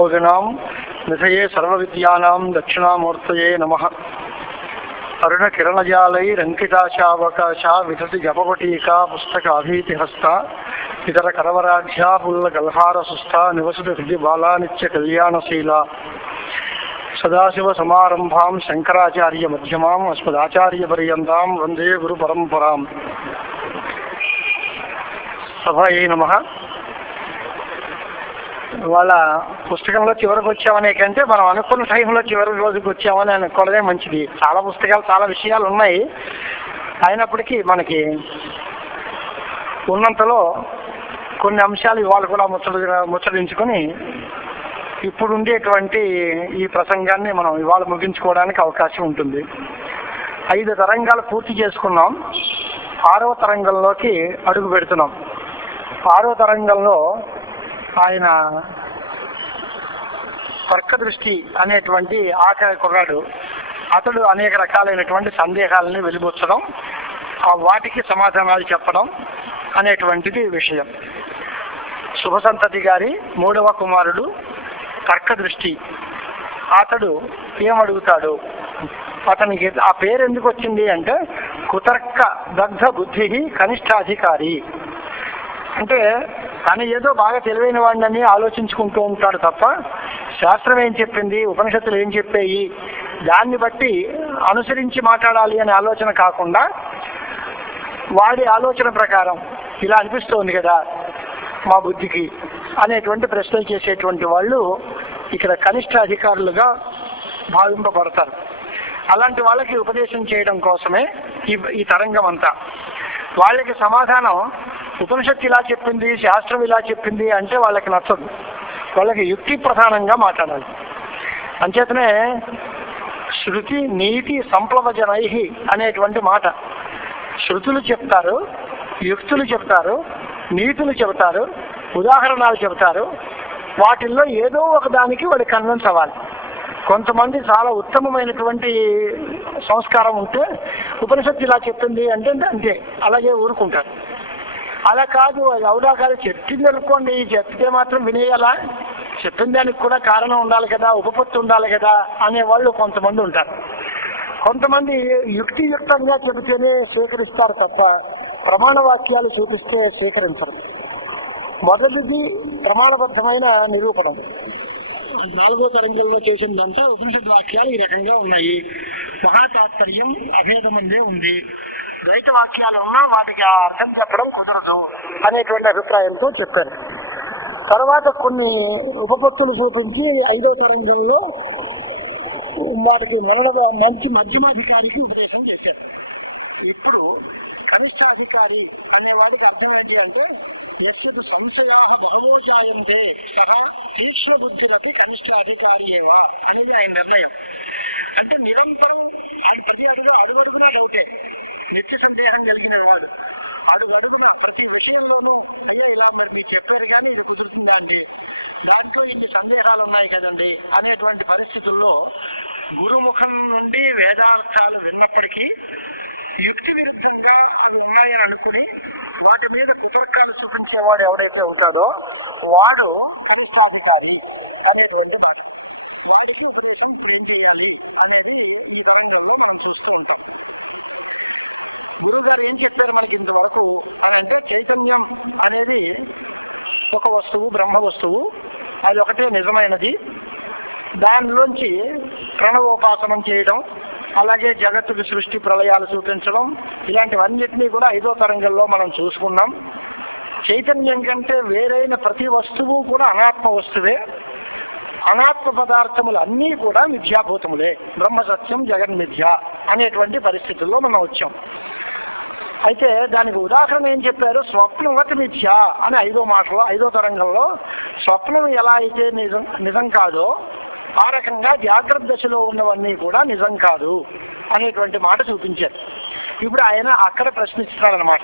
భోజనాం నిధయే సర్వవిద్యానాం దక్షిణామూర్తయే నమః. అరుణ కిరణజాలైరంకితాశావకాశా విధసి జపవటీకా పుస్తకాభీతిహస్త ఇతర కరవరాఢ్యా పుల్ల గల్హారసుస్థ నివసతి హృది బాలా నిత్య కళ్యాణశీల సదాశివ సమారంభాం శంకరాచార్య మధ్యమాం అస్మదాచార్య పర్యంతాం వందే గురు పరంపరాం. సభయే నమః. వాళ్ళ పుస్తకంలో చివరికి వచ్చామనే కంటే మనం అనుకున్న టైంలో చివరి రోజుకి వచ్చామని అనుకోవడమే మంచిది. చాలా పుస్తకాలు, చాలా విషయాలు ఉన్నాయి. అయినప్పటికీ మనకి ఉన్నంతలో కొన్ని అంశాలు ఇవాళ కూడా ముచ్చరించుకొని ఇప్పుడు ఉండేటువంటి ఈ ప్రసంగాన్ని మనం ఇవాళ ముగించుకోవడానికి అవకాశం ఉంటుంది. 5 తరంగాలు పూర్తి చేసుకున్నాం. 6వ తరంగంలోకి అడుగు పెడుతున్నాం. 6వ తరంగంలో ఆయన తర్కదృష్టి అనేటువంటి ఆఖరి కుర్రాడు, అతడు అనేక రకాలైనటువంటి సందేహాలని వెలిబుచ్చడం, వాటికి సమాధానాలు చెప్పడం అనేటువంటిది విషయం. శుభసంతతి గారి 3వ కుమారుడు తర్కదృష్టి. అతడు ఏమడుగుతాడు, అతనికి ఆ పేరు ఎందుకు వచ్చింది అంటే కుతర్క దగ్ధ బుద్ధి కనిష్టాధికారి. అంటే తను ఏదో బాగా తెలివైన వాడిని ఆలోచించుకుంటూ ఉంటాడు తప్ప శాస్త్రం ఏం చెప్పింది, ఉపనిషత్తులు ఏం చెప్పాయి, దాన్ని బట్టి అనుసరించి మాట్లాడాలి అనే ఆలోచన కాకుండా వాడి ఆలోచన ప్రకారం ఇలా అనిపిస్తోంది కదా మా బుద్ధికి అనేటువంటి ప్రశ్నలు చేసేటువంటి వాళ్ళు ఇక్కడ కనిష్ట అధికారులుగా భావింపబడతారు. అలాంటి వాళ్ళకి ఉపదేశం చేయడం కోసమే ఈ తరంగం అంతా. వాళ్ళకి సమాధానం ఉపనిషత్తు ఇలా చెప్పింది, శాస్త్రం ఇలా చెప్పింది అంటే వాళ్ళకి నచ్చదు. వాళ్ళకి యుక్తి ప్రధానంగా మాట్లాడాలి. అంచేతనే శృతి నీతి సంప్లవజనై అనేటువంటి మాట. శృతులు చెప్తారు, యుక్తులు చెప్తారు, నీతులు చెబుతారు, ఉదాహరణలు చెబుతారు. వాటిల్లో ఏదో ఒక దానికి వాడు కన్విన్స్ అవ్వాలి. కొంతమంది చాలా ఉత్తమమైనటువంటి సంస్కారం ఉంటే ఉపనిషత్తు ఇలా చెప్పింది అంటే అంతే, అలాగే ఊరుకుంటారు. అలా కాదు, అది అవునా కాదు, చెప్పింది అనుకోండి, చెప్తే మాత్రం వినేయాలా, చెప్పిన దానికి కూడా కారణం ఉండాలి కదా, ఉపపత్తి ఉండాలి కదా అనేవాళ్ళు కొంతమంది ఉంటారు. కొంతమంది యుక్తియుక్తంగా చెబితేనే స్వీకరిస్తారు తప్ప ప్రమాణ వాక్యాలు చూపిస్తే స్వీకరించరు. మొదటిది ప్రమాణబద్ధమైన నిరూపణం. 4వ తరంగంలో చేసిందంతా ఉపనిషత్ వాక్యాలు ఈ రకంగా ఉన్నాయి. మహాతాత్పర్యం అభేదమందే ఉంది. ద్వైత వాక్యాలు ఉన్నా వాటికి ఆ అర్థం చెప్పడం కుదరదు అనేటువంటి అభిప్రాయంతో చెప్పారు. తర్వాత కొన్ని ఉపపత్తులు చూపించి 5వ తరంగంలో వాటికి మంచి మధ్యమాధికారికి ఉపదేశం చేశారు. ఇప్పుడు కనిష్టాధికారి అనే వాడికి అర్థం ఏంటి అంటే ఎస్యదు సంశయా బహవో జాయంతే సహా తీక్ష్ణ బుద్ధులకి కనిష్టాధికారి ఏవా అనేది ఆయన నిర్ణయం. అంటే నిరంతరం ప్రతి అడుగునా డౌటే, నిత్య సందేహం కలిగిన వాడు అడుగున ప్రతి విషయంలోనూ అయ్యో ఇలా మరి మీరు చెప్పారు కానీ ఇది కుదురుతుందా అంటే దాంట్లో ఇన్ని సందేహాలు ఉన్నాయి కదండి అనేటువంటి పరిస్థితుల్లో గురుముఖం నుండి వేదార్థాలు విన్నప్పటికీ యుక్తి విరుద్ధంగా అవి ఉన్నాయని అనుకుని వాటి మీద కుతర్కాలు చూపించేవాడు ఎవడైతే అవుతాడో వాడు కనిష్టాధికారి అనేటువంటి మాట. వాడికి ఉపదేశం ఏం చేయాలి అనేది ఈ తరంగంలో మనం చూస్తూ ఉంటాం. గురువు గారు ఏం చెప్పారు మనకి ఇంతవరకు అని అంటే చైతన్యం అనేది ఒక వస్తువు, బ్రహ్మ వస్తువు, అది ఒకటి నిజమైనది. దానిలోంచి కోణోపాసనం చేయడం, అలాగే జగత్తుని సృష్టి ప్రళయాలు చూపించడం, ఇలాంటి అన్నింటినీ కూడా 5వ తరంగంలో మనం చూస్తున్నాం. చైతన్యం కంటే వేరైన ప్రతి వస్తువు కూడా అనాత్మ వస్తువు. అనాత్మ పదార్థములు అన్నీ కూడా మిథ్యాభూతములే, బ్రహ్మసత్యం జగన్మిథ్య అనేటువంటి పరిస్థితుల్లో మనం వచ్చాం. అయితే దానికి ఉదాహరణ ఏం చెప్పారు, స్వప్నవత మిథ్య అని 5వ తరంగంలో స్వప్నం ఎలా అయితే నిజం కాదో ఆ రకంగా జాగ్రత్త దశలో ఉన్నవన్నీ కూడా నిజం కాదు అనేటువంటి మాట చూపించారు. ఇప్పుడు ఆయన అక్కడ ప్రశ్నిస్తారన్నమాట.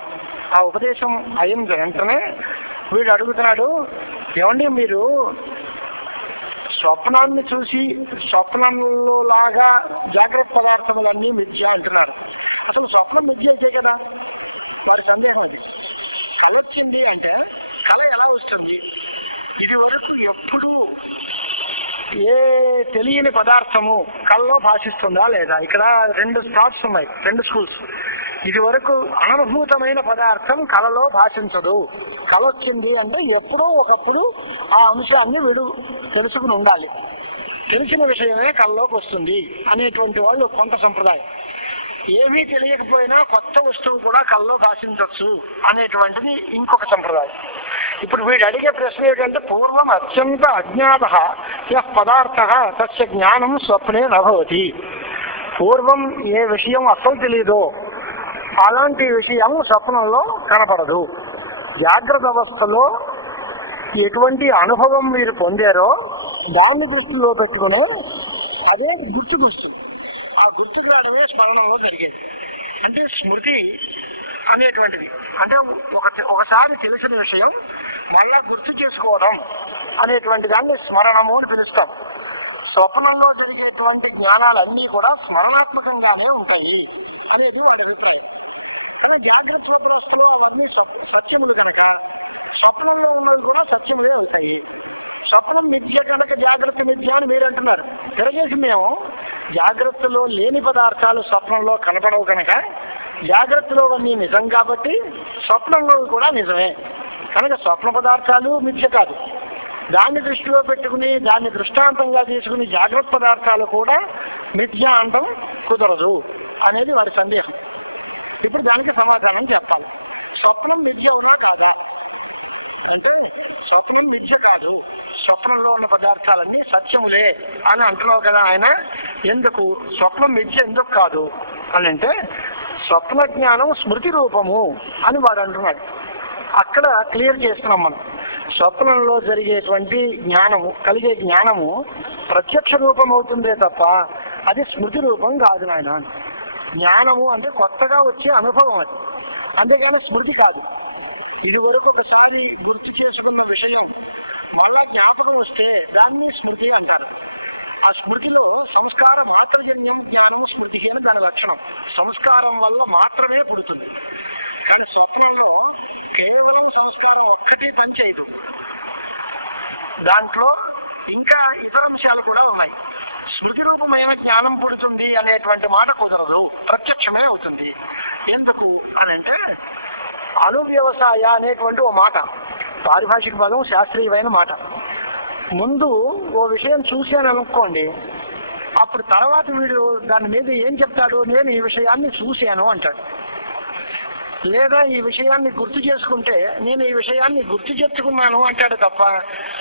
ఆ ఉపదేశం అయిన వెంటనే మీరు అడుగుతాడు, ఏమండి మీరు స్వప్నాన్ని చూసి స్వప్నంలో లాగా జాగ్రత్త పదార్థములన్నీ మిథ్య అంటున్నారు. అసలు స్వప్నం మిథ్య అవుతాయి కదా, వారి సందేహం అది. కళ వచ్చింది అంటే కళ ఎలా వస్తుంది? ఇది వరకు ఎప్పుడూ ఏ తెలియని పదార్థము కళ్ళలో భాషిస్తుందా లేదా? ఇక్కడ రెండు థాట్స్ ఉన్నాయి, రెండు స్కూల్స్. ఇది వరకు అననుభూతమైన పదార్థం కళలో భాషించదు. కళ వచ్చింది అంటే ఎప్పుడో ఒకప్పుడు ఆ అంశాన్ని తెలుసుకుని ఉండాలి. తెలిసిన విషయమే కళలోకి వస్తుంది అనేటువంటి వాళ్ళు కొంత సంప్రదాయం. ఏమీ తెలియకపోయినా కొత్త వస్తువు కూడా కళలో భాషించవచ్చు అనేటువంటిది ఇంకొక సంప్రదాయం. ఇప్పుడు వీడు అడిగే ప్రశ్న ఏంటంటే, పూర్వం అత్యంత అజ్ఞాత యః పదార్థ తస్య జ్ఞానం స్వప్నే నభవతి. పూర్వం ఏ విషయం అసలు తెలీదో అలాంటి విషయం స్వప్నంలో కనపడదు. జాగ్రత్త అవస్థలో ఎటువంటి అనుభవం మీరు పొందారో దాన్ని దృష్టిలో పెట్టుకునే అదే గుర్తుకొస్తుంది. ఆ గుర్తుకు రావడమే స్మరణంలో జరిగేది. అంటే స్మృతి అనేటువంటిది అంటే ఒకసారి తెలిసిన విషయం మళ్ళా గుర్తు చేసుకోవడం అనేటువంటి దాన్ని స్మరణము అని పిలుస్తాం. స్వప్నంలో జరిగేటువంటి జ్ఞానాలన్నీ కూడా స్మరణాత్మకంగానే ఉంటాయి అనేది వాడి అభిప్రాయం. కానీ జాగ్రత్త అవస్థలో అవన్నీ సత్యములు కనుక స్వప్నంలో ఉన్నవి కూడా సత్యములే ఉంటాయి. స్వప్నం మిథ్య కనుక జాగ్రత్త మిథ్య అని మీరు అంటున్నారు. మేము జాగ్రత్తలో లేని పదార్థాలు స్వప్నంలో కనపడవు కనుక జాగ్రత్తలో ఉన్నవి నిజం కాబట్టి స్వప్నంలో కూడా నిజమే కనుక స్వప్న పదార్థాలు మిథ్య కాదు. దాన్ని దృష్టిలో పెట్టుకుని దాన్ని దృష్టాంతంగా తీసుకుని జాగ్రత్త పదార్థాలు కూడా మిథ్య అంతం కుదరదు అనేది వాడి సందేహం. ఇప్పుడు దానికి సమాధానం చెప్పాలి. స్వప్నం మిథ్య అవునా కాదా అంటే స్వప్నం మిథ్య కాదు, స్వప్నంలో ఉన్న పదార్థాలన్నీ సత్యములే అని అంటున్నావు కదా ఆయన. ఎందుకు స్వప్నం మిథ్య ఎందుకు కాదు అని అంటే, స్వప్న జ్ఞానం స్మృతి రూపము అని వాడు అంటున్నాడు. అక్కడ క్లియర్ చేస్తున్నాం మనం. స్వప్నంలో జరిగేటువంటి జ్ఞానము కలిగే జ్ఞానము ప్రత్యక్ష రూపం అవుతుందే తప్ప అది స్మృతి రూపం కాదు నాయన. జ్ఞానము అంటే కొత్తగా వచ్చే అనుభవం అది, అందుకని స్మృతి కాదు. ఇది వరకు ఒకసారి గుర్తు చేసుకున్న విషయం మళ్ళా జ్ఞాపకం వస్తే దాన్ని స్మృతి అంటారు. ఆ స్మృతిలో సంస్కార మాత్రజన్యం జ్ఞానము స్మృతి అని దాని లక్షణం. సంస్కారం వల్ల మాత్రమే పుడుతుంది. కానీ స్వప్నంలో కేవలం సంస్కారం ఒక్కటి పనిచేయదు, దాంట్లో ఇంకా ఇతర అంశాలు కూడా ఉన్నాయి. స్మృతి రూపమైన జ్ఞానం పుడుతుంది అనేటువంటి మాట కుదరదు, ప్రత్యక్షమే అవుతుంది. ఎందుకు అని అంటే అనువ్యవసాయ అనేటువంటి ఓ మాట పారిభాషిక పదం, శాస్త్రీయమైన మాట. ముందు ఓ విషయం చూశాను అనుకోండి, అప్పుడు తర్వాత వీడు దాని మీద ఏం చెప్తాడు, నేను ఈ విషయాన్ని చూశాను అంటాడు. లేదా ఈ విషయాన్ని గుర్తు చేసుకుంటే నేను ఈ విషయాన్ని గుర్తు తెచ్చుకున్నాను అంటాడు తప్ప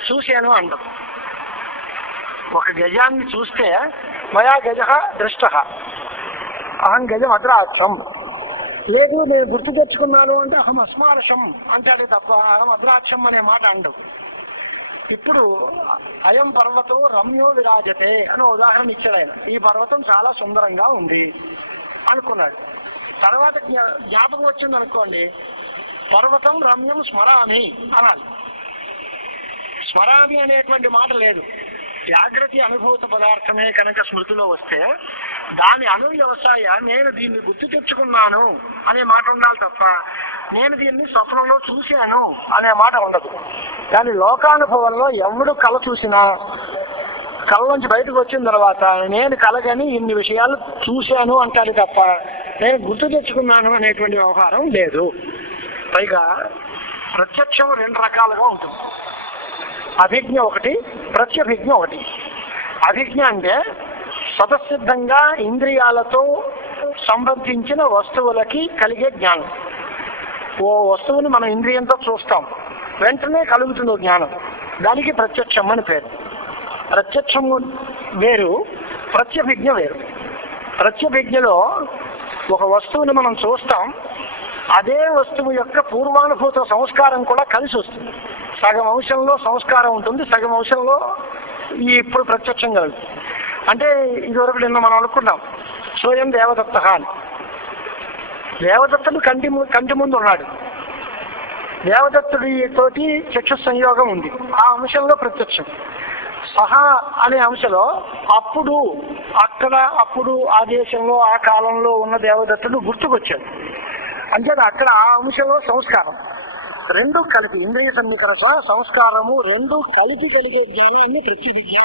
చూశాను అంటాడు. ఒక గజాన్ని చూస్తే మయా గజ దృష్ట అహం గజం అగ్రాక్షం. లేదు నేను గుర్తు తెచ్చుకున్నాను అంటే అహం అస్మారషం అంటాడు తప్ప అహం అగ్రాక్షం అనే మాట అంటాడు. ఇప్పుడు అయం పర్వతం రమ్యో విరాజతే అని ఉదాహరణ ఇచ్చాడు ఆయన. ఈ పర్వతం చాలా సుందరంగా ఉంది అనుకున్నాడు. తర్వాత జ్ఞాపకం వచ్చింది అనుకోండి, పర్వతం రమ్యం స్మరామి అనాలి. స్మరామి అనేటువంటి మాట లేదు. జాగ్రత్త అనుభూత పదార్థమే కనుక స్మృతిలో వస్తే దాని అనువ్యవసాయ నేను దీన్ని గుర్తు తెచ్చుకున్నాను అనే మాట ఉండాలి తప్ప నేను దీన్ని స్వప్నంలో చూశాను అనే మాట ఉండదు. కానీ లోకానుభవంలో ఎవడు కళ చూసినా కళ నుంచి బయటకు వచ్చిన తర్వాత నేను కలగని ఇన్ని విషయాలు చూశాను అంటాడు తప్ప నేను గుర్తు తెచ్చుకున్నాను అనేటువంటి వ్యవహారం లేదు. పైగా ప్రత్యక్షం రెండు రకాలుగా ఉంటుంది. అభిజ్ఞ ఒకటి, ప్రత్యభిజ్ఞ ఒకటి. అభిజ్ఞ అంటే స్వతసిద్ధంగా ఇంద్రియాలతో సంబంధించిన వస్తువులకి కలిగే జ్ఞానం. ఓ వస్తువుని మనం ఇంద్రియంతో చూస్తాం, వెంటనే కలుగుతుంది జ్ఞానం, దానికి ప్రత్యక్షం అని పేరు. ప్రత్యక్షము వేరు, ప్రత్యభిజ్ఞ వేరు. ప్రత్యభిజ్ఞలో ఒక వస్తువుని మనం చూస్తాం, అదే వస్తువు యొక్క పూర్వానుభూత సంస్కారం కూడా కలిసి వస్తుంది. సగం అంశంలో సంస్కారం ఉంటుంది, సగం అంశంలో ఇప్పుడు ప్రత్యక్షం కలుగుతుంది. అంటే ఇదివరకు నిన్న మనం అనుకున్నాం స్వయం దేవదత్త అని. దేవదత్తుడు కంటి ముందు ఉన్నాడు, దేవదత్తుడి తోటి చక్షు సంయోగం ఉంది, ఆ అంశంలో ప్రత్యక్షం. సహా అనే అంశంలో అప్పుడు అప్పుడు ఆ దేశంలో ఆ కాలంలో ఉన్న దేవదత్తుడు గుర్తుకొచ్చాడు. అంటే అక్కడ ఆ అంశంలో సంస్కారం రెండు కలిపి ఇంద్రియ సన్నికరణ సంస్కారము రెండు కలిపి కలిగే జ్ఞానాన్ని ప్రత్యభిజ్ఞ.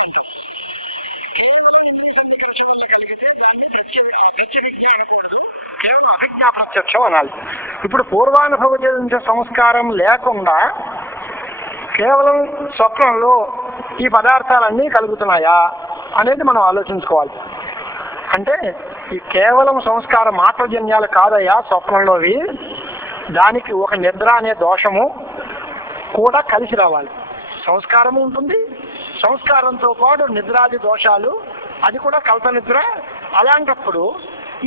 ప్రత్యక్షం అనాలి. ఇప్పుడు పూర్వానుభవజనిత సంస్కారం లేకుండా కేవలం స్వప్నంలో ఈ పదార్థాలన్నీ కలుగుతున్నాయా అనేది మనం ఆలోచించుకోవాలి. అంటే ఈ కేవలం సంస్కార మాత్రజన్యాలు కాదయ్యా స్వప్నంలోవి, దానికి ఒక నిద్ర అనే దోషము కూడా కలిసి రావాలి. సంస్కారము ఉంటుంది, సంస్కారంతో పాటు నిద్రాది దోషాలు, అది కూడా కల్పనిద్ర. అలాంటప్పుడు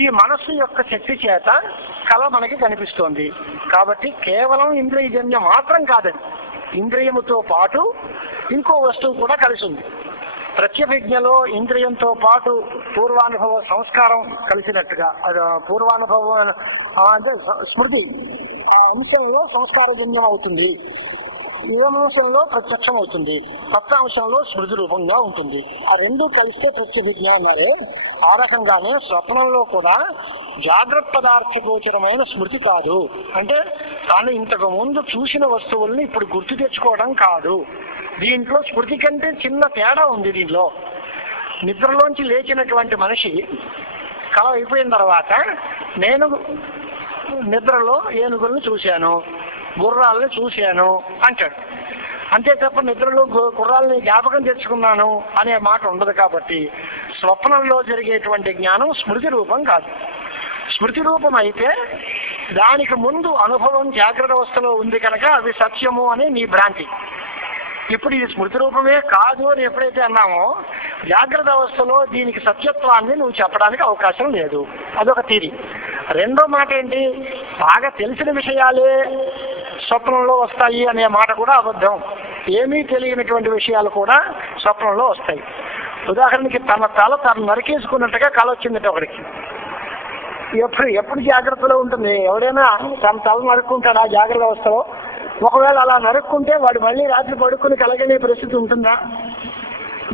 ఈ మనస్సు యొక్క శక్తి చేత కళ మనకి కనిపిస్తోంది. కాబట్టి కేవలం ఇంద్రియజన్యం మాత్రం కాదండి, ఇంద్రియముతో పాటు ఇంకో వస్తువు కూడా కలిసి ఉంది. ప్రత్యభిజ్ఞలో ఇంద్రియంతో పాటు పూర్వానుభవ సంస్కారం కలిసినట్టుగా, పూర్వానుభవం అంటే స్మృతి అంశంలో సంస్కారజన్యం అవుతుంది, ఏమంశంలో ప్రత్యక్షం అవుతుంది, తత్వాంశంలో స్మృతి రూపంగా ఉంటుంది. ఆ రెండు కలిస్తే ప్రత్యభిజ్ఞ అన్నారు. ఆ రకంగానే స్వప్నంలో కూడా జాగ్రత్త పదార్థ గోచరమైన స్మృతి కాదు. అంటే తాను ఇంతకు ముందు చూసిన వస్తువుల్ని ఇప్పుడు గుర్తు తెచ్చుకోవడం కాదు. దీంట్లో స్మృతి కంటే చిన్న తేడా ఉంది. దీనిలో నిద్రలోంచి లేచినటువంటి మనిషి కల అయిపోయిన తర్వాత నేను నిద్రలో ఏనుగుల్ని చూశాను, గుర్రాలని చూశాను అంటాడు. అంతే తప్ప నిద్రలో గుర్రాలని జ్ఞాపకం తెచ్చుకున్నాను అనే మాట ఉండదు. కాబట్టి స్వప్నంలో జరిగేటువంటి జ్ఞానం స్మృతి రూపం కాదు. స్మృతి రూపం అయితే దానికి ముందు అనుభవం జాగ్రత్త అవస్థలో ఉంది కనుక అవి సత్యము అని నీ భ్రాంతి. ఇప్పుడు ఇది స్మృతి రూపమే కాదు అని ఎప్పుడైతే అన్నామో జాగ్రత్త అవస్థలో దీనికి సత్యత్వాన్ని నువ్వు చెప్పడానికి అవకాశం లేదు. అదొక తీరి. రెండో మాట ఏంటి, బాగా తెలిసిన విషయాలే స్వప్నంలో వస్తాయి అనే మాట కూడా అబద్ధం. ఏమీ తెలియనటువంటి విషయాలు కూడా స్వప్నంలో వస్తాయి. ఉదాహరణకి తన తల తను నరికేసుకున్నట్టుగా కళ వచ్చిందట ఒకరికి. ఎప్పుడు జాగ్రత్తలో ఉంటుంది? ఎవడైనా తన తల నరుక్కుంటాడు ఆ జాగ్రత్త అవస్థలో. ఒకవేళ అలా నరుక్కుంటే వాడు మళ్ళీ రాత్రి పడుకుని కలగనే పరిస్థితి ఉంటుందా?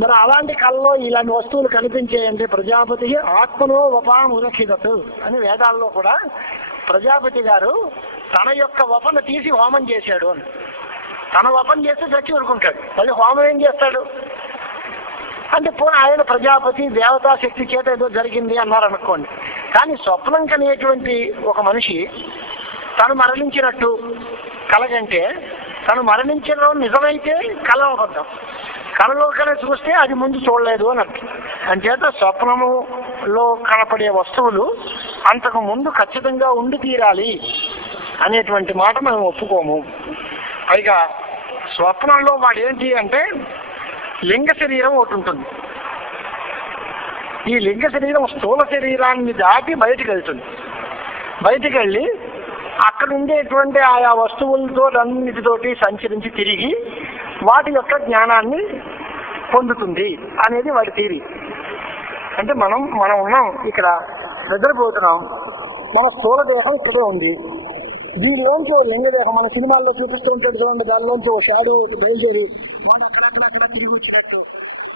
మరి అలాంటి కళలో ఇలాంటి వస్తువులు కనిపించేయండి. ప్రజాపతి ఆత్మనో వపామునఖిదతు అని వేదాల్లో కూడా ప్రజాపతి గారు తన యొక్క వపను తీసి హోమం చేశాడు అని. తన వపం చేస్తే చచ్చి ఊరుకుంటాడు, మళ్ళీ హోమం ఏం చేస్తాడు అంటే పోనీ ఆయన ప్రజాపతి దేవతా శక్తి చేత ఏదో జరిగింది అన్నారనుకోండి. కానీ స్వప్నం కనేటువంటి ఒక మనిషి తను మరణించినట్టు కలగంటే తను మరణించడం నిజమైతే కళ అబద్ధం, కళలో కన్నా చూస్తే అది ముందు చూడలేదు అని అర్థం. అంచేత స్వప్నములో కనపడే వస్తువులు అంతకు ముందు ఖచ్చితంగా ఉండి తీరాలి అనేటువంటి మాట మనం ఒప్పుకోము. పైగా స్వప్నంలో వాడు ఏంటి అంటే లింగ శరీరం ఒకటి ఉంటుంది. ఈ లింగ శరీరం స్థూల శరీరాన్ని దాటి బయటికి వెళ్తుంది. బయటికి వెళ్ళి అక్కడ ఉండేటువంటి ఆయా వస్తువులతో అన్నిటితోటి సంచరించి తిరిగి వాటి యొక్క జ్ఞానాన్ని పొందుతుంది అనేది వాడి థియరీ. అంటే మనం ఉన్నాం ఇక్కడ, నిద్రపోతున్నాం, మన స్థూల దేహం ఇక్కడే ఉంది. దీనిలోంచి ఓ లింగదేహం మన సినిమాల్లో చూపిస్తూ ఉంటాడు చూడండి, దానిలోంచి ఓ షాడో బయలుదేరి వాడు అక్కడక్కడ తిరిగి వచ్చినట్టు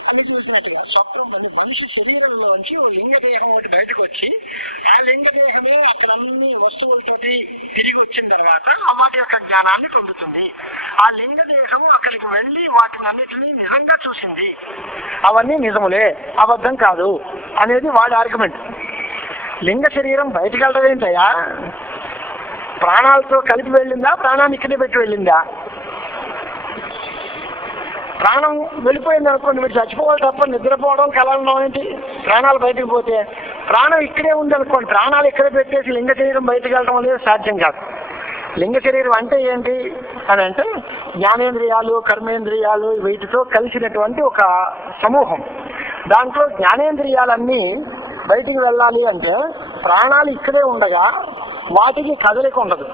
అని చూసినట్టుగా స్వప్నం మనిషి శరీరంలోంచి ఓ లింగదేహం ఒకటి బయటకు వచ్చి ఆ లింగదేహమే అక్కడ అన్ని వస్తువులతోటి తిరిగి వచ్చిన తర్వాత ఆ వాటి యొక్క జ్ఞానాన్ని పొందుతుంది. ఆ లింగదేహము అక్కడికి వెళ్ళి వాటిని అన్నిటినీ నిజంగా చూసింది, అవన్నీ నిజములే అబద్ధం కాదు అనేది వాడి ఆర్గ్యుమెంట్. లింగ శరీరం బయటకు వెళ్ళడం ఏంటయ్యా? ప్రాణాలతో కలిపి వెళ్ళిందా, ప్రాణాన్ని ఇక్కడే పెట్టి వెళ్ళిందా? ప్రాణం వెళ్ళిపోయింది అనుకోండి, మీరు చచ్చిపోవాలి తప్ప నిద్రపోవడం కలవడం ఏంటి? ప్రాణాలు బయటకు పోతే ప్రాణం ఇక్కడే ఉంది అనుకోండి, ప్రాణాలు ఇక్కడే పెట్టేసి లింగ శరీరం బయటకు వెళ్ళడం అనేది సాధ్యం కాదు. లింగ శరీరం అంటే ఏంటి అని అంటే జ్ఞానేంద్రియాలు కర్మేంద్రియాలు వీటితో కలిసినటువంటి ఒక సమూహం. దాంట్లో జ్ఞానేంద్రియాలన్నీ బయటికి వెళ్ళాలి అంటే ప్రాణాలు ఇక్కడే ఉండగా వాటికి కదలిక ఉండదు.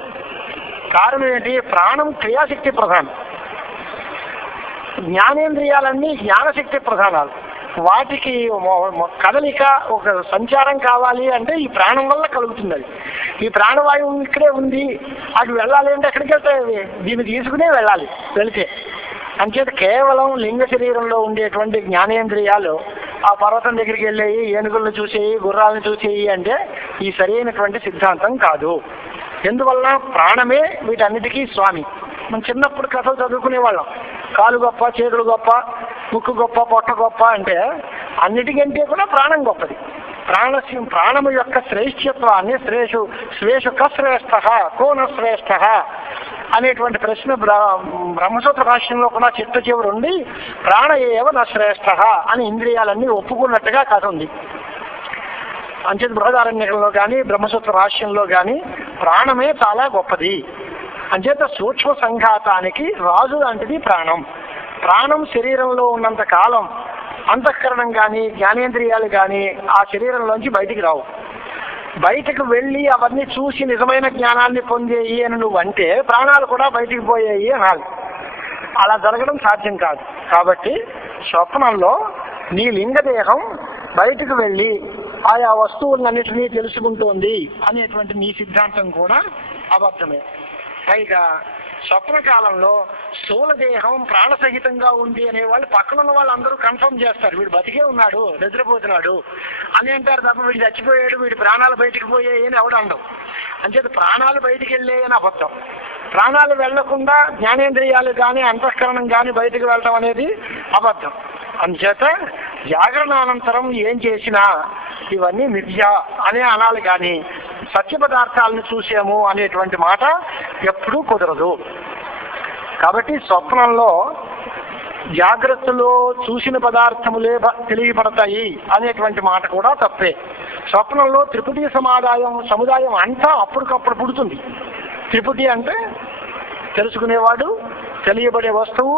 కారణం ఏంటి? ప్రాణం క్రియాశక్తి ప్రధానం, జ్ఞానేంద్రియాలన్నీ జ్ఞానశక్తి ప్రధానాలు. వాటికి కదలిక ఒక సంచారం కావాలి అంటే ఈ ప్రాణం వల్ల కలుగుతుంది. అది ఈ ప్రాణవాయువు ఇక్కడే ఉంది, అది వెళ్ళాలి అంటే ఎక్కడికి వెళ్తాయి? దీన్ని తీసుకునే వెళ్ళాలి. వెళితే అంచేత కేవలం లింగ శరీరంలో ఉండేటువంటి జ్ఞానేంద్రియాలు ఆ పర్వతం దగ్గరికి వెళ్ళేయి, ఏనుగులను చూసేయి, గుర్రాలను చూసేయి అంటే ఈ సరైనటువంటి సిద్ధాంతం కాదు. ఎందువల్ల ప్రాణమే వీటన్నిటికీ స్వామి. మనం చిన్నప్పుడు కథలు చదువుకునేవాళ్ళం, కాలు గొప్ప, చేతులు గొప్ప, ముక్కు గొప్ప, పొట్ట గొప్ప అంటే అన్నిటికంటే కూడా ప్రాణం గొప్పది. ప్రాణము యొక్క శ్రేష్ఠత్వాన్ని స్వేషు కశ్రేష్ఠ కోన శ్రేష్ఠ అనేటువంటి ప్రశ్న బ్రహ్మసూత్ర భాష్యంలో కూడా చిట్ట చివరుండి ప్రాణ ఏవ న శ్రేష్ఠ అని ఇంద్రియాలన్నీ ఒప్పుకున్నట్టుగా కథ ఉంది. అంచేత బృహదారణ్యకంలో కానీ బ్రహ్మసూత్ర భాష్యంలో కానీ ప్రాణమే చాలా గొప్పది. అంచేత సూక్ష్మ సంఘాతానికి రాజు లాంటిది ప్రాణం. ప్రాణం శరీరంలో ఉన్నంత కాలం అంతఃకరణం కానీ జ్ఞానేంద్రియాలు కానీ ఆ శరీరంలోంచి బయటికి రావు. బయటకు వెళ్ళి అవన్నీ చూసి నిజమైన జ్ఞానాన్ని పొందేయి అని నువ్వు అంటే ప్రాణాలు కూడా బయటికి పోయాయి అనాలి. అలా జరగడం సాధ్యం కాదు. కాబట్టి స్వప్నంలో నీ లింగదేహం బయటకు వెళ్ళి ఆయా వస్తువులన్నిటినీ తెలుసుకుంటోంది అనేటువంటి నీ సిద్ధాంతం కూడా అబద్ధమే. పైగా స్వప్నకాలంలో స్థూలదేహం ప్రాణసహితంగా ఉంది అనేవాళ్ళు పక్కన ఉన్న వాళ్ళు అందరూ కన్ఫర్మ్ చేస్తారు, వీడు బతికే ఉన్నాడు, నిద్రపోతున్నాడు అని అంటారు తప్ప వీడు చచ్చిపోయాడు, వీడి ప్రాణాలు బయటికి పోయాయి అని ఎవడు అనడం. అంచేత ప్రాణాలు బయటికి వెళ్ళాయి అని అబద్ధం. ప్రాణాలు వెళ్లకుండా జ్ఞానేంద్రియాలు కానీ అంతఃకరణం కానీ బయటికి వెళ్ళడం అనేది అబద్ధం. అందుచేత జాగరణ అనంతరం ఏం చేసినా ఇవన్నీ మిథ్య అనే అనాలి కానీ సత్య పదార్థాలను చూసాము అనేటువంటి మాట ఎప్పుడూ కుదరదు. కాబట్టి స్వప్నంలో జాగ్రత్తలో చూసిన పదార్థములే తెలియపడతాయి అనేటువంటి మాట కూడా తప్పే. స్వప్నంలో త్రిపుటి సముదాయం అంతా అప్పటికప్పుడు పుడుతుంది. త్రిపుటి అంటే తెలుసుకునేవాడు, తెలియబడే వస్తువు,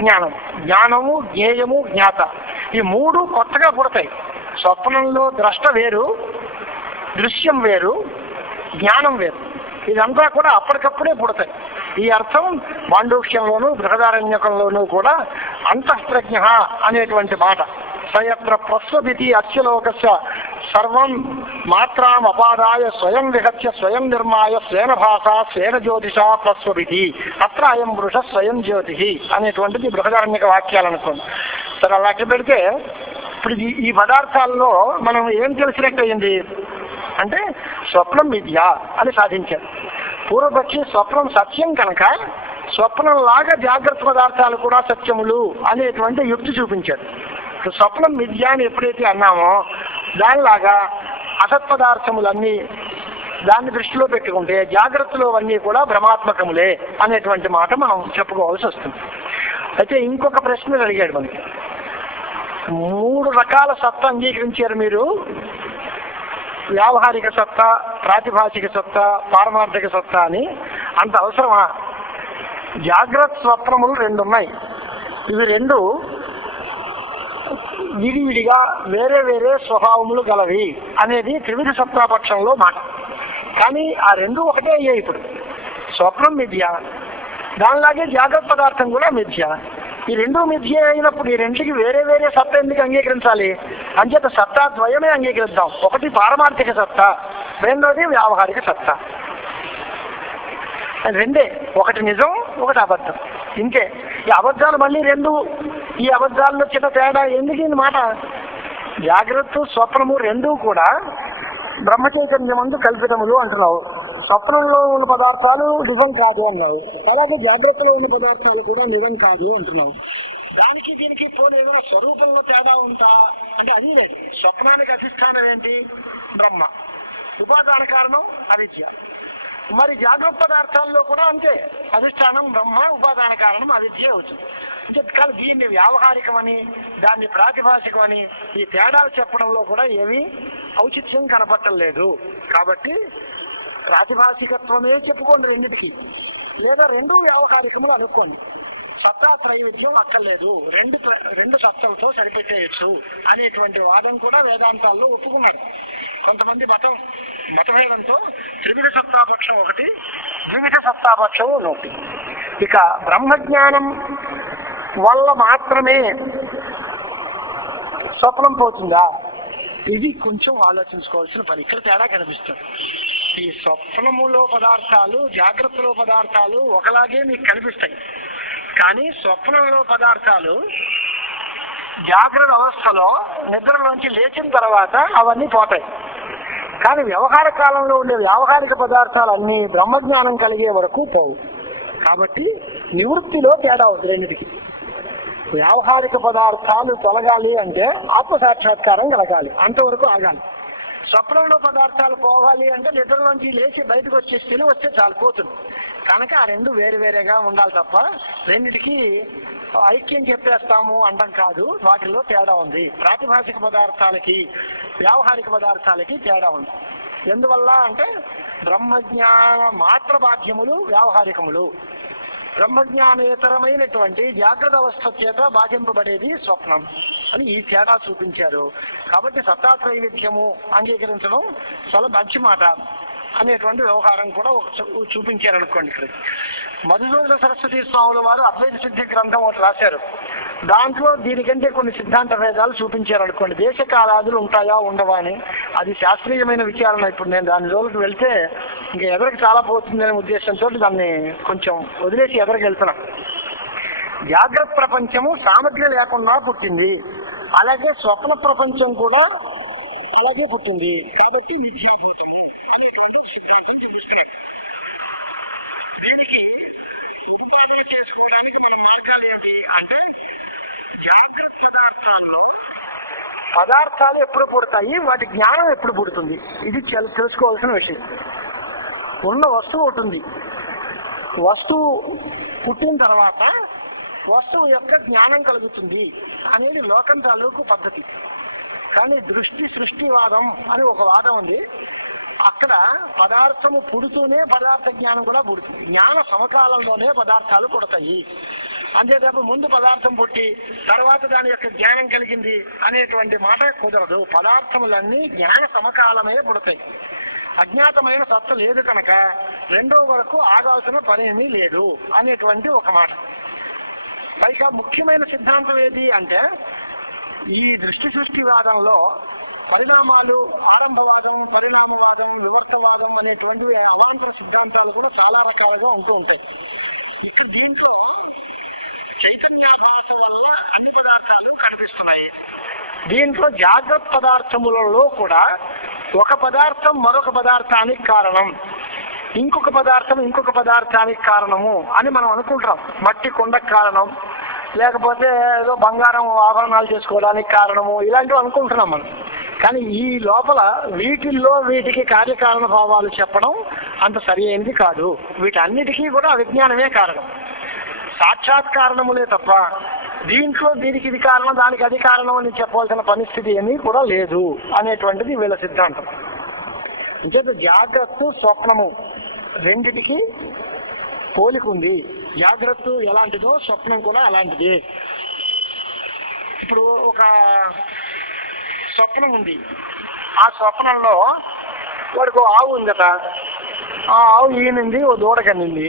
జ్ఞానము, జ్ఞేయము, జ్ఞాత. ఈ మూడు కొత్తగా పుడతాయి. స్వప్నంలో ద్రష్ట వేరు, దృశ్యం వేరు, జ్ఞానం వేరు. ఇదంతా కూడా అప్పటికప్పుడే పుడతాయి. ఈ అర్థం మాండూక్యంలోను బృహదారణ్యకంలోనూ కూడా అంతఃప్రజ్ఞ అనేటువంటి మాట. సయత్ర ప్రస్వభితి అస్యలోకస్య సర్వం మాత్రాం అపాదాయ స్వయం విహత్య స్వయం నిర్మాయ స్వేన భాష స్వేన జ్యోతిష ప్రస్వభితి అత్ర అయం వృష స్వయం జ్యోతి అనేటువంటిది బృహదారణ్యక వాక్యాలు అనుకోండి. సరే, అలాగే పెడితే ఇప్పుడు ఈ పదార్థాల్లో మనం ఏం తెలిసినట్టయింది అంటే స్వప్నం మిథ్య అని సాధించారు. పూర్వపక్షి స్వప్నం సత్యం కనుక స్వప్నంలాగా జాగ్రత్త పదార్థాలు కూడా సత్యములు అనేటువంటి యుక్తి చూపించారు. స్వప్నం మిథ్య అని ఎప్పుడైతే అన్నామో దానిలాగా అసత్పదార్థములన్నీ దాన్ని దృష్టిలో పెట్టుకుంటే జాగ్రత్తలో అన్నీ కూడా భ్రమాత్మకములే అనేటువంటి మాట మనం చెప్పుకోవాల్సి వస్తుంది. అయితే ఇంకొక ప్రశ్న అడిగాడు మనకి. 3 రకాల సత్తా అంగీకరించారు మీరు, వ్యావహారిక సత్తా, ప్రాతిభాషిక సత్తా, పారమార్థిక సత్తా అని. అంత అవసరమా? జాగ్రత్త స్వప్నములు 2 ఉన్నాయి. ఇవి 2 విడివిడిగా వేరే వేరే స్వభావములు గలవి అనేది త్రివిధ సత్తాపక్షంలో మాట. కానీ ఆ 2 ఒకటే అయ్యాయి. ఇప్పుడు స్వప్నం మిథ్య, దానిలాగే జాగ్రత్త పదార్థం కూడా మిథ్య. ఈ 2 మిథ్య అయినప్పుడు ఈ 2కి వేరే వేరే సత్తా ఎందుకు అంగీకరించాలి? అంచేత సత్తా ద్వయమే అంగీకరిద్దాం. ఒకటి పారమార్థిక సత్తా, రెండోది వ్యావహారిక సత్తా. 2, ఒకటి నిజం, ఒకటి అబద్ధం. ఇంకే ఈ అబద్ధాలు మళ్ళీ 2. ఈ అబద్ధాల్లో చిన్న తేడా ఎందుకు ఈ మాట? జాగ్రత్త స్వప్నము 2 కూడా బ్రహ్మచైతన్యమందు కల్పితములు అంటున్నావు. స్వప్నంలో ఉన్న పదార్థాలు నిజం కాదు అన్నావు. అలాగే జాగ్రత్తలో ఉన్న పదార్థాలు కూడా నిజం కాదు అంటున్నావు. దానికి దీనికి పోనీ ఏమైనా స్వరూపంలో తేడా ఉంటా అంటే అది లేదు. స్వప్నానికి అధిష్టానం ఏంటి? బ్రహ్మ. ఉపాదాన కారణం అవిద్య. మరి జాగ్రత్త పదార్థాల్లో కూడా అంతే, అధిష్టానం బ్రహ్మ, ఉపాదాన కారణం అవిద్య అవుతుంది. అంటే దీన్ని వ్యావహారికమని దాన్ని ప్రాతిభాషికమని ఈ తేడాలు చెప్పడంలో కూడా ఏమీ ఔచిత్యం కనపట్టలేదు. కాబట్టి ప్రాతిభాషికత్వమే చెప్పుకోండి రెండింటికి, లేదా 2 వ్యావహారికములు అనుకోండి. సత్తా త్రైవిధ్యం అక్కర్లేదు, 2 సత్తలతో సరిపెట్టేయచ్చు అనేటువంటి వాదం కూడా వేదాంతాల్లో ఒప్పుకున్నారు. కొంతమంది మతభేదంతో త్రివిధ సత్తాపక్షం ఒకటి, ద్వివిధ సత్తాపక్షం ఒకటి. ఇక బ్రహ్మజ్ఞానం వల్ల మాత్రమే స్వప్నం పోతుందా? ఇది కొంచెం ఆలోచించుకోవాల్సిన పని. ఇక్కడ తేడా కనిపిస్తుంది. ఈ స్వప్నములో పదార్థాలు జాగ్రత్తలో పదార్థాలు ఒకలాగే మీకు కనిపిస్తాయి. కానీ స్వప్నంలో పదార్థాలు జాగ్రత్త అవస్థలో నిద్రలోంచి లేచిన తర్వాత అవన్నీ పోతాయి. కానీ వ్యవహార కాలంలో ఉండే వ్యావహారిక పదార్థాలన్నీ బ్రహ్మజ్ఞానం కలిగే వరకు పోవు. కాబట్టి నివృత్తిలో తేడా అవుతుంది రెండింటికి. వ్యావహారిక పదార్థాలు తొలగాలి అంటే ఆత్మసాక్షాత్కారం కలగాలి, అంతవరకు ఆగాలి. స్వప్నంలో పదార్థాలు పోవాలి అంటే నిద్రలోంచి లేచి బయటకు వచ్చేసి తెలివి వస్తే చాలు, పోతుంది. కనుక ఆ రెండు వేరు వేరేగా ఉండాలి తప్ప రెండిటికి ఐక్యం చెప్పేస్తాము అంటాం కాదు. వాటిల్లో తేడా ఉంది. ప్రాతిభాషిక పదార్థాలకి వ్యావహారిక పదార్థాలకి తేడా ఉంది. ఎందువల్ల అంటే బ్రహ్మజ్ఞాన మాత్ర బాధ్యములు వ్యావహారికములు, బ్రహ్మజ్ఞానేతరమైనటువంటి జాగ్రత్త అవస్థ చేత బాధింపబడేది స్వప్నం అని ఈ తేడా చూపించారు. కాబట్టి సత్తాత్రైవిధ్యము అంగీకరించడం చాలా మంచి మాట అనేటువంటి వ్యవహారం కూడా చూపించారనుకోండి. ఇక్కడ మధుసూదన సరస్వతి స్వాముల వారు అద్వైత సిద్ధి గ్రంథం ఒకటి రాశారు. దాంట్లో దీనికంటే కొన్ని సిద్ధాంత భేదాలు చూపించారనుకోండి. దేశకాలాదులు ఉంటాయా ఉండవా అని. అది శాస్త్రీయమైన విచారణ. ఇప్పుడు నేను దాని జోలికి వెళ్తే ఇంకా ఎదరికి చాలా పోతుందనే ఉద్దేశంతో దాన్ని కొంచెం వదిలేసి ఎదరికి వెళ్తున్నాం. జాగ్రత్త ప్రపంచము సామగ్రి లేకుండా పుట్టింది, అలాగే స్వప్న ప్రపంచం కూడా అలాగే పుట్టింది. కాబట్టి పదార్థాలు ఎప్పుడు పుడతాయి, వాటి జ్ఞానం ఎప్పుడు పుడుతుంది, ఇది తెలుసుకోవాల్సిన విషయం. ఉన్న వస్తువు ఒకటి ఉంది. వస్తువు పుట్టిన తర్వాత వస్తువు యొక్క జ్ఞానం కలుగుతుంది అనేది లోకం తాలూకు పద్ధతి. కానీ దృష్టి సృష్టివాదం అని ఒక వాదం ఉంది. అక్కడ పదార్థము పుడుతూనే పదార్థ జ్ఞానం కూడా పుడుతుంది. జ్ఞాన సమకాలంలోనే పదార్థాలు పుడతాయి. అంతేతప్పుడు ముందు పదార్థం పుట్టి తర్వాత దాని యొక్క జ్ఞానం కలిగింది అనేటువంటి మాట కుదరదు. పదార్థములన్నీ జ్ఞాన సమకాలమే పుడతాయి. అజ్ఞాతమైన సత్త లేదు కనుక రెండో వరకు ఆగాల్సిన పనేమీ లేదు అనేటువంటి ఒక మాట. పైగా ముఖ్యమైన సిద్ధాంతం ఏది అంటే ఈ దృష్టి సృష్టివాదంలో పరిణామాలు, ఆరంభవాదం, పరిణామవాదం, వివర్తవాదం అనేటువంటి అవాంతర సిద్ధాంతాలు కూడా చాలా రకాలుగా ఉంటూ ఉంటాయి. దీంట్లో చైతన్యాభాసం వల్ల అన్ని పదార్థాలు కనిపిస్తున్నాయి. దీంట్లో జాగ్రత్త పదార్థములలో కూడా ఒక పదార్థం మరొక పదార్థానికి కారణం, ఇంకొక పదార్థం ఇంకొక పదార్థానికి కారణము అని మనం అనుకుంటాం. మట్టి కొండకు కారణం, లేకపోతే ఏదో బంగారం ఆభరణాలు చేసుకోవడానికి కారణము, ఇలాంటివి అనుకుంటున్నాం మనం. కానీ ఈ లోపల వీటిల్లో వీటికి కార్యకారణ భావాలు చెప్పడం అంత సరి అయినది కాదు. వీటన్నిటికీ కూడా అవిజ్ఞానమే కారణం, సాక్షాత్కారణములే తప్ప దీంట్లో దీనికి ఇది కారణం దానికి అది కారణం అని చెప్పవలసిన పరిస్థితి ఏమీ కూడా లేదు అనేటువంటిది వీళ్ళ సిద్ధాంతం. అంచేత జాగ్రత్త స్వప్నము రెండిటికి పోలికుంది. జాగ్రత్త ఎలాంటిదో స్వప్నం కూడా అలాంటిది. ఇప్పుడు ఒక స్వప్నం ఉంది. ఆ స్వప్నంలో వాడికి ఆవు ఉందట. ఆ ఆవు ఈనింది, ఓ దూడ కన్నింది.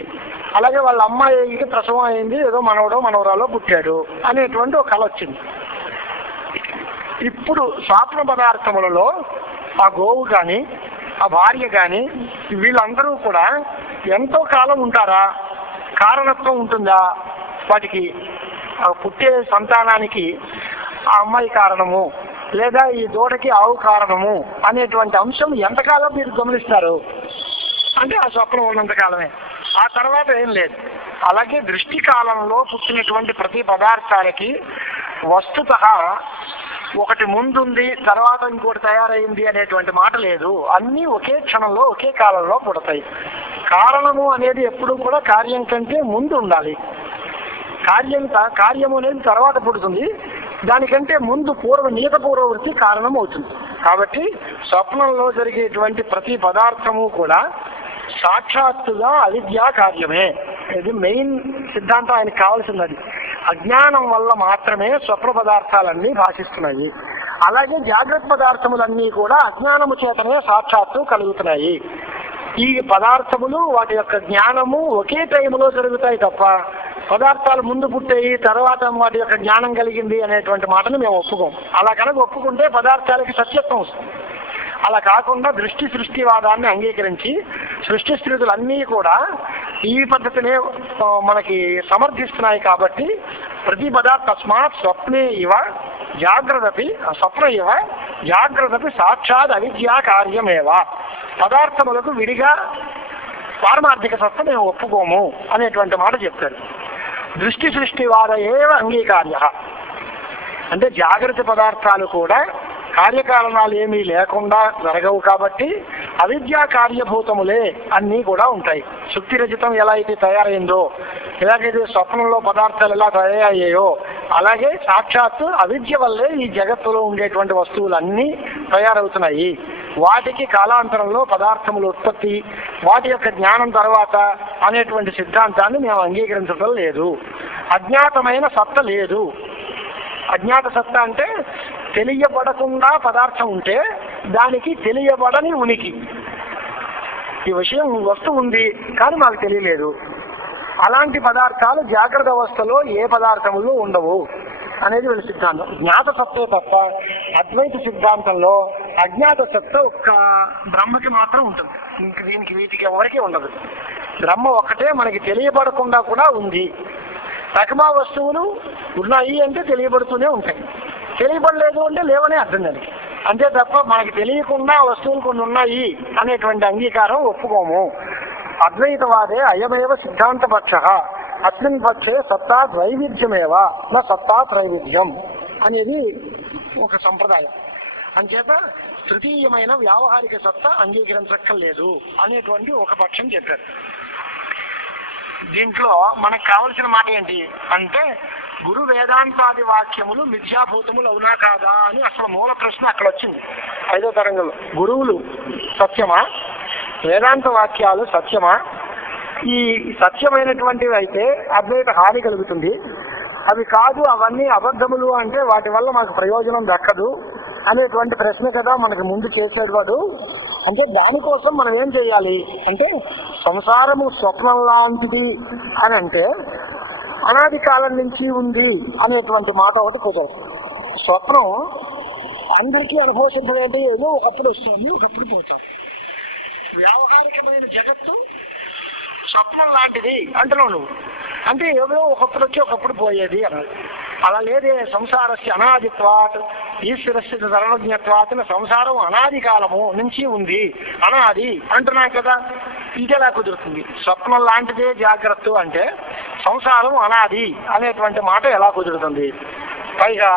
అలాగే వాళ్ళ అమ్మాయికి ప్రసవం అయింది, ఏదో మనవడో మనవరాలో పుట్టాడు అనేటువంటి ఒక కళ వచ్చింది. ఇప్పుడు స్వప్న పదార్థములలో ఆ గోవు కానీ ఆ భార్య కానీ వీళ్ళందరూ కూడా ఎంతో కాలం ఉంటారా? కారణత్వం ఉంటుందా? వాటికి పుట్టే సంతానానికి ఆ అమ్మాయి కారణము లేదా ఈ దూడకి ఆవు కారణము అనేటువంటి అంశం ఎంతకాలం మీరు గమనిస్తారు అంటే ఆ స్వప్నం ఉన్నంతకాలమే, ఆ తర్వాత ఏం లేదు. అలాగే దృష్టి కాలంలో పుట్టినటువంటి ప్రతి పదార్థాలకి వస్తుతః ఒకటి ముందుంది తర్వాత ఇంకోటి తయారైంది అనేటువంటి మాట లేదు. అన్నీ ఒకే క్షణంలో ఒకే కాలంలో పుడతాయి. కారణము అనేది ఎప్పుడూ కూడా కార్యం కంటే ముందు ఉండాలి. కార్యము అనేది తర్వాత పుడుతుంది, దానికంటే ముందు నియత పూర్వవృత్తి కారణం అవుతుంది. కాబట్టి స్వప్నంలో జరిగేటువంటి ప్రతి పదార్థము కూడా సాక్షాత్తుగా అవిద్యా కార్యమే. ఇది మెయిన్ సిద్ధాంతం ఆయనకు కావాల్సినది. అజ్ఞానం వల్ల మాత్రమే స్వప్న పదార్థాలన్నీ భాషిస్తున్నాయి. అలాగే జాగ్రత్త పదార్థములన్నీ కూడా అజ్ఞానము చేతనే సాక్షాత్తు కలుగుతున్నాయి. ఈ పదార్థములు వాటి యొక్క జ్ఞానము ఒకే టైంలో జరుగుతాయి తప్ప పదార్థాలు ముందు పుట్టాయి తర్వాత వాటి యొక్క జ్ఞానం కలిగింది అనేటువంటి మాటను మేము ఒప్పుకోం. అలా కనుక ఒప్పుకుంటే పదార్థాలకి సత్యత్వం వస్తుంది. అలా కాకుండా దృష్టి సృష్టివాదాన్ని అంగీకరించి సృష్టి స్థితులన్నీ కూడా ఈ పద్ధతినే మనకి సమర్థిస్తున్నాయి. కాబట్టి ప్రతి పదార్థ తస్మాత్ స్వప్నే ఇవ జాగ్రత్తపి స్వప్న ఇవ జాగ్రత్తపి సాక్షాత్ అవిద్యా కార్యమేవ. పదార్థములకు విడిగా పారమార్థిక సత్త మేము ఒప్పుకోము అనేటువంటి మాట చెప్తారు. దృష్టి సృష్టివాద ఏవ అంగీకార్య. అంటే జాగ్రత్త పదార్థాలు కూడా కార్యకారణాలు ఏమీ లేకుండా జరగవు కాబట్టి అవిద్యా కార్యభూతములే అన్నీ కూడా ఉంటాయి. శుక్తి రజితం ఎలా అయితే తయారైందో, ఎలాగైతే స్వప్నంలో పదార్థాలు ఎలా తయారయ్యాయో, అలాగే సాక్షాత్తు అవిద్య వల్లే ఈ జగత్తులో ఉండేటువంటి వస్తువులన్నీ తయారవుతున్నాయి. వాటికి కాలాంతరంలో పదార్థములు ఉత్పత్తి, వాటి యొక్క జ్ఞానం తర్వాత అనేటువంటి సిద్ధాంతాన్ని మేము అంగీకరించడం లేదు. అజ్ఞాతమైన సత్త లేదు. అజ్ఞాత సత్తా అంటే తెలియబడకుండా పదార్థం ఉంటే దానికి తెలియబడని ఉనికి. ఈ విషయం వస్తువు ఉంది కానీ మాకు తెలియలేదు. అలాంటి పదార్థాలు జాగ్రత్త అవస్థలో ఏ పదార్థములు ఉండవు అనేది వీళ్ళ సిద్ధాంతం. జ్ఞాత సత్తే తప్ప అద్వైత సిద్ధాంతంలో అజ్ఞాత సత్త ఒక్క బ్రహ్మకి మాత్రం ఉంటుంది. ఇంక దీనికి వీటికి ఎవరికీ ఉండదు. బ్రహ్మ ఒక్కటే మనకి తెలియబడకుండా కూడా ఉంది. తకమా వస్తువులు ఉన్నాయి అంటే తెలియబడుతూనే ఉంటాయి, తెలియబడలేదు అంటే లేవనే అర్థం దానికి. అంతే తప్ప మనకి తెలియకుండా వస్తువులు కొన్ని ఉన్నాయి అనేటువంటి అంగీకారం ఒప్పుకోము. అద్వైతవాదే అయమేవ సిద్ధాంత పక్ష, అస్మిన్ పక్షే సత్తా ద్వైవిధ్యమేవ నా సత్తా త్రైవిధ్యం అనేది ఒక సంప్రదాయం. అంచేత తృతీయమైన వ్యావహారిక సత్తా అంగీకరించక్కర్లేదు అనేటువంటి ఒక పక్షం చెప్పారు. దీంట్లో మనకు కావలసిన మాట ఏంటి అంటే, గురు వేదాంతాది వాక్యములు మిథ్యాభూతములు అవునా కాదా అని అసలు మూల ప్రశ్న అక్కడ వచ్చింది 5వ తరంగంలో. గురువులు సత్యమా, వేదాంత వాక్యాలు సత్యమా? ఈ సత్యమైనటువంటివి అయితే అద్వైత హాని కలుగుతుంది, అవి కాదు అవన్నీ అబద్ధములు అంటే వాటి వల్ల మాకు ప్రయోజనం దక్కదు అనేటువంటి ప్రశ్న కదా మనకు ముందు చేసాడు వాడు. అంటే దానికోసం మనం ఏం చేయాలి అంటే, సంసారము స్వప్నం లాంటిది అని అంటే అనాది కాలం నుంచి ఉంది అనేటువంటి మాట ఒకటి కుదరదు. స్వప్నం అందరికీ అనుభవించబడేది ఏదో ఒకప్పుడు వస్తుంది, ఒకప్పుడు పోతాం. వ్యావహారికమైన జగత్తు స్వప్నం లాంటిది అంటున్నావు నువ్వు. అంటే ఏదో ఒకప్పుడు వచ్చి ఒకప్పుడు పోయేది అన్నది. అలా లేదే. సంసారస్య అనాదిత్వాత్ ఈశ్వరస్య సర్వజ్ఞత్వాత్, సంసారం అనాది కాలము నుంచి ఉంది, అనాది అంటున్నాం కదా. ఇంకెలా కుదురుతుంది? స్వప్నం లాంటిదే జాగ్రత్త అంటే సంసారం అనాది అనేటువంటి మాట ఎలా కుదురుతుంది? పైగా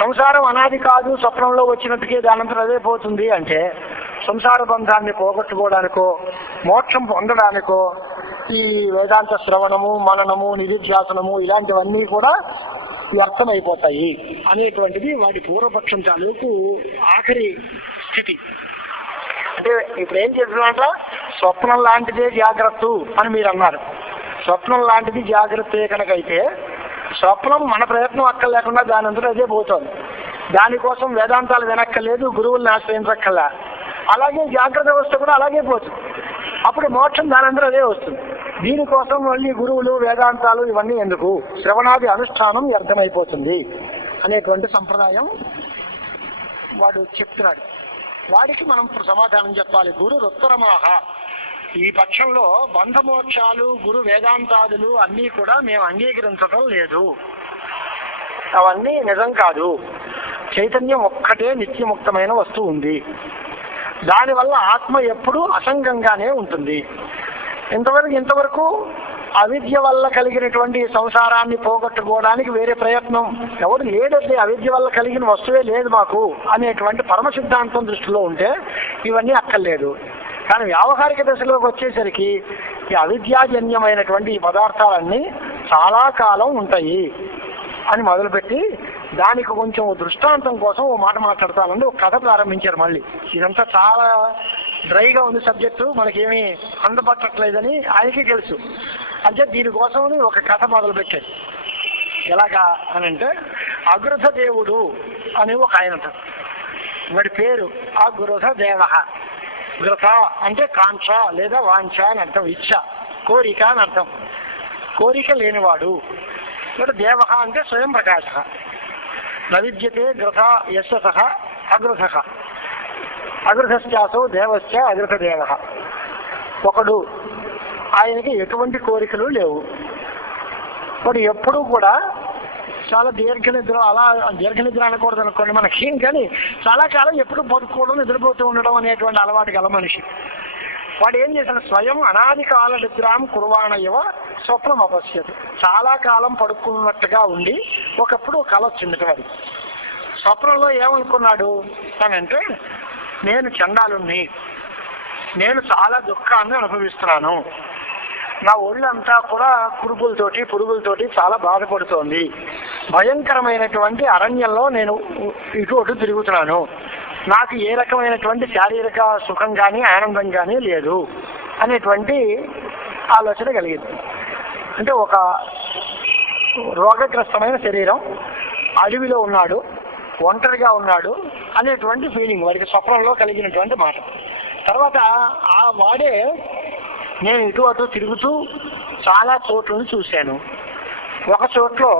సంసారం అనాది కాదు, స్వప్నంలో వచ్చినట్టుకే దానంతరం అదే పోతుంది అంటే సంసార బంధాన్ని పోగొట్టుకోవడానికో మోక్షం పొందడానికో ఈ వేదాంత శ్రవణము, మననము, నిధిధ్యాసనము ఇలాంటివన్నీ కూడా వ్యర్థమైపోతాయి అనేటువంటిది వాటి పూర్వపక్షం తాలూకు ఆఖరి స్థితి. అంటే ఇప్పుడు ఏం చేస్తున్నట్ల, స్వప్నం లాంటిదే జాగ్రత్త అని మీరు అన్నారు. స్వప్నం లాంటిది జాగ్రత్తే కనుకైతే స్వప్నం మన ప్రయత్నం అక్కర్లేకుండా దాని అంతా అదే పోతుంది. దానికోసం వేదాంతాలు వినక్కర్లేదు, గురువుల్ని ఆశ్రయించక్కర్లా. అలాగే జాగ్రత్త అవస్థ కూడా అలాగే పోతుంది. అప్పుడు మోక్షం దానందరూ అదే వస్తుంది. దీనికోసం మళ్ళీ గురువులు, వేదాంతాలు ఇవన్నీ ఎందుకు? శ్రవణాది అనుష్ఠానం వ్యర్థమైపోతుంది అనేటువంటి సంప్రదాయం వాడు చెప్తున్నాడు. వాడికి మనం సమాధానం చెప్పాలి. గురు ఉత్తరమాహ, ఈ పక్షంలో బంధమోక్షాలు, గురు వేదాంతాదులు అన్నీ కూడా మేము అంగీకరించడం లేదు, అవన్నీ నిజం కాదు. చైతన్యం ఒక్కటే నిత్యముక్తమైన వస్తువు ఉంది. దానివల్ల ఆత్మ ఎప్పుడూ అసంగంగానే ఉంటుంది. ఇంతవరకు అవిద్య వల్ల కలిగినటువంటి సంసారాన్ని పోగొట్టుకోవడానికి వేరే ప్రయత్నం ఎవరు లేదండి. అవిద్య వల్ల కలిగిన వస్తువే లేదు మాకు అనేటువంటి పరమ సిద్ధాంతం దృష్టిలో ఉంటే ఇవన్నీ అక్కర్లేదు. కానీ వ్యావహారిక దశలోకి వచ్చేసరికి ఈ అవిద్యాజన్యమైనటువంటి ఈ పదార్థాలన్నీ చాలా కాలం ఉంటాయి అని మొదలుపెట్టి దానికి కొంచెం దృష్టాంతం కోసం ఓ మాట మాట్లాడతానండి. ఒక కథ ప్రారంభించారు. మళ్ళీ ఇదంతా చాలా డ్రైగా ఉంది సబ్జెక్టు, మనకేమీ అందపట్టట్లేదని ఆయనకే తెలుసు. అంటే దీనికోసమని ఒక కథ మొదలుపెట్టాడు. ఎలాగా అని అంటే, అగ్రథ దేవుడు అని ఒక ఆయన అంటారు. వాడి పేరు అగ్రథ దేవ. గ్రథ అంటే కాంక్ష లేదా వాంఛ అని అర్థం, ఇచ్చ, కోరిక అని అర్థం. కోరిక లేనివాడు. ఇక్కడ దేవ అంటే స్వయం ప్రకాశ. నవిద్యతే గ్రథ యశ సహ అగ్రథ. అగ్రథశ్చాసో దేవశ్చ అగ్రథ దేవ. ఒకడు, ఆయనకి ఎటువంటి కోరికలు లేవు. వాడు ఎప్పుడూ కూడా చాలా దీర్ఘనిద్ర, అలా దీర్ఘనిద్ర అనకూడదు అనుకోండి మనకి, కానీ చాలా కాలం ఎప్పుడు బతుకోవడం, నిద్రపోతూ ఉండడం అనేటువంటి అలవాటు గల మనిషి. వాడు ఏం చేశాడు, స్వయం అనాది కాల నిద్రాం కుర్వాణ ఇవ స్వప్నం అపశ్యత్. చాలా కాలం పడుకున్నట్టుగా ఉండి ఒకప్పుడు కల వచ్చింది వాడికి. స్వప్నంలో ఏమనుకున్నాడు అనంటే, నేను చండాలుణ్ణి, నేను చాలా దుఃఖాన్ని అనుభవిస్తున్నాను, నా ఒళ్ళంతా కూడా పురుగులతోటి చాలా బాధపడుతోంది, భయంకరమైనటువంటి అరణ్యంలో నేను ఇటు అటు తిరుగుతున్నాను, నాకు ఏ రకమైనటువంటి శారీరక సుఖం కానీ ఆనందం కానీ లేదు అనేటువంటి ఆలోచన కలిగింది. అంటే ఒక రోగగ్రస్తమైన శరీరం, అడవిలో ఉన్నాడు, ఒంటరిగా ఉన్నాడు అనేటువంటి ఫీలింగ్ వాడికి స్వప్నంలో కలిగినటువంటి మాట. తర్వాత ఆ వాడే, నేను ఇటు అటు తిరుగుతూ చాలా చోట్లను చూశాను, ఒక చోట్లో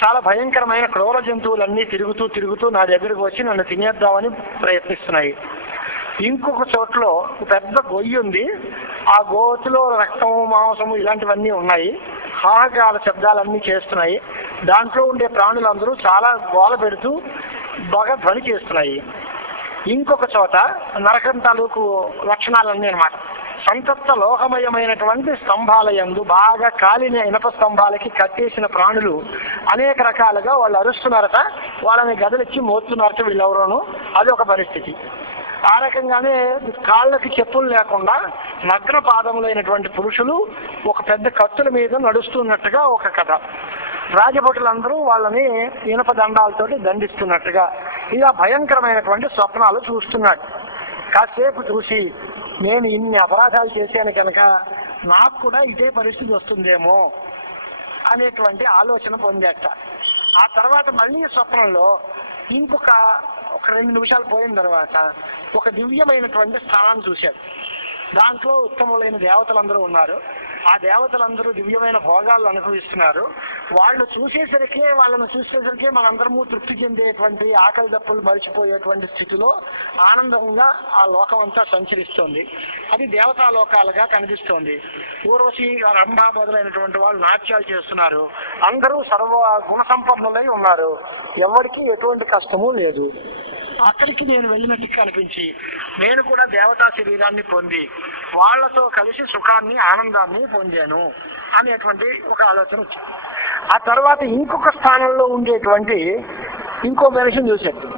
చాలా భయంకరమైన క్రూర జంతువులన్నీ తిరుగుతూ నా దగ్గరకు వచ్చి నన్ను తినేద్దామని ప్రయత్నిస్తున్నాయి. ఇంకొక చోట్లో పెద్ద గొయ్యి ఉంది, ఆ గోతులో రక్తము మాంసము ఇలాంటివన్నీ ఉన్నాయి, హాహాకార శబ్దాలన్నీ చేస్తున్నాయి, దాంట్లో ఉండే ప్రాణులందరూ చాలా గోల పెడుతూ బాగా ధ్వని చేస్తున్నాయి. ఇంకొక చోట నరకం తాలూకు లక్షణాలన్నీ అనమాట. సంతప్త లోహమయమైనటువంటి స్తంభాల యందు బాగా కాలిన ఇనప స్తంభాలకి కట్టేసిన ప్రాణులు అనేక రకాలుగా వాళ్ళు అరుస్తున్నారట, వాళ్ళని గదిలిచ్చి మోస్తున్నారట వీళ్ళెవరోనూ. అది ఒక పరిస్థితి. ఆ రకంగానే కాళ్ళకి చెప్పులు లేకుండా నగ్న పాదములైనటువంటి పురుషులు ఒక పెద్ద కత్తుల మీద నడుస్తున్నట్టుగా ఒక కథ. రాజభటులందరూ వాళ్ళని ఇనప దండాలతోటి దండిస్తున్నట్టుగా ఇలా భయంకరమైనటువంటి స్వప్నాలు చూస్తున్నాడు. కాసేపు చూసి, నేను ఇన్ని అపరాధాలు చేశాను కనుక నాకు కూడా ఇదే పరిస్థితి వస్తుందేమో అనేటువంటి ఆలోచన పొందేట. ఆ తర్వాత మళ్ళీ స్వప్నంలో ఇంకొక 2 నిమిషాలు పోయిన తర్వాత ఒక దివ్యమైనటువంటి స్థానాన్ని చూశాడు. దాంట్లో ఉత్తములైన దేవతలందరూ ఉన్నారు. ఆ దేవతలందరూ దివ్యమైన భోగాలను అనుభవిస్తున్నారు. వాళ్ళని చూసేసరికి మనందరము తృప్తి చెందేటువంటి ఆకలి దప్పులు మరిచిపోయేటువంటి స్థితిలో ఆనందంగా ఆ లోకం అంతా సంచరిస్తోంది. అది దేవతా లోకాలుగా కనిపిస్తోంది. ఊర్వశి, రంభ మొదలైనటువంటి వాళ్ళు నాట్యాలు చేస్తున్నారు. అందరూ సర్వ గుణ సంపన్నులై ఉన్నారు. ఎవరికి ఎటువంటి కష్టము లేదు. అక్కడికి నేను వెళ్ళినట్టుగా అనిపించి నేను కూడా దేవతా శరీరాన్ని పొంది వాళ్లతో కలిసి సుఖాన్ని ఆనందాన్ని పొందాను అనేటువంటి ఒక ఆలోచన వచ్చింది. ఆ తర్వాత ఇంకొక స్థానంలో ఉండేటువంటి ఇంకో మనిషిని చూశాడు.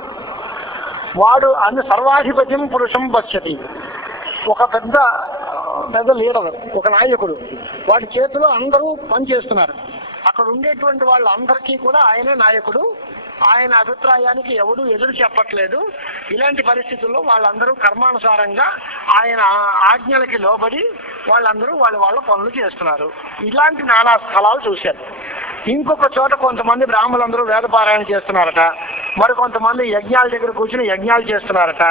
వాడు అన్ని సర్వాధిపత్యం పురుషం పశ్యతి. ఒక పెద్ద లీడర్, ఒక నాయకుడు. వాడి చేతిలో అందరూ పనిచేస్తున్నారు. అక్కడ ఉండేటువంటి వాళ్ళందరికీ కూడా ఆయనే నాయకుడు. ఆయన అభిప్రాయానికి ఎవడు ఎదురు చెప్పట్లేదు. ఇలాంటి పరిస్థితుల్లో వాళ్ళందరూ కర్మానుసారంగా ఆయన ఆజ్ఞలకి లోబడి వాళ్ళందరూ వాళ్ళ పనులు చేస్తున్నారు. ఇలాంటి నానా స్థలాలు చూశారు. ఇంకొక చోట కొంతమంది బ్రాహ్మణులందరూ వేదపారాయణ చేస్తున్నారట, మరికొంతమంది యజ్ఞాల దగ్గర కూర్చుని యజ్ఞాలు చేస్తున్నారట,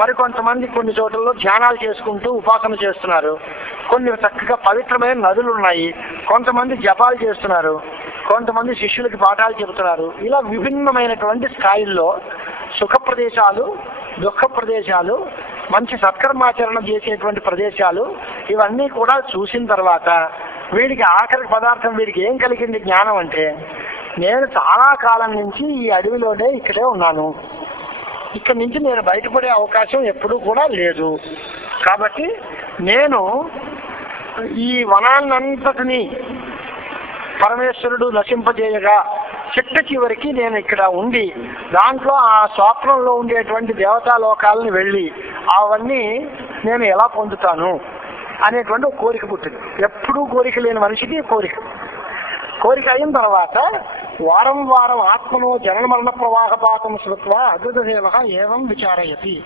మరికొంతమంది కొన్ని చోట్లలో ధ్యానాలు చేసుకుంటూ ఉపాసన చేస్తున్నారు. కొన్ని చక్కగా పవిత్రమైన నదులు ఉన్నాయి. కొంతమంది జపాలు చేస్తున్నారు, కొంతమంది శిష్యులకి పాఠాలు చెబుతున్నారు. ఇలా విభిన్నమైనటువంటి స్థాయిల్లో సుఖ ప్రదేశాలు, దుఃఖ ప్రదేశాలు, మంచి సత్కర్మాచరణ చేసేటువంటి ప్రదేశాలు ఇవన్నీ కూడా చూసిన తర్వాత వీడికి ఆఖరి పదార్థం వీడికి ఏం కలిగింది జ్ఞానం అంటే, నేను చాలా కాలం నుంచి ఈ అడవిలోనే ఇక్కడే ఉన్నాను, ఇక్కడి నుంచి నేను బయటపడే అవకాశం ఎప్పుడూ కూడా లేదు. కాబట్టి నేను ఈ వనాన్నంతటినీ పరమేశ్వరుడు నశింపజేయగా చిట్ట చివరికి నేను ఇక్కడ ఉండి దాంట్లో ఆ స్వప్నంలో ఉండేటువంటి దేవతాలోకాలను వెళ్ళి అవన్నీ నేను ఎలా పొందుతాను అనేటువంటి ఒక కోరిక పుట్టింది. ఎప్పుడూ కోరిక లేని మనిషికి కోరిక అయిన తర్వాత వారం వారం ఆత్మనో జనన మరణ ప్రవాహపాతం శ్రుత్వా అద్భుతదేవ ఏవం విచారయతి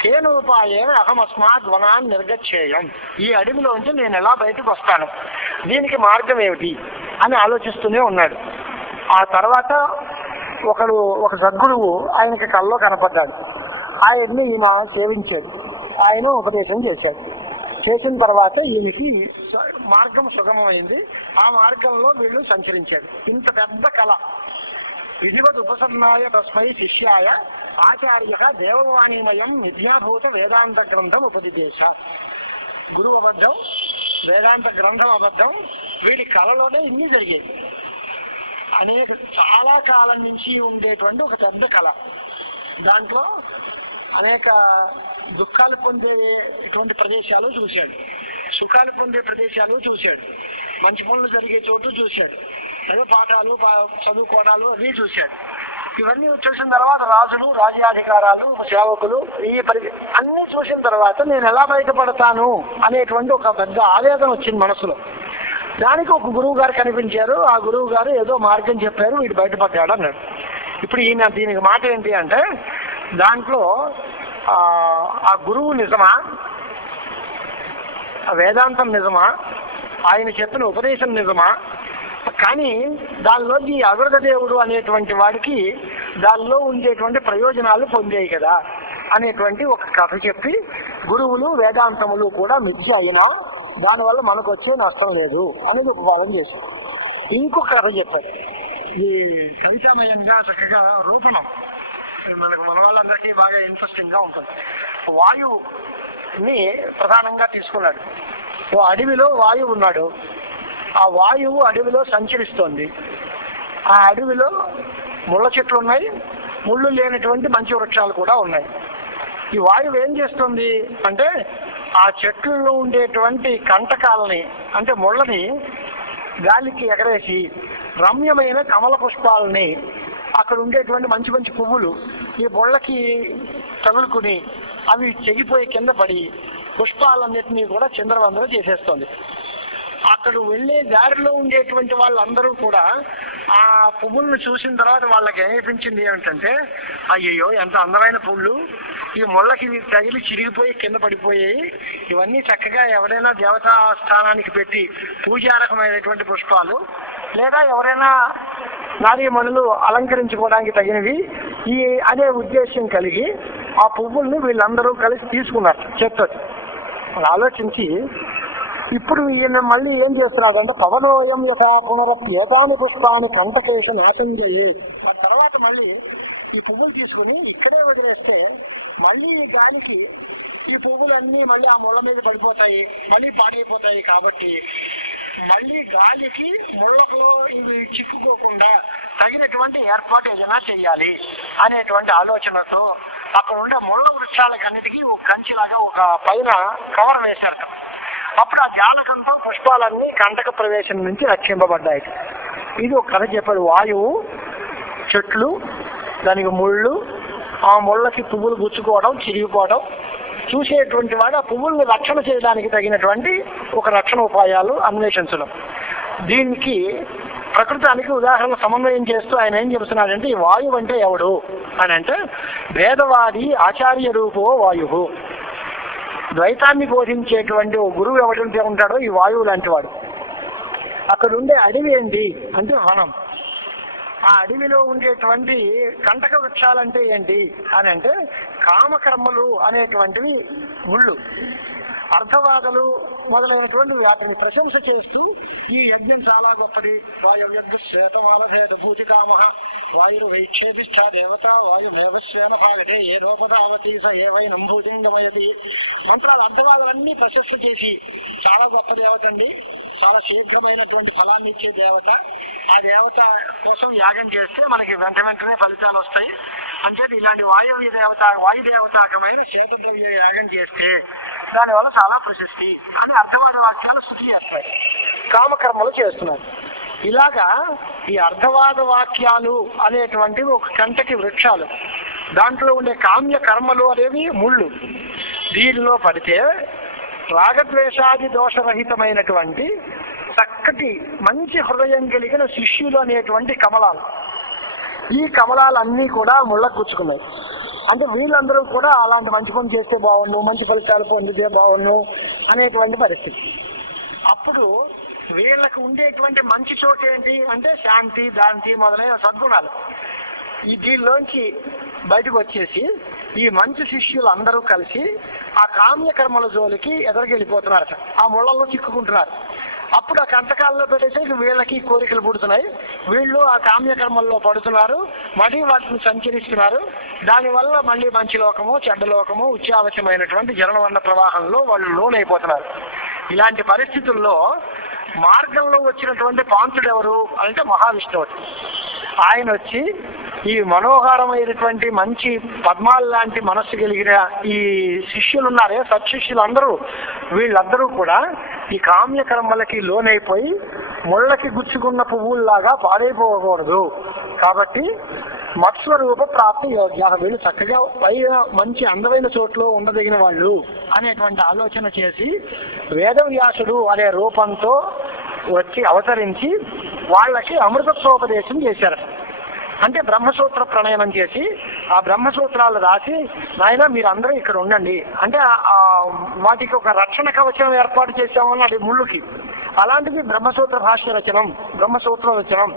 తేనోపాయేన అహమస్మాత్ వనాన్ని నిర్గచ్చేయం. ఈ అడవిలోంచి నేను ఎలా బయటకు వస్తాను, దీనికి మార్గం ఏమిటి అని ఆలోచిస్తూనే ఉన్నాడు. ఆ తర్వాత ఒక సద్గురువు ఆయనకి కల్లో కనపడ్డాడు. ఆయన్ని ఈయన సేవించాడు, ఆయన ఉపదేశం చేశాడు. చేసిన తర్వాత ఈయనకి మార్గం సుగమమైంది. ఆ మార్గంలో వీళ్ళు సంచరించాడు. ఇంత పెద్ద కళ. విధివత్ ఉపసన్నాయ తస్మై శిష్యాయ ఆచార్య దేవవాణిమయం విద్యాభూత వేదాంత గ్రంథం ఉపదిదేశ. గురువు అబద్ధం, వేదాంత గ్రంథం అబద్ధం. వీడి కళలోనే ఇన్ని జరిగేది. చాలా కాలం నుంచి ఉండేటువంటి ఒక పెద్ద కళ. దాంట్లో అనేక దుఃఖాలు పొందేటువంటి ప్రదేశాలు చూశాడు, సుఖాలు పొందే ప్రదేశాలు చూశాడు, మంచి పనులు జరిగే చోటు చూశాడు, అదే పాఠాలు చదువుకోవడాలు అవి చూశాడు. ఇవన్నీ చూసిన తర్వాత రాజులు, రాజ్యాధికారాలు, సేవకులు అన్నీ చూసిన తర్వాత నేను ఎలా బయటపడతాను అనేటువంటి ఒక పెద్ద ఆవేదన వచ్చింది మనసులో. దానికి ఒక గురువు గారు కనిపించారు. ఆ గురువు గారు ఏదో మార్గం చెప్పారు, వీడు బయటపడ్డాడు అన్నాడు. ఇప్పుడు ఈయన దీనికి మాట ఏంటి అంటే, దాంట్లో ఆ గురువు నిజమా, వేదాంతం నిజమా, ఆయన చెప్పిన ఉపదేశం నిజమా, కానీ దానిలోంచి అగ్రదేవుడు అనేటువంటి వాడికి దానిలో ఉండేటువంటి ప్రయోజనాలు పొందేవి కదా అనేటువంటి ఒక కథ చెప్పి, గురువులు వేదాంతములు కూడా మిథ్య అయినా దానివల్ల మనకు వచ్చే నష్టం లేదు అనేది ఒక వాదన చేశారు. ఇంకొక కథ చెప్పారు, ఈ కవితామయంగా చక్కగా రూపణం మనకు మన వాళ్ళందరికీ బాగా ఇంట్రెస్టింగ్ గా ఉంటుంది. వాయువుని ప్రధానంగా తీసుకున్నాడు. ఓ అడవిలో వాయువు ఉన్నాడు. ఆ వాయువు అడవిలో సంచరిస్తోంది. ఆ అడవిలో ముళ్ళ చెట్లు ఉన్నాయి, ముళ్ళు లేనటువంటి మంచి వృక్షాలు కూడా ఉన్నాయి. ఈ వాయువు ఏం చేస్తుంది అంటే, ఆ చెట్లలో ఉండేటువంటి కంటకాలని అంటే ముళ్ళని గాలికి ఎగరేసి రమ్యమైన కమల పుష్పాలని, అక్కడ ఉండేటువంటి మంచి మంచి పువ్వులు ఈ ముళ్ళకి తగులుకుని అవి చెగిపోయి కింద పడి పుష్పాలన్నిటినీ కూడా చిందరవందర చేసేస్తుంది. అక్కడ వెళ్ళే దారిలో ఉండేటువంటి వాళ్ళందరూ కూడా ఆ పువ్వులను చూసిన తర్వాత వాళ్ళకి ఏమనిపించింది ఏమిటంటే, అయ్యయ్యో ఎంత అందమైన పువ్వులు, ఈ ముళ్ళకి తగిలి చిరిగిపోయి కింద పడిపోయాయి, ఇవన్నీ చక్కగా ఎవరైనా దేవతా స్థానానికి పెట్టి పూజారకమైనటువంటి పుష్పాలు, లేదా ఎవరైనా నారీమణులు అలంకరించుకోవడానికి తగినవి ఈ అనే ఉద్దేశం కలిగి ఆ పువ్వుల్ని వీళ్ళందరూ కలిసి తీసుకున్నారు చెప్తారు. ఆలోచించి ఇప్పుడు ఈయన మళ్ళీ ఏం చేస్తున్నాడంటే, పవనోయం యథా పునరప్యేతాని పుష్పాన్ని కంటకేశ నాశంజయే, తర్వాత మళ్ళీ ఈ పువ్వులు తీసుకుని ఇక్కడే వదిలేస్తే మళ్ళీ ఈ గాలికి ఈ పువ్వులన్నీ మళ్ళీ ఆ ముళ్ళ మీద పడిపోతాయి, మళ్ళీ పాడైపోతాయి. కాబట్టి మళ్ళీ గాలికి ముళ్ళలో ఇవి చిక్కుకోకుండా తగినటువంటి ఏర్పాటు ఏదైనా చేయాలి అనేటువంటి ఆలోచనతో అక్కడ ఉండే ముళ్ళ వృక్షాలకన్నిటికీ ఒక కంచిలాగా ఒక పైన కవర్ వేశారు. అప్పుడు ఆ జాలకంతో పుష్పాలన్నీ కంటక ప్రవేశం నుంచి రక్షింపబడ్డాయి. ఇది ఒక కథ చెప్పాడు. వాయువు, చెట్లు, దానికి ముళ్ళు, ఆ ముళ్ళకి పువ్వులు గుచ్చుకోవడం, చిరిగిపోవడం చూసేటువంటి వాడు ఆ పువ్వుల్ని రక్షణ చేయడానికి తగినటువంటి ఒక రక్షణ ఉపాయాలు అన్వేషించడం. దీనికి ప్రకృతానికి ఉదాహరణ సమన్వయం చేస్తూ ఆయన ఏం చెబుతున్నాడంటే, ఈ వాయువు అంటే ఎవడు అని అంటే, వేదవాది ఆచార్య రూపో వాయువు. ద్వైతాన్ని బోధించేటువంటి ఓ గురువు ఎవడంటే ఉంటాడో ఈ వాయువు లాంటి వాడు. అక్కడ ఉండే అడవి ఏంటి అంటే వనం. ఆ అడవిలో ఉండేటువంటి కంటక వృక్షాలంటే ఏంటి అని అంటే, కామకర్మలు అనేటువంటివి ముళ్ళు, అర్థవాదలు మొదలైనటువంటి వాటిని ప్రశంస చేస్తూ ఈ యజ్ఞం చాలా గొప్పది. వాయువ్యజ్ఞ శ్వేతమాలభేద భూతికామ వాయు వైక్షేపిష్ట దేవత వాయుమేవస్వేన భాగటే ఏ లోపదావతి స ఏవై నంభూతింగమయతి మంత్రాలు అర్థవాదాలన్నీ ప్రశంస చేసి చాలా గొప్ప దేవత అండి, చాలా శీఘ్రమైనటువంటి ఫలాన్ని ఇచ్చే దేవత, ఆ దేవత కోసం యాగం చేస్తే మనకి వెంటనే ఫలితాలు వస్తాయి. అంచేది ఇలాంటి వాయుదేవతాకమైన శ్వేతద్రవ్య యాగం చేస్తే దానివల్ల చాలా ప్రశస్తి అని అర్థవాద వాక్యాలు శృతి చేస్తాయి. కామకర్మలు చేస్తున్నారు. ఇలాగా ఈ అర్థవాద వాక్యాలు అనేటువంటివి ఒక కంటకి వృక్షాలు, దాంట్లో ఉండే కామ్య కర్మలు అనేవి ముళ్ళు. దీనిలో పడితే రాగద్వేషాది దోషరహితమైనటువంటి చక్కటి మంచి హృదయం కలిగిన శిష్యులు అనేటువంటి కమలాలు, ఈ కమలాలన్నీ కూడా ముళ్ళకు గుచ్చుకున్నాయి. అంటే వీళ్ళందరూ కూడా అలాంటి మంచి పని చేస్తే బాగుండు, మంచి ఫలితాలు పొందితే బాగుండు అనేటువంటి పరిస్థితి. అప్పుడు వీళ్ళకు ఉండేటువంటి మంచి చోటు ఏంటి అంటే శాంతి, దాంతి మొదలైన సద్గుణాలు. ఈ దీనిలోంచి బయటకు వచ్చేసి ఈ మంచి శిష్యులు అందరూ కలిసి ఆ కామ్యకర్మల జోలికి ఎదరికెళ్ళిపోతున్నారట, ఆ ముళ్ళల్లో చిక్కుకుంటున్నారు. అప్పుడు ఆ కంటకాల్లో పెట్టేసి వీళ్ళకి కోరికలు పుడుతున్నాయి, వీళ్ళు ఆ కామ్యకర్మల్లో పడుతున్నారు, మళ్ళీ వాటిని సంచరిస్తున్నారు. దానివల్ల మళ్ళీ మంచి లోకము, చెడ్డ లోకము, ఉచ్చావచమైనటువంటి జనవన్న ప్రవాహంలో వాళ్ళు లోనైపోతున్నారు. ఇలాంటి పరిస్థితుల్లో మార్గంలో వచ్చినటువంటి పాంతుడు ఎవరు అంటే మహావిష్ణువు. ఆయన వచ్చి ఈ మనోహరమైనటువంటి మంచి పద్మాల లాంటి మనస్సు కలిగిన ఈ శిష్యులు ఉన్నారే, సత్శిష్యులు అందరూ, వీళ్ళందరూ కూడా ఈ కామ్యకర్మలకి లోనైపోయి ముళ్ళకి గుచ్చుకున్న పువ్వుల్లాగా పాడైపోకూడదు. కాబట్టి మత్స్వరూప ప్రాప్తి యోగ్య, వీళ్ళు చక్కగా పైగా మంచి అందమైన చోట్లో ఉండదగిన వాళ్ళు అనేటువంటి ఆలోచన చేసి వేదవ్యాసుడు అనే రూపంతో వచ్చి అవతరించి వాళ్ళకి అమృతత్వోపదేశం చేశారు. అంటే బ్రహ్మసూత్ర ప్రణయనం చేసి ఆ బ్రహ్మసూత్రాలు రాసి, నాయన మీరందరూ ఇక్కడ ఉండండి అంటే వాటికి ఒక రక్షణ కవచం ఏర్పాటు చేశామని అది ముళ్ళుకి. అలాంటిది బ్రహ్మసూత్ర భాష్య రచనం, బ్రహ్మసూత్ర రచనం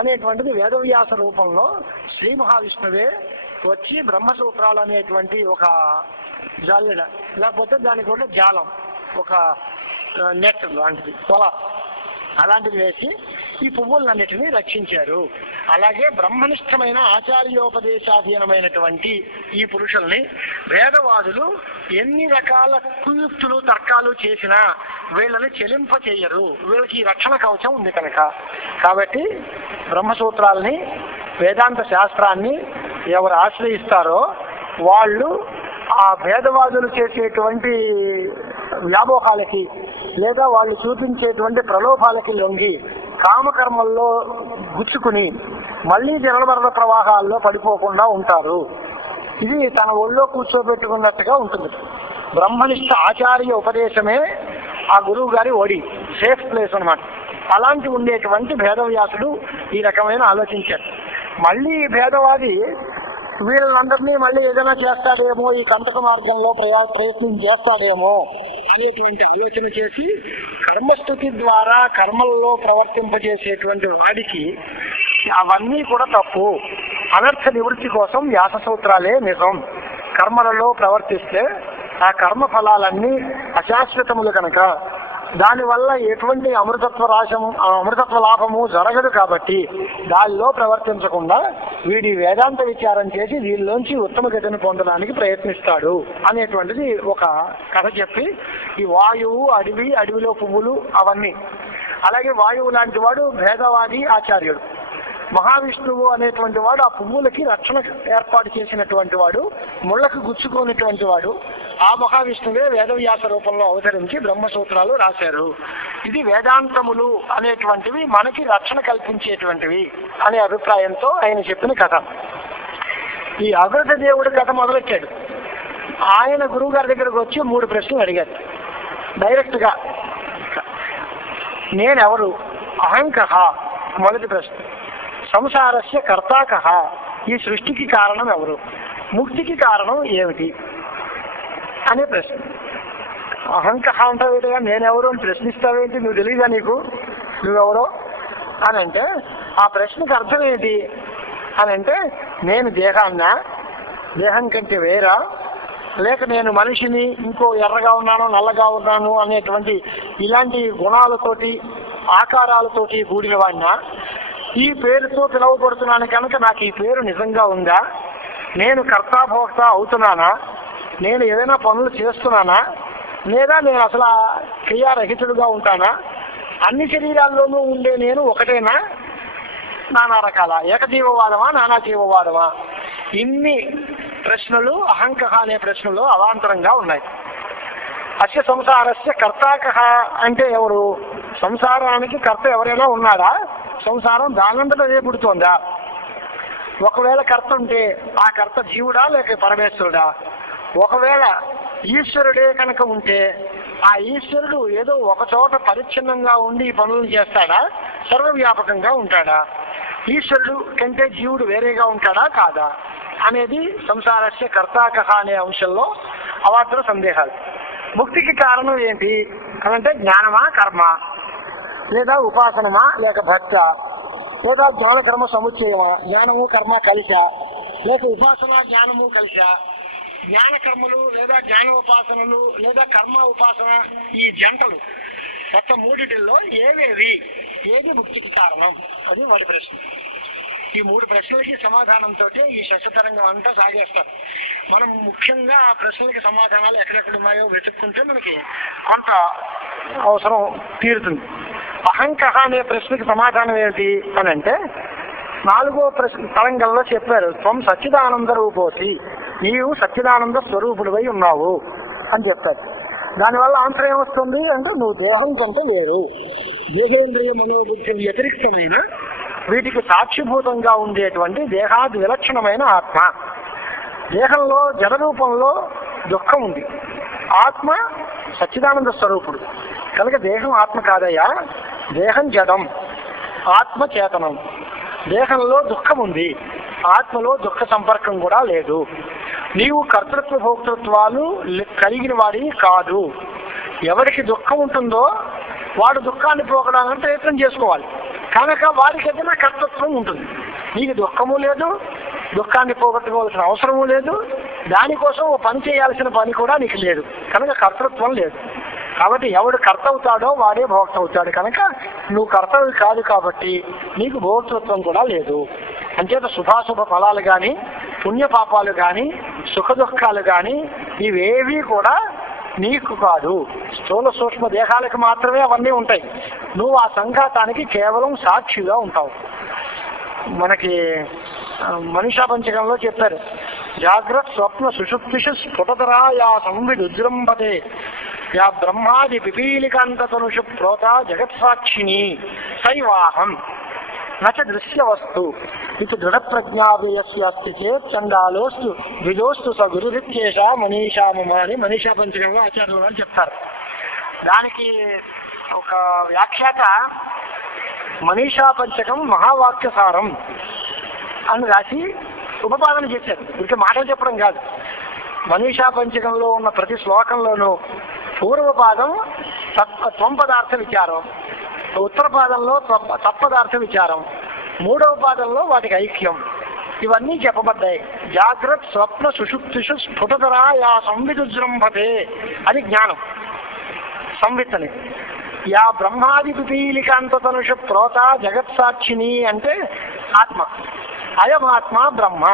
అనేటువంటిది వేదవ్యాస రూపంలో శ్రీ మహావిష్ణువే వచ్చి బ్రహ్మసూత్రాలు అనేటువంటి ఒక జాలెడ, లేకపోతే దానికి కూడా జాలం, ఒక నెట్ లాంటిది, పొల అలాంటిది వేసి ఈ పువ్వులన్నిటినీ రక్షించారు. అలాగే బ్రహ్మనిష్టమైన ఆచార్యోపదేశాధీనమైనటువంటి ఈ పురుషుల్ని వేదవాదులు ఎన్ని రకాల కుయుక్తులు తర్కాలు చేసినా వీళ్ళని చెలింప చేయరు. వీళ్ళకి ఈ రక్షణ కవచం ఉంది కనుక. కాబట్టి బ్రహ్మసూత్రాలని, వేదాంత శాస్త్రాన్ని ఎవరు ఆశ్రయిస్తారో వాళ్ళు ఆ భేదవాదులు చేసేటువంటి వ్యామోహాలకి లేదా వాళ్ళు చూపించేటువంటి ప్రలోభాలకి లొంగి కామకర్మల్లో గుచ్చుకుని మళ్ళీ జలమరణ ప్రవాహాల్లో పడిపోకుండా ఉంటారు. ఇది తన ఒళ్ళో కూర్చోబెట్టుకున్నట్టుగా ఉంటుంది. బ్రహ్మనిష్ట ఆచార్య ఉపదేశమే ఆ గురువు గారి ఒడి, సేఫ్ ప్లేస్ అన్నమాట. అలాంటి ఉండేటువంటి భేదవ్యాసుడు ఈ రకమైన ఆలోచించాడు. మళ్ళీ భేదవాది వీళ్ళందరినీ మళ్ళీ ఏదైనా చేస్తాడేమో, ఈ కంటక మార్గంలో ప్రయత్నం చేస్తాడేమో అనేటువంటి ఆలోచన చేసి కర్మస్థుతి ద్వారా కర్మల్లో ప్రవర్తింపజేసేటువంటి వాడికి అవన్నీ కూడా తప్పు. అనర్థ నివృత్తి కోసం వ్యాస సూత్రాలే నిజం. కర్మలలో ప్రవర్తిస్తే ఆ కర్మ ఫలాలన్నీ అశాశ్వతములు కనుక దానివల్ల ఎటువంటి అమృతత్వ లాభము జరగదు. కాబట్టి దానిలో ప్రవర్తించకుండా వీడి వేదాంత విచారం చేసి దీనిలోంచి ఉత్తమ గతిని పొందడానికి ప్రయత్నిస్తాడు అనేటువంటిది ఒక కథ చెప్పి, ఈ వాయువు, అడవి, అడవిలో పువ్వులు అవన్నీ, అలాగే వాయువు లాంటి వాడు భేదవాది ఆచార్యుడు, మహావిష్ణువు అనేటువంటి వాడు ఆ పువ్వులకి రక్షణ ఏర్పాటు చేసినటువంటి వాడు, ముళ్ళకు గుచ్చుకున్నటువంటి వాడు. ఆ మహావిష్ణువే వేదవ్యాస రూపంలో అవతరించి బ్రహ్మసూత్రాలు రాశారు. ఇది వేదాంతములు అనేటువంటివి మనకి రక్షణ కల్పించేటువంటివి అనే అభిప్రాయంతో ఆయన చెప్పిన కథ. ఈ అగ్రత దేవుడి కథ మొదలెట్టాడు. ఆయన గురువు గారి దగ్గరకు వచ్చి 3 ప్రశ్నలు అడిగారు డైరెక్ట్ గా. నేనెవరు? అహంకహ మొదటి ప్రశ్న. సంసారస్య కర్తా కహ, ఈ సృష్టికి కారణం ఎవరు? ముక్తికి కారణం ఏమిటి అనే ప్రశ్న. అహంకహ అంటావేటగా, నేనెవరు అని ప్రశ్నిస్తావేంటి, నువ్వు తెలియదా నీకు నువ్వెవరో అని అంటే, ఆ ప్రశ్నకు అర్థం ఏంటి అని అంటే, నేను దేహాన్నా, దేహం కంటే వేరా, లేక నేను మనిషిని, ఇంకో ఎర్రగా ఉన్నాను నల్లగా ఉన్నాను అనేటువంటి ఇలాంటి గుణాలతోటి ఆకారాలతోటి కూడిన వాడినా, ఈ పేరుతో పిలువబడుతున్నాను కనుక నాకు ఈ పేరు నిజంగా ఉందా, నేను కర్తాభోక్త అవుతున్నానా, నేను ఏదైనా పనులు చేస్తున్నానా, లేదా నేను అసలు క్రియారహితుడుగా ఉంటానా, అన్ని శరీరాల్లోనూ ఉండే నేను ఒకటేనా, నానా రకాల ఏకజీవవాదమా నానా జీవవాదమా? ఇన్ని ప్రశ్నలు అహంకహ అనే ప్రశ్నలు అవాంతరంగా ఉన్నాయి. అస్య సంసారస్య కర్తాకహ అంటే ఎవరు? సంసారానికి కర్త ఎవరైనా ఉన్నాడా? సంసారం దానంతట అదే పుడుతోందా? ఒకవేళ కర్త ఉంటే ఆ కర్త జీవుడా లేక పరమేశ్వరుడా? ఒకవేళ ఈశ్వరుడే కనుక ఉంటే ఆ ఈశ్వరుడు ఏదో ఒక చోట పరిచ్ఛిన్నంగా ఉండి పనులు చేస్తాడా, సర్వవ్యాపకంగా ఉంటాడా? ఈశ్వరుడు కంటే జీవుడు వేరేగా ఉంటాడా కాదా అనేది సంసారస్య కర్తాకహ అనే అంశంలో అవాంతర సందేహాలు. ముక్తికి కారణం ఏంటి అనంటే జ్ఞానమా కర్మ, లేదా ఉపాసనమా లేక భక్త, లేదా జ్ఞానకర్మ సముచ్చయమా, జ్ఞానము కర్మ కలిసా, లేక ఉపాసన జ్ఞానము కలిసా, జ్ఞానకర్మలు లేదా జ్ఞానోపాసనలు లేదా కర్మ ఉపాసన ఈ జంటలు మొత్తం మూడిటిల్లో ఏది ముక్తికి కారణం? అది వాడి ప్రశ్న. ఈ 3 ప్రశ్నలకి సమాధానంతో ఈ శశతరంగం అంతా సాగేస్తారు. మనం ముఖ్యంగా ఆ ప్రశ్నలకి సమాధానాలు ఎక్కడెక్కడ ఉన్నాయో వెతుక్కుంటే మనకి కొంత అవసరం తీరుతుంది. అహంకహ అనే ప్రశ్నకి సమాధానం ఏమిటి అని అంటే, 4వ తరంగంలో చెప్పారు, త్వం సచ్చిదానంద రూపోసి, నీవు సచ్చిదానంద స్వరూపుడివై ఉన్నావు అని చెప్పారు. దానివల్ల ఆన్సర్ ఏమొస్తుంది అంటే నువ్వు దేహం కంటే వేరు, దేహేంద్రియ మనోబుద్ధి వ్యతిరిక్తమైన వీటికి సాక్షిభూతంగా ఉండేటువంటి దేహాది విలక్షణమైన ఆత్మ. దేహంలో జడ రూపంలో దుఃఖం ఉంది, ఆత్మ సచ్చిదానంద స్వరూపుడు కనుక దేహం ఆత్మ కాదయ్యా, దేహం జడం, ఆత్మ చేతనం. దేహంలో దుఃఖం ఉంది, ఆత్మలో దుఃఖ సంపర్కం కూడా లేదు. నీవు కర్తృత్వ భోక్తృత్వాలు కలిగిన వాడివి కాదు. ఎవరికి దుఃఖం ఉంటుందో వాడు దుఃఖాన్ని పోగడానికి ప్రయత్నం చేసుకోవాలి, కనుక వారికి ఏదైనా కర్తృత్వం ఉంటుంది. నీకు దుఃఖము లేదు, దుఃఖాన్ని పోగొట్టుకోవాల్సిన అవసరము లేదు, దానికోసం ఓ పని చేయాల్సిన పని కూడా నీకు లేదు, కనుక కర్తృత్వం లేదు. కాబట్టి ఎవడు కర్త అవుతాడో వాడే భోక్త అవుతాడు, కనుక నువ్వు కర్తవి కాదు కాబట్టి నీకు భోక్తృత్వం కూడా లేదు. అంచేత శుభాశుభ ఫలాలు కానీ, పుణ్యపాపాలు కానీ, సుఖ దుఃఖాలు కానీ ఇవేవీ కూడా నీకు కాదు. స్థూల సూక్ష్మ దేహాలకు మాత్రమే అవన్నీ ఉంటాయి. నువ్వు ఆ సంఘాతానికి కేవలం సాక్షిగా ఉంటావు. మనకి మనీషా పంచకంలో చెప్పారు, జాగ్రత్త స్వప్న సుషుప్తిషు స్ఫుటతరా యా సంవిడుజృంభతే యా బ్రహ్మాది పిపీలికాంతతనుషు ప్రోత జగత్సాక్షిణి సైవాహం నచ దృశ్యవస్తు ఇది దృఢ ప్రజ్ఞావ్యస్యాస్తి చేత్ చండాలోస్తు విదోస్తు స గురురిత్యేష మనీషా మమ అని మనీషా పంచకంలో ఆచార్యులు గారు చెప్తారు. దానికి ఒక వ్యాఖ్యాత మనీషా పంచకం మహావాక్యసారం అని రాసి ఉపపాదన చేశారు. ఇక మాటలు చెప్పడం కాదు, మనీషా పంచకంలో ఉన్న ప్రతి శ్లోకంలోనూ పూర్వపాదం త్వం పదార్థ విచారం, ఉత్తర పాదంలో తత్పదార్థ విచారం, 3వ పాదంలో వాటికి ఐక్యం, ఇవన్నీ చెప్పబడ్డాయి. జాగ్రత్త స్వప్న సుషుప్తిషు స్ఫుటతరా యా సంవిడుజృంభతే అని జ్ఞానం సంవిత్తని, యా బ్రహ్మాది పిపీలికాంతతనుషు ప్రోత జగత్సాక్షిని అంటే ఆత్మ, అయమాత్మ బ్రహ్మ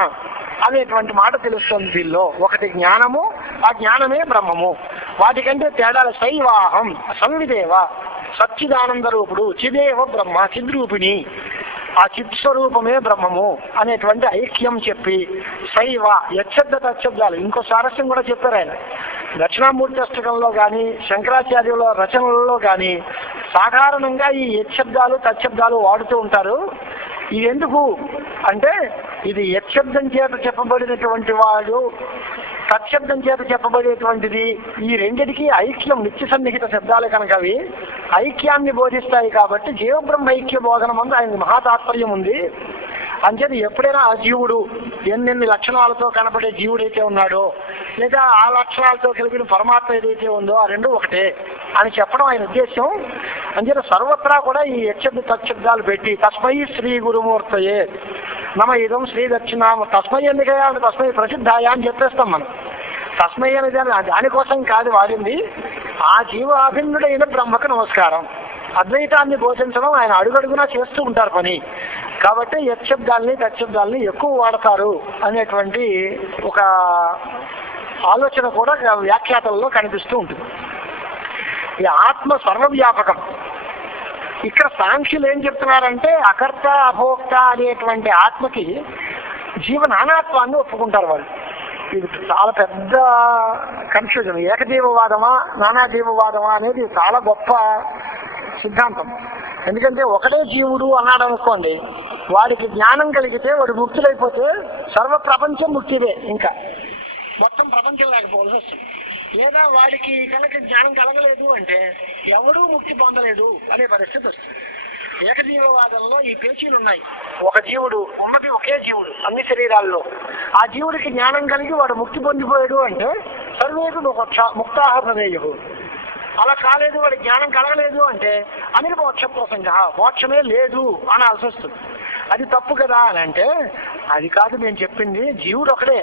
అనేటువంటి మాట తెలుస్తుంది. దీనిలో ఒకటి జ్ఞానము, ఆ జ్ఞానమే బ్రహ్మము. వాటికంటే తేడాలు శైవాహం సంవిదేవ సచ్చిదానంద రూపుడు, చిదేవ బ్రహ్మ చిద్రూపిణి, ఆ చిత్స్వరూపమే బ్రహ్మము అనేటువంటి ఐక్యం చెప్పి శైవ యశబ్ద తచ్చబ్దాలు ఇంకో సారస్యం కూడా చెప్పారు ఆయన. దక్షిణామూర్తి అష్టకంలో కానీ శంకరాచార్యుల రచనలలో కానీ సాధారణంగా ఈ యశబ్దాలు తచ్చబ్దాలు వాడుతూ ఉంటారు. ఇది ఎందుకు అంటే ఇది యశబ్దం చేత చెప్పబడినటువంటి వాడు, తత్శబ్దం చేత చెప్పబడేటువంటిది, ఈ రెండిటికి ఐక్యం నిత్య సన్నిహిత శబ్దాలు కనుక అవి ఐక్యాన్ని బోధిస్తాయి. కాబట్టి జీవబ్రహ్మ ఐక్య బోధన ముందు ఆయన మహాతాత్పర్యం ఉంది. అంచేది ఎప్పుడైనా ఆ జీవుడు ఎన్నెన్ని లక్షణాలతో కనపడే జీవుడైతే ఉన్నాడో, లేదా ఆ లక్షణాలతో కలిగిన పరమాత్మ ఏదైతే ఉందో ఆ రెండు ఒకటే అని చెప్పడం ఆయన ఉద్దేశం. అంచేత సర్వత్రా కూడా ఈ యశబ్ద తత్శబ్దాలు పెట్టి తస్మై శ్రీ గురుమూర్తయే నమ ఇదం శ్రీ దక్షిణామ, తస్మై ఎందుకయ్యా అంటే తస్మై ప్రసిద్ధాయ అని చెప్పేస్తాం మనం. తస్మై అనేది దానికోసం కాదు వాడింది, ఆ జీవాభిన్నుడైన బ్రహ్మకు నమస్కారం. అద్వైతాన్ని బోధించడం ఆయన అడుగడుగునా చేస్తూ ఉంటారు పని. కాబట్టి యశబ్దాల్ని తత్శబ్దాల్ని ఎక్కువ వాడతారు అనేటువంటి ఒక ఆలోచన కూడా వ్యాఖ్యాతల్లో కనిపిస్తూ ఉంటుంది. ఈ ఆత్మ సర్వవ్యాపకం. ఇక్కడ సాంఖ్యులు ఏం చెప్తున్నారంటే అకర్త అభోక్త అనేటువంటి ఆత్మకి జీవనానాత్వాన్ని ఒప్పుకుంటారు వాళ్ళు. ఇది చాలా పెద్ద కన్ఫ్యూజన్. ఏకజీవవాదమా నానాజీవవాదమా అనేది చాలా గొప్ప సిద్ధాంతం. ఎందుకంటే ఒకటే జీవుడు అన్నాడు అనుకోండి, వాడికి జ్ఞానం కలిగితే వాడు ముక్తులైపోతే సర్వ ప్రపంచం ముక్తిదే, ఇంకా మొత్తం ప్రపంచం లేకపోవాల్సి వస్తుంది. లేదా వాడికి కనుక జ్ఞానం కలగలేదు అంటే ఎవడూ ముక్తి పొందలేదు అనే పరిస్థితి వస్తుంది. ఏకజీవవాదంలో ఈ పేచీలు ఉన్నాయి. ఒక జీవుడు ఉన్నది ఒకే జీవుడు అన్ని శరీరాల్లో, ఆ జీవుడికి జ్ఞానం కలిగి వాడు ముక్తి పొందిపోయాడు అంటే సర్వేకు ముక్తాహ ప్రమేయు. అలా కాలేదు, వాడి జ్ఞానం కలగలేదు అంటే అనిల్ మోక్ష ప్రసంగ, మోక్షమే లేదు అనాల్సి వస్తుంది. అది తప్పు కదా అని అంటే అది కాదు నేను చెప్పింది, జీవుడు ఒకడే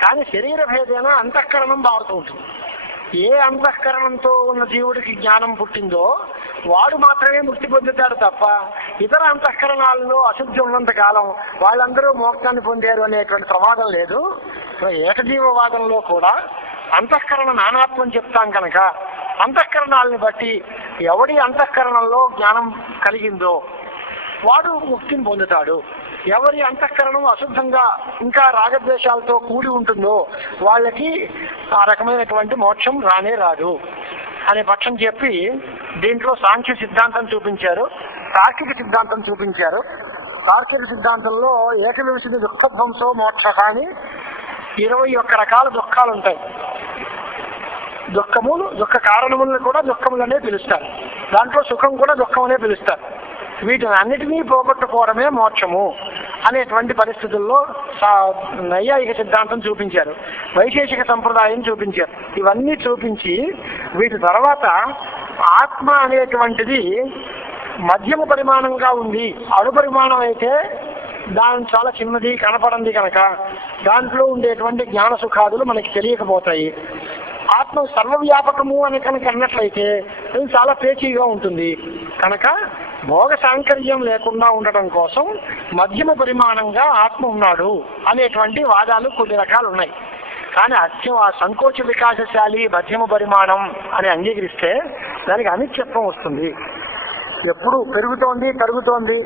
కానీ శరీర భేదైన అంతఃకరణం మారుతూ ఉంటుంది. ఏ అంతఃకరణంతో ఉన్న జీవుడికి జ్ఞానం పుట్టిందో వాడు మాత్రమే ముక్తి పొందుతాడు తప్ప ఇతర అంతఃకరణాల్లో అశుద్ధి ఉన్నంత కాలం వాళ్ళందరూ మోక్షాన్ని పొందారు అనేటువంటి ప్రమాదం లేదు. ఏకజీవవాదంలో కూడా అంతఃకరణ నానాత్వం చెప్తాం కనుక అంతఃకరణాలని బట్టి ఎవడి అంతఃకరణంలో జ్ఞానం కలిగిందో వాడు ముక్తిని పొందుతాడు. ఎవరి అంతఃకరణం అశుద్ధంగా ఇంకా రాగద్వేషాలతో కూడి ఉంటుందో వాళ్ళకి ఆ రకమైనటువంటి మోక్షం రానే రాదు అనే పక్షం చెప్పి దీంట్లో సాంఖ్య సిద్ధాంతం చూపించారు, తార్కిక సిద్ధాంతం చూపించారు. తార్కిక సిద్ధాంతంలో ఏకవింశతి దుఃఖధ్వంసో మోక్ష అని 21 రకాల దుఃఖాలు ఉంటాయి. దుఃఖ కారణములను కూడా దుఃఖములనే పిలుస్తారు, దాంట్లో సుఖం కూడా దుఃఖం అనే పిలుస్తారు. వీటిని అన్నిటినీ పోగొట్టుకోవడమే మోక్షము అనేటువంటి పరిస్థితుల్లో నైయాయిక సిద్ధాంతం చూపించారు, వైశేషిక సంప్రదాయం చూపించారు. ఇవన్నీ చూపించి వీటి తర్వాత ఆత్మ అనేటువంటిది మధ్యమ పరిమాణంగా ఉంది. అణు పరిమాణం అయితే దాని చాలా చిన్నది, కనపడంది కనుక దాంట్లో ఉండేటువంటి జ్ఞాన సుఖాదులు మనకి తెలియకపోతాయి. ఆత్మ సర్వవ్యాపకము అని కనుక అన్నట్లయితే అది చాలా పేచీగా ఉంటుంది. కనుక భోగ సాంకర్యం లేకుండా ఉండటం కోసం మధ్యమ పరిమాణంగా ఆత్మ ఉన్నాడు అనేటువంటి వాదాలు కొన్ని రకాలు ఉన్నాయి. కానీ సంకోచ వికాసశాలి మధ్యమ పరిమాణం అని అంగీకరిస్తే దానికి అనిత్యత్వం వస్తుంది. ఎప్పుడు పెరుగుతోంది, తరుగుతోంది,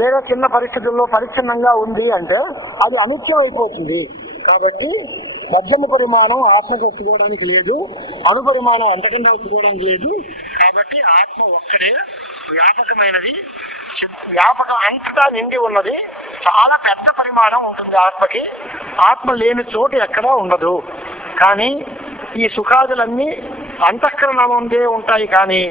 లేదా చిన్న పరిస్థితుల్లో పరిచ్ఛిన్నంగా ఉంది అంటే అది అనిత్యం అయిపోతుంది. కాబట్టి మధ్యమ పరిమాణం ఆత్మకు ఒప్పుకోవడానికి లేదు, అణు పరిమాణం అంతకన్నా ఒప్పుకోవడానికి లేదు. కాబట్టి ఆత్మ ఒక్కడే వ్యాపకమైనది, వ్యాపకం అంతటా నిండి ఉన్నది. చాలా పెద్ద పరిమాణం ఉంటుంది ఆత్మకి. ఆత్మ లేని చోటు ఎక్కడా ఉండదు. కానీ ఈ సుఖాదులన్నీ అంతఃకరణందే ఉంటాయి, కానీ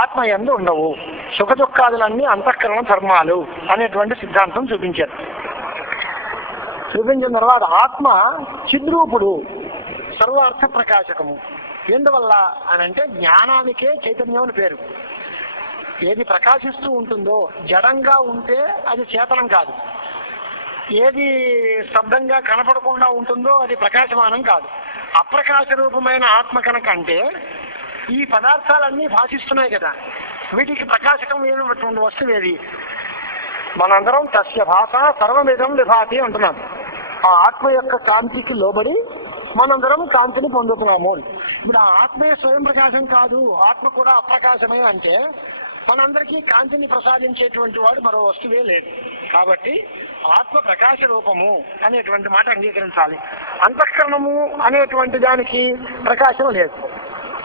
ఆత్మ యందు ఉండవు. సుఖ దుఃఖాదులన్నీ అంతఃకరణ ధర్మాలు అనేటువంటి సిద్ధాంతం చూపించారు. చూపించిన తర్వాత ఆత్మ చిద్రూపుడు, సర్వార్థ ప్రకాశకము. ఎందువల్ల అని అంటే జ్ఞానానికే చైతన్యం అని పేరు. ఏది ప్రకాశిస్తూ ఉంటుందో, జడంగా ఉంటే అది చేతనం కాదు. ఏది శబ్దంగా కనపడకుండా ఉంటుందో అది ప్రకాశమానం కాదు. అప్రకాశ రూపమైన ఆత్మ కనుక అంటే ఈ పదార్థాలన్నీ భాషిస్తున్నాయి కదా, వీటికి ప్రకాశకం ఏమిటువంటి వస్తువు ఏది? మనందరం తస్య భాష సర్వమిదం విభాతి అంటున్నాం. ఆ ఆత్మ యొక్క కాంతికి లోబడి మనందరం కాంతిని పొందుతున్నాము. ఇప్పుడు ఆ ఆత్మే స్వయం ప్రకాశం కాదు, ఆత్మ కూడా అప్రకాశమే అంటే మనందరికీ కాంతిని ప్రసాదించేటువంటి వాడు మరో వస్తువే లేదు. కాబట్టి ఆత్మ ప్రకాశ రూపము అనేటువంటి మాట అంగీకరించాలి. అంతఃకరణము అనేటువంటి దానికి ప్రకాశం లేదు.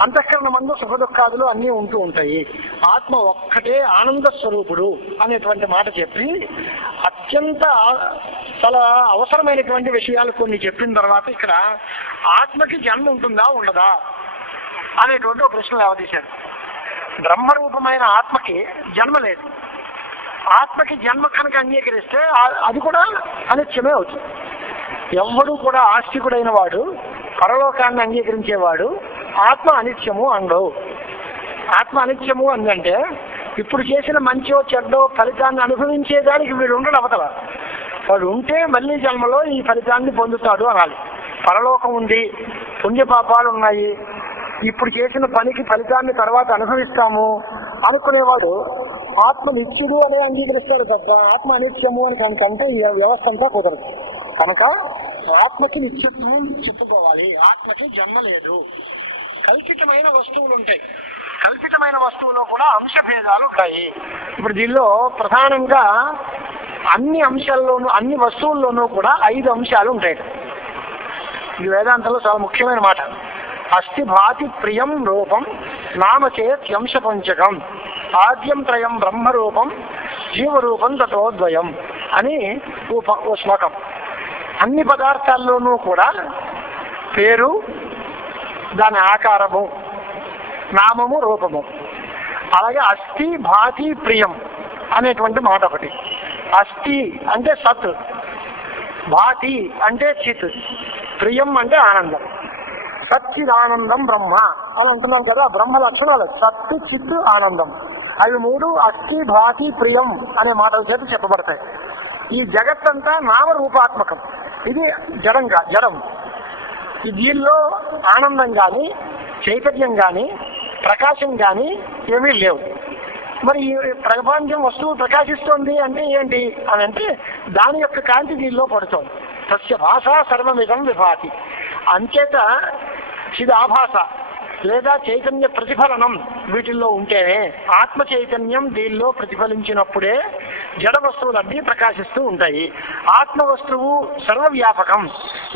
అంతఃకరణమందు సుఖ దుఃఖాదులు అన్నీ ఉంటూ ఉంటాయి. ఆత్మ ఒక్కటే ఆనంద స్వరూపుడు అనేటువంటి మాట చెప్పి అత్యంత చాలా అవసరమైనటువంటి విషయాలు కొన్ని చెప్పిన తర్వాత ఇక్కడ ఆత్మకి జన్మ ఉంటుందా ఉండదా అనేటువంటి ఒక ప్రశ్న లేవదీశారు. బ్రహ్మరూపమైన ఆత్మకి జన్మ లేదు. ఆత్మకి జన్మ కనుక అంగీకరిస్తే అది కూడా అనిత్యమే అవుతుంది. ఎవ్వడూ కూడా ఆస్తికుడైన వాడు, పరలోకాన్ని అంగీకరించేవాడు ఆత్మ అనిత్యము అనడు. ఆత్మ అనిత్యము అందంటే ఇప్పుడు చేసిన మంచో చెడ్డో ఫలితాన్ని అనుభవించేదానికి వీడు ఉండడు అవతల. వాడు ఉంటే మళ్ళీ జన్మలో ఈ ఫలితాన్ని పొందుతాడు అనాలి. పరలోకం ఉంది, పుణ్యపాపాలు ఉన్నాయి, ఇప్పుడు చేసిన పనికి ఫలితాన్ని తర్వాత అనుభవిస్తాము అనుకునేవాడు ఆత్మ నిత్యుడు అనే అంగీకరిస్తాడు తప్ప ఆత్మ అనిత్యము అని కనుకంటే ఈ వ్యవస్థ అంతా కుదరదు. కనుక ఆత్మకి నిత్యత్వం చెప్పుకోవాలి. ఆత్మకి జన్మ లేదు. కల్పితమైన వస్తువులు ఉంటాయి. కల్పితమైన వస్తువులో కూడా అంశభేదాలు ఉంటాయి. ఇప్పుడు దీనిలో ప్రధానంగా అన్ని అంశాల్లోనూ, అన్ని వస్తువుల్లోనూ కూడా 5 అంశాలు ఉంటాయి. ఇది వేదాంతంలో చాలా ముఖ్యమైన మాట. అస్థి భాతి ప్రియం రూపం నామచేత్యంశ పంచకం ఆద్యం త్రయం బ్రహ్మరూపం జీవరూపం తతోద్వయం అని ఓ శ్లోకం. అన్ని పదార్థాల్లోనూ కూడా పేరు, దాని ఆకారము, నామము, రూపము. అలాగే అస్థి భాతి ప్రియం అనేటువంటి మాట ఒకటి. అస్థి అంటే సత్, భాతి అంటే చిత్, ప్రియం అంటే ఆనందం. సచ్చిదానందం బ్రహ్మ అని అంటున్నాం కదా. బ్రహ్మ లక్షణాలు సత్, చిత్, ఆనందం. అవి 3 అస్థి భాతి ప్రియం అనే మాటల చేత చెప్పబడతాయి. ఈ జగత్తంతా నామరూపాత్మకం. ఇది జడం. ఈ దీనిలో ఆనందం కానీ, చైతన్యం కానీ, ప్రకాశం కానీ ఏమీ లేవు. మరి ఈ ప్రపంచం వస్తువు ప్రకాశిస్తోంది అంటే ఏంటి అని అంటే దాని యొక్క కాంతి దీనిలో పడుతోంది. తస్య భాష సర్వమిదం విభాతి. అంచేత చిదాభాస లేదా చైతన్య ప్రతిఫలనం వీటిల్లో ఉంటేనే, ఆత్మ చైతన్యం దీనిలో ప్రతిఫలించినప్పుడే జడ వస్తువులన్నీ ప్రకాశిస్తూ ఉంటాయి. ఆత్మ వస్తువు సర్వవ్యాపకం.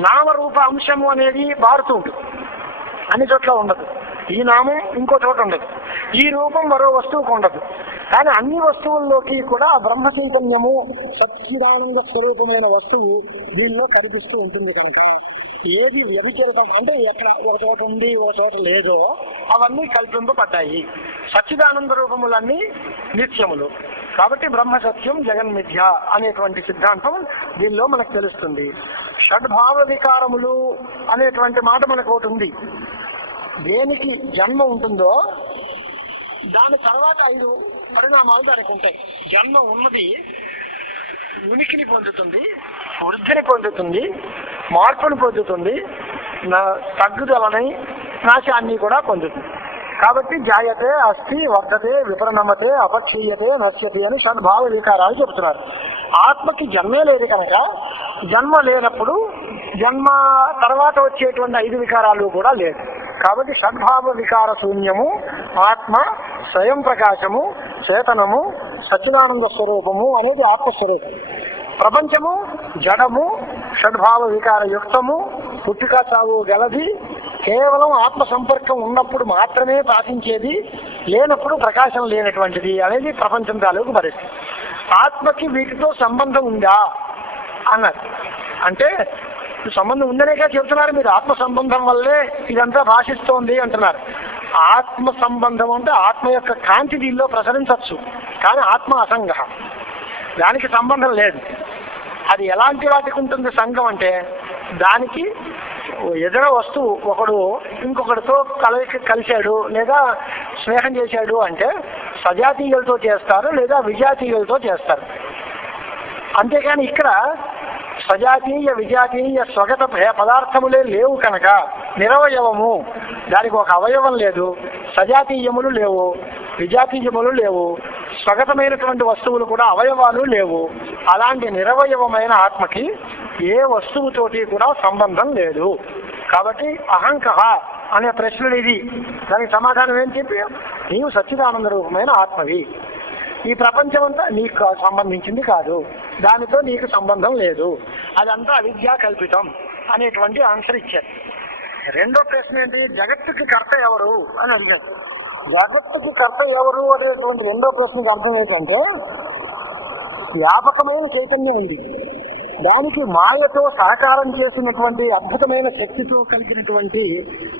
నామరూప అంశము అనేది మారుతూ ఉంటుంది, అన్ని చోట్ల ఉండదు. ఈ నామం ఇంకో చోట ఉండదు, ఈ రూపం మరో వస్తువుకు ఉండదు. కానీ అన్ని వస్తువుల్లోకి కూడా బ్రహ్మ చైతన్యము సచ్చిదానంద స్వరూపమైన వస్తువు దీనిలో కనిపిస్తూ ఉంటుంది. కనుక ఏది వ్యభిచరితం అంటే ఎక్కడ ఒక చోట ఉంది ఒక చోట లేదో అవన్నీ కల్పింపబడ్డాయి. సచ్చిదానంద రూపములన్నీ నిత్యములు. కాబట్టి బ్రహ్మ సత్యం జగన్మిథ్య అనేటువంటి సిద్ధాంతం దీనిలో మనకు తెలుస్తుంది. షడ్భావ వికారములు అనేటువంటి మాట మనకు ఒకటి ఉంది. దేనికి జన్మ ఉంటుందో దాని తర్వాత 5 పరిణామాలు దానికి ఉంటాయి. జన్మ ఉన్నది ఉనికిని పొందుతుంది, వృద్ధిని పొందుతుంది, మార్పును పొందుతుంది, తగ్గుదలని నాశాన్ని కూడా పొందుతుంది. కాబట్టి జాయతే, అస్థి, వర్ధతే, విపరిణమతే, అపక్షీయతే, నశ్యతే అని షడ్భావ వికారాలు చెబుతున్నారు. ఆత్మకి జన్మే లేదు కనుక జన్మ లేనప్పుడు జన్మ తర్వాత వచ్చేటువంటి 5 వికారాలు కూడా లేదు. కాబట్టి షడ్భావ వికార శూన్యము ఆత్మ, స్వయం ప్రకాశము, చేతనము, సచ్చిదానంద స్వరూపము అనేది ఆత్మస్వరూపం. ప్రపంచము జడము, షడ్భావ వికార యుక్తము, పుట్టుక చావు గలది, కేవలం ఆత్మ సంపర్కం ఉన్నప్పుడు మాత్రమే ప్రకాశించేది, లేనప్పుడు ప్రకాశం లేనటువంటిది అనేది ప్రపంచం తాలూకు పరిస్థితి. ఆత్మకి వీటితో సంబంధం ఉందా అన్నారు. అంటే సంబంధం ఉందనేగా చెబుతున్నారు మీరు. ఆత్మ సంబంధం వల్లే ఇదంతా భాషిస్తోంది అంటున్నారు. ఆత్మ సంబంధం అంటే ఆత్మ యొక్క కాంతి దీనిలో ప్రసరించవచ్చు, కానీ ఆత్మ అసంగ, దానికి సంబంధం లేదు. అది ఎలాంటి వాటికి ఉంటుంది సంఘం అంటే, దానికి ఎదుర వస్తువు ఒకడు ఇంకొకటితో కలిశాడు లేదా స్నేహం చేశాడు అంటే సజాతీయులతో చేస్తారు లేదా విజాతీయులతో చేస్తారు. అంతేకాని ఇక్కడ సజాతీయ విజాతీయ స్వగత పదార్థములే లేవు కనుక నిరవయవము, దానికి ఒక అవయవం లేదు, సజాతీయములు లేవు, విజాతీయములు లేవు, స్వగతమైనటువంటి వస్తువులు కూడా అవయవాలు లేవు. అలాంటి నిరవయవమైన ఆత్మకి ఏ వస్తువుతోటి కూడా సంబంధం లేదు. కాబట్టి అహంకః అనే ప్రశ్న ఇది. దానికి సమాధానం ఏం చెప్పి, నీవు సచ్చిదానంద రూపమైన ఆత్మవి, ఈ ప్రపంచం అంతా నీకు సంబంధించింది కాదు, దానితో నీకు సంబంధం లేదు, అదంతా అవిద్యా కల్పితం అనేటువంటి ఆన్సర్ ఇచ్చారు. రెండో ప్రశ్న ఏంటి, జగత్తుకి కర్త ఎవరు అని అడిగారు. జగత్తుకి కర్త ఎవరు అనేటువంటి రెండో ప్రశ్నకి అర్థం ఏంటంటే, వ్యాపకమైన చైతన్యం ఉంది, దానికి మాయతో సహకారం చేసినటువంటి అద్భుతమైన శక్తితో కలిగినటువంటి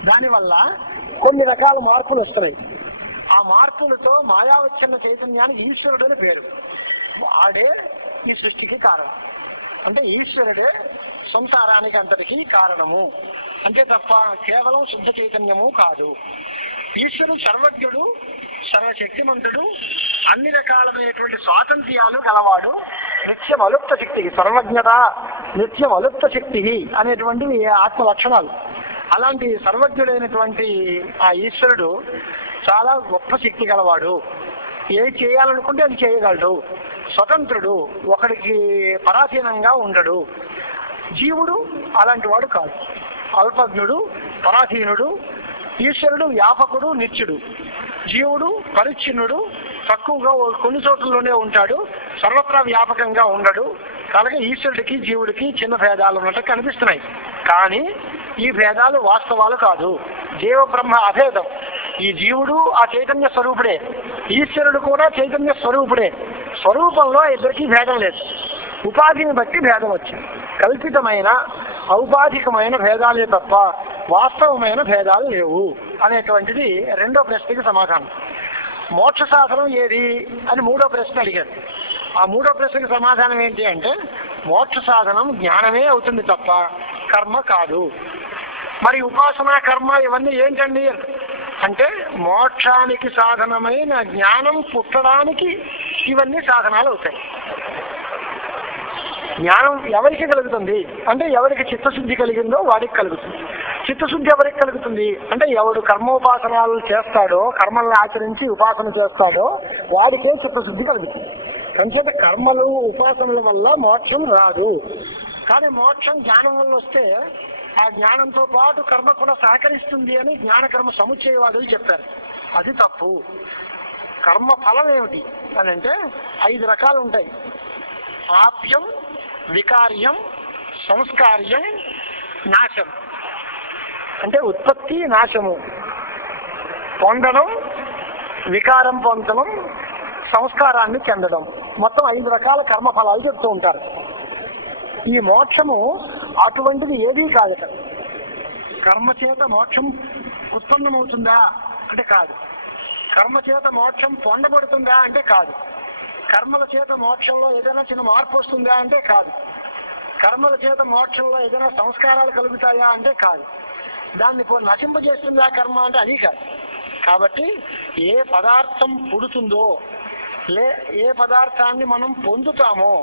దానివల్ల కొన్ని రకాల మార్పులు వస్తున్నాయి. ఆ మార్పులతో మాయావచ్ఛిన్న చైతన్యానికి ఈశ్వరుడు అని పేరు. ఆడే ఈ సృష్టికి కారణం. అంటే ఈశ్వరుడే సంసారానికి అంతటికి కారణము అంతే తప్ప కేవలం శుద్ధ చైతన్యము కాదు. ఈశ్వరుడు సర్వజ్ఞుడు, సర్వశక్తిమంతుడు, అన్ని రకాలమైనటువంటి స్వాతంత్ర్యాలు గలవాడు, నిత్యం అలుప్త శక్తికి సర్వజ్ఞత, నిత్యం అలుప్త శక్తి అనేటువంటివి ఆత్మ లక్షణాలు. అలాంటి సర్వజ్ఞుడైనటువంటి ఆ ఈశ్వరుడు చాలా గొప్ప శక్తి గలవాడు, ఏది చేయాలనుకుంటే అది చేయగలడు, స్వతంత్రుడు, ఒకడికి పరాధీనంగా ఉండడు. జీవుడు అలాంటి వాడు కాదు, అల్పజ్ఞుడు, పరాధీనుడు. ఈశ్వరుడు వ్యాపకుడు, నిత్యుడు. జీవుడు పరిచ్ఛిన్నుడు, తక్కువగా కొన్ని చోట్లలోనే ఉంటాడు, సర్వత్రా వ్యాపకంగా ఉండడు. కనుక ఈశ్వరుడికి జీవుడికి చిన్న భేదాలు ఉన్నట్టు కనిపిస్తున్నాయి, కానీ ఈ భేదాలు వాస్తవాలు కాదు. జీవ బ్రహ్మ అభేదం. ఈ జీవుడు ఆ చైతన్య స్వరూపుడే, ఈశ్వరుడు కూడా చైతన్య స్వరూపుడే. స్వరూపంలో ఇద్దరికీ భేదం లేదు, ఉపాధిని బట్టి భేదం వచ్చింది. కల్పితమైన ఔపాధికమైన భేదాలే తప్ప వాస్తవమైన భేదాలు లేవు అనేటువంటిది రెండో ప్రశ్నకి సమాధానం. మోక్ష సాధనం ఏది అని మూడో ప్రశ్న అడిగారు. ఆ మూడో ప్రశ్నకి సమాధానం ఏంటి అంటే, మోక్ష సాధనం జ్ఞానమే అవుతుంది తప్ప కర్మ కాదు. మరి ఉపాసన, కర్మ ఇవన్నీ ఏంటండి అంటే, మోక్షానికి సాధనమైన జ్ఞానం పుట్టడానికి ఇవన్నీ సాధనాలు అవుతాయి. జ్ఞానం ఎవరికి కలుగుతుంది అంటే, ఎవరికి చిత్తశుద్ధి కలిగిందో వాడికి కలుగుతుంది. చిత్తశుద్ధి ఎవరికి కలుగుతుంది అంటే, ఎవడు కర్మోపాసనాలు చేస్తాడో, కర్మల్ని ఆచరించి ఉపాసన చేస్తాడో వాడికే చిత్తశుద్ధి కలుగుతుంది. అంచేత కర్మలు ఉపాసనల వల్ల మోక్షం రాదు. కానీ మోక్షం జ్ఞానం వల్ల వస్తే ఆ జ్ఞానంతో పాటు కర్మ కూడా సహకరిస్తుంది అని జ్ఞానకర్మ సముచ్చయవాదులు చెప్పారు. అది తప్పు. కర్మ ఫలం ఏమిటి అని అంటే 5 రకాలు ఉంటాయి. ఆప్యం, వికార్యం, సంస్కార్యం, నాశం. అంటే ఉత్పత్తి, నాశము, పొందడం, వికారం పొందడం, సంస్కారాన్ని చెందడం, మొత్తం 5 రకాల కర్మ ఫలాలు చెప్తూ ఉంటారు. ఈ మోక్షము అటువంటిది ఏదీ కాదట. కర్మ చేత మోక్షం ఉత్పన్నమవుతుందా అంటే కాదు. కర్మ చేత మోక్షం పొందబడుతుందా అంటే కాదు. కర్మల చేత మోక్షంలో ఏదైనా చిన్న మార్పు వస్తుందా అంటే కాదు. కర్మల చేత మోక్షంలో ఏదైనా సంస్కారాలు కలుగుతాయా అంటే కాదు. దాన్ని నశింపజేస్తుందా కర్మ అంటే అది కాదు. కాబట్టి ఏ పదార్థం పుడుతుందో, ఏ పదార్థాన్ని మనం పొందుతామో,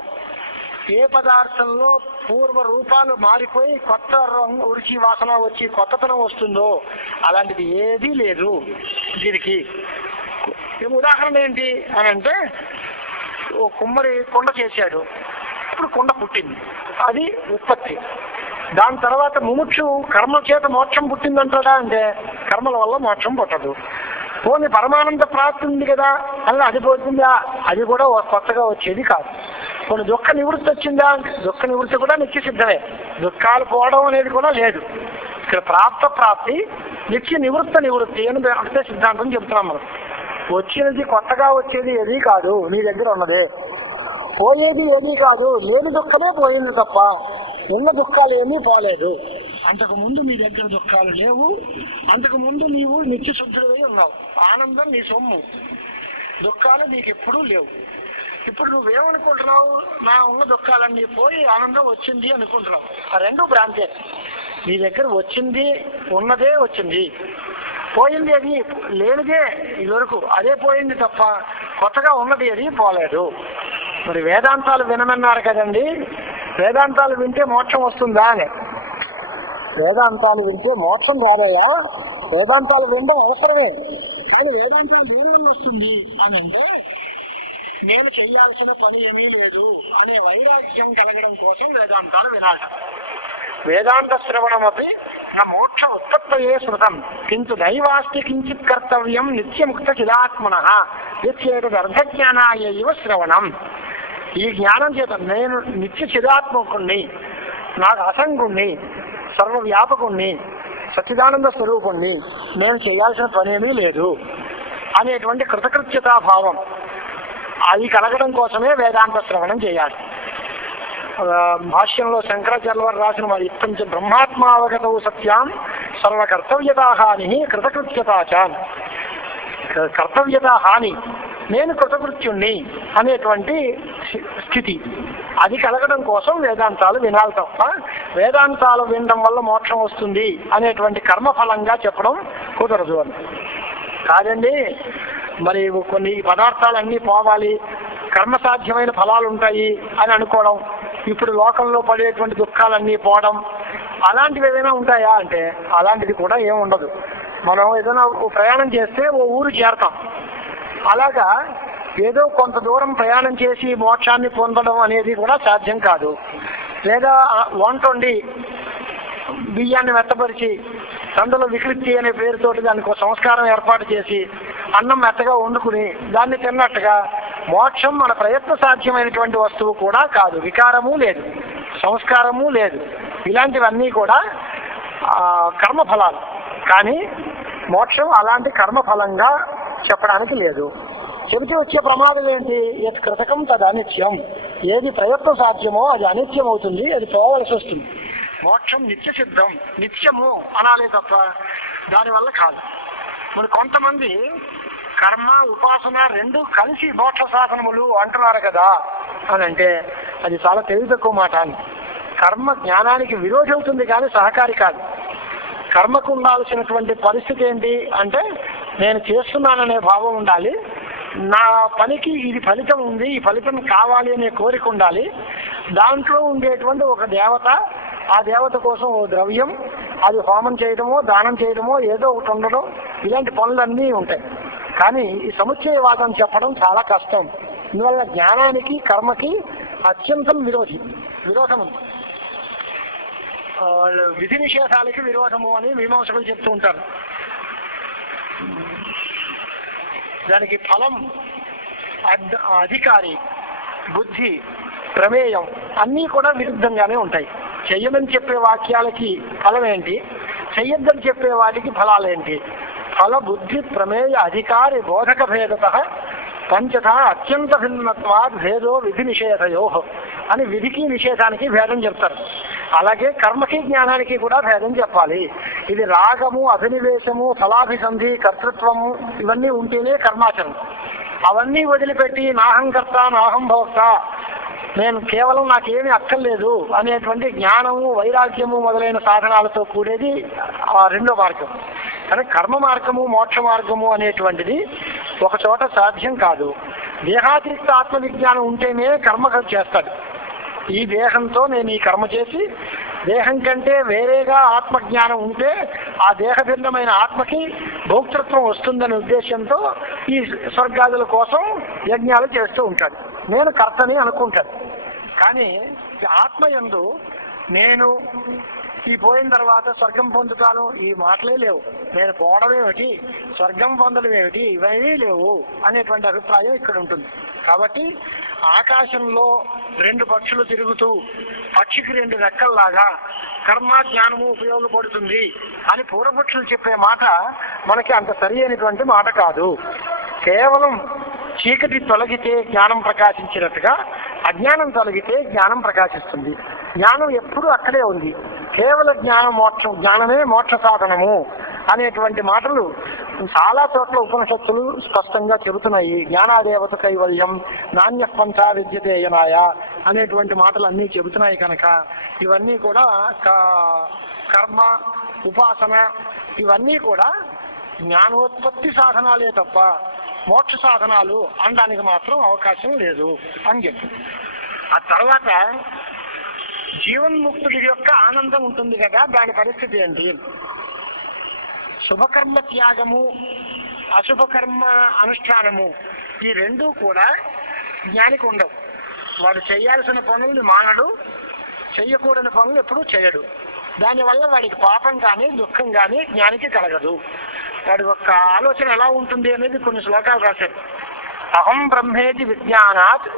ఏ పదార్థంలో పూర్వ రూపాలు మారిపోయి కొత్త రంగు, రుచి, వాసన వచ్చి కొత్తతనం వస్తుందో అలాంటిది ఏదీ లేదు దీనికి. ఉదాహరణ ఏంటి అని అంటే, ఓ కుమ్మరి కొండ చేశాడు, ఇప్పుడు కొండ పుట్టింది, అది ఉత్పత్తి. దాని తర్వాత ముముక్షు కర్మ చేత మోక్షం పుట్టిందంటాడా అంటే కర్మల వల్ల మోక్షం పుట్టదు. పోనీ పరమానంద ప్రాప్తి ఉంది కదా అలా అది పోతుందా, అది కూడా కొత్తగా వచ్చేది కాదు. కొన్ని దుఃఖ నివృత్తి వచ్చిందా అంటే దుఃఖ నివృత్తి కూడా నిత్య సిద్ధమే. దుఃఖాలు పోవడం అనేది కూడా లేదు. ఇక్కడ ప్రాప్తి నిత్య నివృత్తి అని అంటే సిద్ధాంతం చెప్తున్నాం మనం. వచ్చినది కొత్తగా వచ్చేది ఏదీ కాదు, నీ దగ్గర ఉన్నదే. పోయేది ఏదీ కాదు, లేని దుఃఖమే పోయింది తప్ప ఉన్న దుఃఖాలు ఏమీ పోలేదు. అంతకు ముందు మీ దగ్గర దుఃఖాలు లేవు, అంతకు ముందు నీవు నిత్య శుద్ధుడై ఉన్నావు. ఆనందం నీ సొమ్ము, దుఃఖాలు నీకు ఎప్పుడూ లేవు. ఇప్పుడు నువ్వేమనుకుంటున్నావు, నా ఉన్న దుఃఖాలన్నీ పోయి ఆనందం వచ్చింది అనుకుంటున్నావు. ఆ రెండు భ్రాంతే. నీ దగ్గర వచ్చింది, ఉన్నదే వచ్చింది, పోయింది అది లేనిదే ఇదివరకు అదే పోయింది తప్ప కొత్తగా ఉన్నది అది పోలేదు. మరి వేదాంతాలు వినమన్నారు కదండి, వేదాంతాలు వింటే మోక్షం వస్తుందా అని. వేదాంతాలు వింటే మోక్షం రాదయ్యా, వేదాంతాలు వినడం అవసరమే. కానీ వేదాంతాలు దేనివల్ల వస్తుంది అని అంటే నేను చేయాల్సిన పని ఏమీ లేదు అనే వైరాగ్యం కలగడం కోసం వేదాంతాలు వినాలి. వేదాంత శ్రవణమపి నా మోక్ష ఉత్పత్తయే శృతం కింటు దైవాస్తి కించిత్ కర్తవ్యం నిత్యముక్త చిదాత్మనః యస్యేతదర్థజ్ఞానాయ ఇవ శ్రవణం. ఈ జ్ఞానం చేత నేను నిత్య చిదాత్మకుణ్ణి, నాకు అసంగుణ్ణి, సర్వవ్యాపకుణ్ణి, సచ్చిదానంద స్వరూపుణ్ణి, నేను చేయాల్సిన పనేమీ లేదు అనేటువంటి కృతకృత్యతాభావం అది కలగడం కోసమే వేదాంత శ్రవణం చేయాలి. భాష్యంలో శంకరాచార్యుల వారు రాసిన వారి ఇత్తంచ బ్రహ్మాత్మావగతౌ సత్యాం సర్వకర్తవ్యతా హాని కృతకృత్యతాచాన్. కర్తవ్యత హాని, నేను కృతకృత్యుణ్ణి అనేటువంటి స్థితి అది కలగడం కోసం వేదాంతాలు వినాలి తప్ప వేదాంతాలు వినడం వల్ల మోక్షం వస్తుంది అనేటువంటి కర్మఫలంగా చెప్పడం కుదరదు అని కాదండి. మరి కొన్ని పదార్థాలన్నీ పోవాలి, కర్మసాధ్యమైన ఫలాలు ఉంటాయి అని అనుకోవడం, ఇప్పుడు లోకంలో పడేటువంటి దుఃఖాలన్నీ పోవడం, అలాంటివి ఏదైనా ఉంటాయా అంటే అలాంటిది కూడా ఏమి ఉండదు. మనం ఏదైనా ప్రయాణం చేస్తే ఓ ఊరు చేరతాం, అలాగా ఏదో కొంత దూరం ప్రయాణం చేసి మోక్షాన్ని పొందడం అనేది కూడా సాధ్యం కాదు. లేదా వంటొండి బియ్యాన్ని మెత్తపరిచి అందులో వికృతి అనే పేరుతోటి దానికి ఒక సంస్కారం ఏర్పాటు చేసి అన్నం మెత్తగా వండుకుని దాన్ని తిన్నట్టుగా మోక్షం మన ప్రయత్న సాధ్యమైనటువంటి వస్తువు కూడా కాదు. వికారము లేదు, సంస్కారము లేదు, ఇలాంటివన్నీ కూడా కర్మఫలాలు. కానీ మోక్షం అలాంటి కర్మఫలంగా చెప్పడానికి లేదు. చెబితే వచ్చే ప్రమాదం ఏంటి? యత్ కృతకం తద్ అనిత్యం. ఏది ప్రయత్న సాధ్యమో అది అనిత్యం అవుతుంది, అది పోవలసి వస్తుంది. మోక్షం నిత్య సిద్ధం, నిత్యము అనాలే తప్ప దానివల్ల కాదు. మరి కొంతమంది కర్మ ఉపాసన రెండు కలిసి మోక్ష సాధనములు అంటున్నారు కదా అని అంటే అది చాలా తెలివి తక్కువ మాట అని. కర్మ జ్ఞానానికి విరోధి అవుతుంది కానీ సహకారి కాదు. కర్మకు ఉండాల్సినటువంటి పరిస్థితి ఏంటి అంటే నేను చేస్తున్నాననే భావం ఉండాలి, నా పనికి ఇది ఫలితం ఉంది, ఈ ఫలితం కావాలి అనే కోరిక ఉండాలి. దాంట్లో ఉండేటువంటి ఒక దేవత, ఆ దేవత కోసం ఓ ద్రవ్యం, అది హోమం చేయడమో దానం చేయడమో ఏదో ఒకటి ఉండడం, ఇలాంటి పనులన్నీ ఉంటాయి. కానీ ఈ సముచ్చయవాదం చెప్పడం చాలా కష్టం. ఇందువల్ల జ్ఞానానికి కర్మకి అత్యంతం విరోధం ఉంది. విధి నిషేధాలకి విరోధము అని మీమాంసకులు చెప్తూ ఉంటారు. దానికి ఫలం, అధికారి, బుద్ధి, ప్రమేయం అన్నీ కూడా విరుద్ధంగానే ఉంటాయి. చెయ్యమని చెప్పే వాక్యాలకి ఫలం ఏంటి, చెయ్యొద్దని చెప్పే వాటికి ఫలాలేంటి? ఫల, బుద్ధి, ప్రమేయ, అధికారి, బోధక భేదత పంచత అత్యంత భిన్నత్వాద్ భేదో విధి నిషేధయో అని విధికి నిషేధానికి భేదం చెప్తారు. అలాగే కర్మకి జ్ఞానానికి కూడా భేదం చెప్పాలి. ఇది రాగము, అభినివేశము, ఫలాభిసంధి, కర్తృత్వము ఇవన్నీ ఉంటేనే కర్మాచరణ. అవన్నీ వదిలిపెట్టి నాహంకర్త, నాహం భోక్త, నేను కేవలం నాకేమీ అక్కర్లేదు అనేటువంటి జ్ఞానము, వైరాగ్యము మొదలైన సాధనాలతో కూడేది ఆ రెండో మార్గం. కానీ కర్మ మార్గము, మోక్ష మార్గము అనేటువంటిది ఒక చోట సాధ్యం కాదు. దేహాతిరిక్త ఆత్మవిజ్ఞానం ఉంటేనే కర్మ చేస్తాడు. ఈ దేహంతో నేను ఈ కర్మ చేసి, దేహం కంటే వేరేగా ఆత్మజ్ఞానం ఉంటే ఆ దేహభిన్నమైన ఆత్మకి భోక్తృత్వం వస్తుందనే ఉద్దేశంతో ఈ స్వర్గాదుల కోసం యజ్ఞాలు చేస్తూ ఉంటాడు. నేను కర్తని అనుకుంటాను. కానీ ఆత్మయందు నేను ఈ పోయిన తర్వాత స్వర్గం పొందుతాను ఈ మాటలే లేవు. నేను పోవడం ఏమిటి, స్వర్గం పొందడం ఏమిటి, ఇవన్నీ లేవు అనేటువంటి అభిప్రాయం ఇక్కడ ఉంటుంది. కాబట్టి ఆకాశంలో రెండు పక్షులు తిరుగుతూ పక్షికి రెండు రెక్కల్లాగా కర్మ జ్ఞానము ఉపయోగపడుతుంది అని పూర్వపక్షులు చెప్పే మాట మనకి అంత సరి అయినటువంటి మాట కాదు. కేవలం చీకటి తొలగితే జ్ఞానం ప్రకాశించినట్టుగా అజ్ఞానం తొలగితే జ్ఞానం ప్రకాశిస్తుంది. జ్ఞానం ఎప్పుడూ అక్కడే ఉంది. కేవల జ్ఞానం మోక్షం, జ్ఞానమే మోక్ష సాధనము అనేటువంటి మాటలు చాలా చోట్ల ఉపనిషత్తులు స్పష్టంగా చెబుతున్నాయి. జ్ఞానాదేవత కైవల్యం నాణ్య పంచా విద్యతేయనాయ అనేటువంటి మాటలు అన్నీ చెబుతున్నాయి. కనుక ఇవన్నీ కూడా కర్మ, ఉపాసన ఇవన్నీ కూడా జ్ఞానోత్పత్తి సాధనాలే తప్ప మోక్ష సాధనాలు అనడానికి మాత్రం అవకాశం లేదు అని చెప్పి. ఆ తర్వాత జీవన్ముక్తుడి యొక్క ఆనందం ఉంటుంది కదా, దాని పరిస్థితి ఏంటి? శుభకర్మ త్యాగము, అశుభకర్మ అనుష్ఠానము ఈ రెండూ కూడా జ్ఞానికి ఉండవు. వాడు చేయాల్సిన పనుల్ని మానడు, చెయ్యకూడని పనులు ఎప్పుడూ చేయడు. దానివల్ల వాడికి పాపం కానీ దుఃఖం కానీ జ్ఞానికి కలగదు. వాడి యొక్క ఆలోచన ఎలా ఉంటుంది అనేది కొన్ని శ్లోకాలు రాశారు. అహం బ్రహ్మేతి విజ్ఞానాత్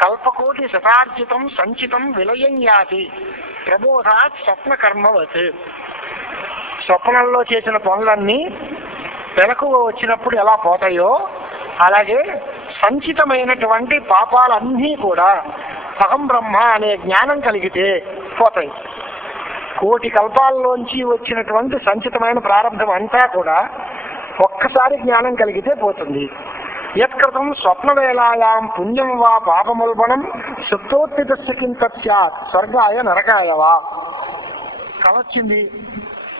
కల్పకోటి శతార్జితం సంచితం విలయం యాతి ప్రబోధాత్ స్వప్న కర్మవత్. స్వప్నంలో చేసిన పనులన్నీ వెనక వచ్చినప్పుడు ఎలా పోతాయో అలాగే సంచితమైనటువంటి పాపాలన్నీ కూడా అహం బ్రహ్మ అనే జ్ఞానం కలిగితే పోతాయి. కోటి కల్పాల్లోంచి వచ్చినటువంటి సంచితమైన ప్రారంభం అంతా కూడా ఒక్కసారి జ్ఞానం కలిగితే పోతుంది. యత్కృతం స్వప్నవేళాయాం పుణ్యం వా పాపముల్బణం సుప్తోత్థితస్య కిం తత్ స్యాత్ స్వర్గాయ నరకాయవా. కలొచ్చింది,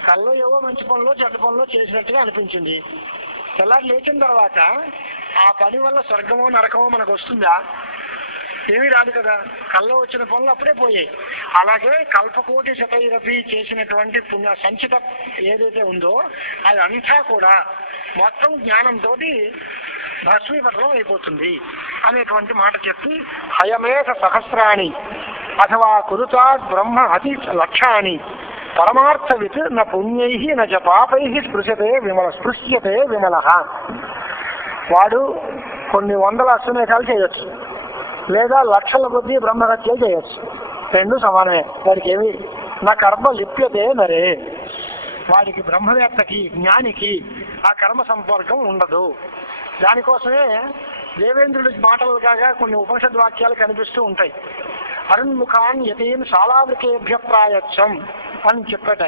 కల్లో ఏవో మంచి పనులు చెడ్డ పనులు చేసినట్టుగా అనిపించింది. తెల్లారి లేచిన తర్వాత ఆ పని వల్ల స్వర్గమో నరకమో మనకు వస్తుందా? ఏమీ రాదు కదా. కల్లో వచ్చిన పనులు అప్పుడే పోయాయి. అలాగే కల్పకోటి శతైరపి చేసినటువంటి పుణ్య సంచిత ఏదైతే ఉందో అది అంతా కూడా మొత్తం జ్ఞానంతో భస్మీపటం అయిపోతుంది అనేటువంటి మాట చెప్పి హయమేక సహస్రాణి అథవా కురుతాత్ బ్రహ్మ అతి లక్షాని పరమార్థవిత్ న పుణ్యై న చ పాపై స్పృశ్యతే విమల. వాడు కొన్ని వందల అశ్వమేధాలు చేయొచ్చు, లేదా లక్షల కొద్దీ బ్రహ్మహత్యలు చేయొచ్చు. రెండు సమానమే. వాడికి ఏమి నా కర్మ లిప్యతే నరే. వాడికి బ్రహ్మవేత్తకి జ్ఞానికి ఆ కర్మ సంపర్కం ఉండదు. దానికోసమే దేవేంద్రుడి మాటలుగా కొన్ని ఉపనిషద్ వాక్యాలు కనిపిస్తూ ఉంటాయి. అరుణ్ముఖాన్ యతీన్ శాలావృకేభ్య ప్రాయచ్చం అని చెప్పేట.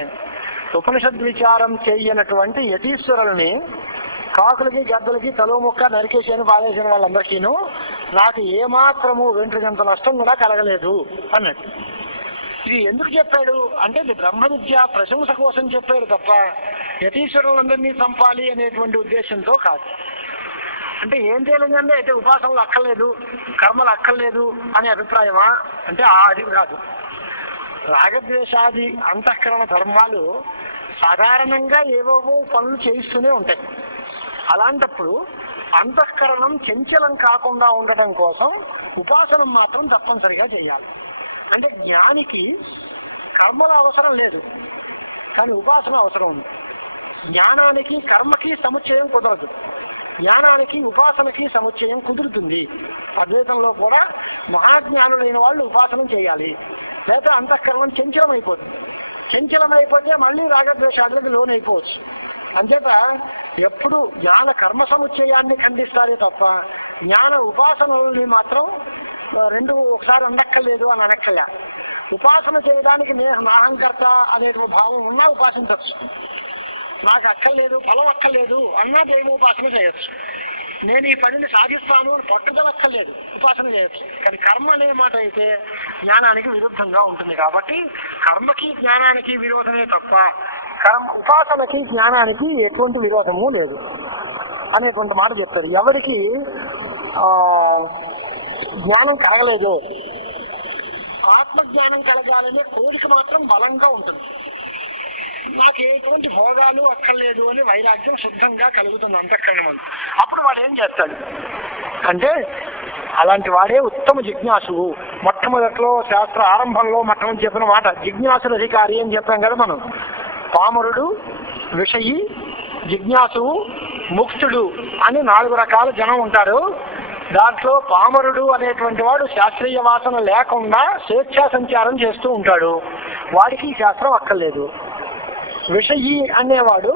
ఉపనిషద్ విచారం చేయనటువంటి యతీశ్వరుల్ని కాకులకి గద్దలకి తలో ముక్క నరికేసాను పాలేసిన వాళ్ళందరికీను నాకు ఏమాత్రము వెంట్రుకంత నష్టం కూడా కలగలేదు అన్నట్టు. ఇది ఎందుకు చెప్పాడు అంటే ఇది బ్రహ్మ విద్య ప్రశంస కోసం చెప్పాడు తప్ప యతీశ్వరులందరినీ చంపాలి అనేటువంటి ఉద్దేశంతో కాదు. అంటే ఏం తేలిందంటే అయితే ఉపాసనలు అక్కర్లేదు, కర్మలు అక్కర్లేదు అనే అభిప్రాయమా అంటే అది కాదు. రాగద్వేషాది అంతఃకరణ ధర్మాలు సాధారణంగా ఏవేవో పనులు చేయిస్తూనే ఉంటాయి. అలాంటప్పుడు అంతఃకరణం చంచలం కాకుండా ఉండటం కోసం ఉపాసనం మాత్రం తప్పనిసరిగా చేయాలి. అంటే జ్ఞానికి కర్మల అవసరం లేదు, కానీ ఉపాసన అవసరం ఉంది. జ్ఞానానికి కర్మకి సముచ్చయం కుదరదు. జ్ఞానానికి ఉపాసనకి సముచ్చయం కుదురుతుంది. అద్వైతంలో కూడా మహాజ్ఞానులైన వాళ్ళు ఉపాసన చేయాలి, లేదా అంతఃకరణం చంచలమైపోతుంది. చంచలమైపోతే మళ్ళీ రాగద్వేషాదులకు లోనైపోవచ్చు. అంచేత ఎప్పుడు జ్ఞాన కర్మ సముచ్చయాన్ని ఖండిస్తారే తప్ప జ్ఞాన ఉపాసనల్ని మాత్రం రెండు ఒకసారి ఉండక్కర్లేదు అని అనక్కర్లే. ఉపాసన చేయడానికి నాహంకర్త అనే భావం ఉన్నా ఉపాసించవచ్చు. నాకు అక్కర్లేదు, ఫలం అక్కర్లేదు అన్నా దైవోపాసన చేయొచ్చు. నేను ఈ పనిని సాధిస్తాను అని పట్టుదల అక్కర్లేదు, ఉపాసన చేయొచ్చు. కానీ కర్మ అనే మాట అయితే జ్ఞానానికి విరుద్ధంగా ఉంటుంది. కాబట్టి కర్మకి జ్ఞానానికి విరోధమే తప్ప ఉపాసనకి జ్ఞానానికి ఎటువంటి విరోధము లేదు అనేటువంటి మాట చెప్తారు. ఎవరికి జ్ఞానం కలగలేదు, ఆత్మజ్ఞానం కలగాలనే కోరిక మాత్రం బలంగా ఉంటుంది. నాకు ఎటువంటి భోగాలు అక్కర్లేదు అని వైరాగ్యం శుద్ధంగా కలుగుతుంది అంతఃకరణం. అప్పుడు వాడు ఏం చేస్తాడు అంటే అలాంటి వాడే ఉత్తమ జిజ్ఞాసువు. మొట్టమొదట్లో శాస్త్ర ఆరంభంలో మొట్టమొదటి చెప్పిన మాట జిజ్ఞాసుల అధికారి అని చెప్పాం కదా మనం. పామరుడు, విషయి, జిజ్ఞాసువు, ముక్తుడు అని 4 రకాల జనం ఉంటారు. దాంట్లో పామరుడు అనేటువంటి వాడు శాస్త్రీయ వాసన లేకుండా స్వేచ్ఛా సంచారం చేస్తూ ఉంటాడు, వాడికి శాస్త్రం అక్కర్లేదు. విషయి అనేవాడు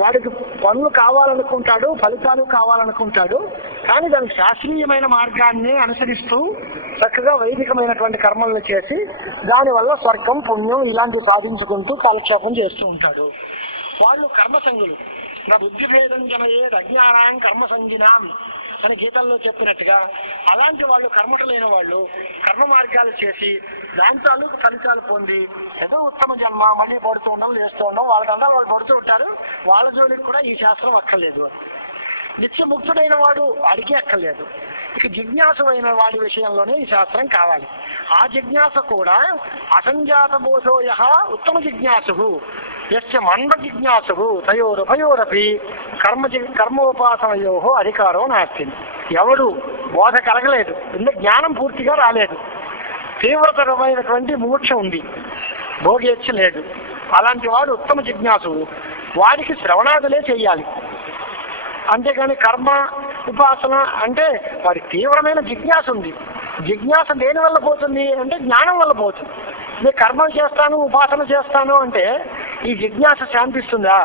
వాడికి పనులు కావాలనుకుంటాడు, ఫలితాలు కావాలనుకుంటాడు, కానీ దానికి శాస్త్రీయమైన మార్గాన్ని అనుసరిస్తూ చక్కగా వైదికమైనటువంటి కర్మలను చేసి దానివల్ల స్వర్గం పుణ్యం ఇలాంటివి సాధించుకుంటూ కాలక్షేపం చేస్తూ ఉంటాడు. వాళ్ళు కర్మసంగులు. నా బుద్ధిభేదం జనయే అజ్ఞానాం కర్మసంగినాం అని గీతల్లో చెప్పినట్టుగా అలాంటి వాళ్ళు కర్మటలైన వాళ్ళు కర్మ మార్గాలు చేసి దాంతో ఫలితాలు పొంది ఏదో ఉత్తమ జన్మ మళ్ళీ పడుతూ ఉండడం చేస్తూ ఉండడం వాళ్ళకంతా వాళ్ళు పడుతూ ఉంటారు. వాళ్ళ జోలికి కూడా ఈ శాస్త్రం అక్కర్లేదు. నిత్యముక్తుడైన వాడు అడిగే అక్కర్లేదు. ఇక జిజ్ఞాసు అయిన వాడి విషయంలోనే ఈ శాస్త్రం కావాలి. ఆ జిజ్ఞాస కూడా అసంజాత బోధోయ ఉత్తమ జిజ్ఞాసు యస్య మంద జిజ్ఞాసు తయోరభయోరపి కర్మోపాసనయో అధికారం నాస్తి. ఎవడు బోధ కలగలేదు, ఎందుకంటే జ్ఞానం పూర్తిగా రాలేదు, తీవ్రతరమైనటువంటి మోక్ష ఉంది, భోగేచ్ఛ లేదు, అలాంటి వాడు ఉత్తమ జిజ్ఞాసు. వాడికి శ్రవణాదులే చెయ్యాలి. అంతేకాని కర్మ ఉపాసన అంటే వాడి తీవ్రమైన జిజ్ఞాస ఉంది. జిజ్ఞాస దేని వల్ల పోతుంది అంటే జ్ఞానం వల్ల పోతుంది. నేను కర్మలు చేస్తాను, ఉపాసన చేస్తాను అంటే ఈ జిజ్ఞాస శాంతిస్తుందా?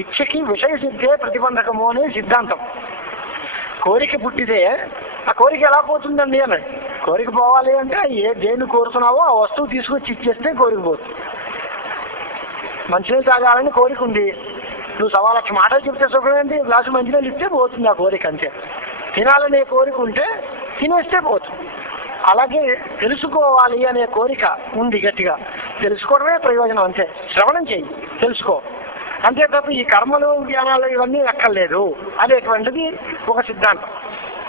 ఇచ్చకి విషయ సిద్ధే ప్రతిబంధకము అనే సిద్ధాంతం. కోరిక పుట్టితే ఆ కోరిక ఎలా పోతుందండి అన్నాడు. కోరిక పోవాలి అంటే దేన్ని కోరుతున్నావో ఆ వస్తువు తీసుకొచ్చి ఇచ్చేస్తే కోరిక పోతుంది. మంచినీళ్ళు తాగాలని కోరిక ఉంది, నువ్వు 1,00,000 మాటలు చెప్తే సుఖం ఏంటి? గ్లాసు మంచినీళ్ళు ఇస్తే పోతుంది ఆ కోరిక అంతే. తినాలనే కోరిక ఉంటే తినేస్తే పోతుంది. అలాగే తెలుసుకోవాలి అనే కోరిక ఉంది గట్టిగా, తెలుసుకోవడమే ప్రయోజనం అంతే. శ్రవణం చెయ్యి, తెలుసుకో అంతే తప్ప ఈ కర్మలు జ్ఞానాలు ఇవన్నీ ఎక్కర్లేదు అనేటువంటిది ఒక సిద్ధాంతం.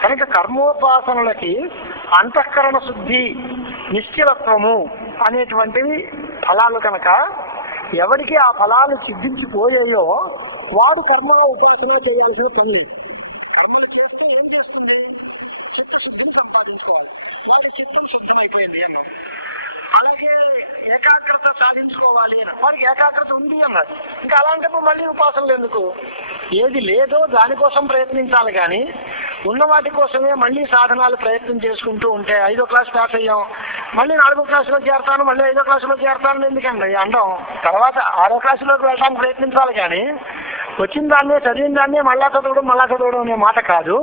కనుక కర్మోపాసనలకి అంతఃకరణ శుద్ధి, నిశ్చలత్వము అనేటువంటివి ఫలాలు. కనుక ఎవరికి ఆ ఫలాలు సిద్ధించిపోయాయో వాడు కర్మ ఉపాసన చేయాల్సిన పని లేదు. కర్మలు చేస్తే ఏం చేస్తుంది? చిత్తశుద్ధిని సంపాదించుకోవాలి. వాడి చిత్తం శుద్ధమైపోయింది అన్నాం. అలాగే ఏకాగ్రత సాధించుకోవాలి అన్న వాడికి ఏకాగ్రత ఉంది అన్నారు. ఇంకా అలాంటప్పుడు మళ్ళీ ఉపాసనలు ఎందుకు? ఏది లేదో దానికోసం ప్రయత్నించాలి కానీ ఉన్న వాటి కోసమే మళ్ళీ సాధనాలు ప్రయత్నం చేసుకుంటూ ఉంటే 5వ క్లాస్ పాస్ అయ్యాం, మళ్ళీ 4వ క్లాసులో చేరతాను, మళ్ళీ 5వ క్లాసులో చేరతాను ఎందుకండి అంటాం. తర్వాత 6వ క్లాసులోకి వెళ్ళడానికి ప్రయత్నించాలి కానీ వచ్చిన దాన్నే చదివిన దాన్నే మళ్ళా చదవడం అనే మాట కాదు.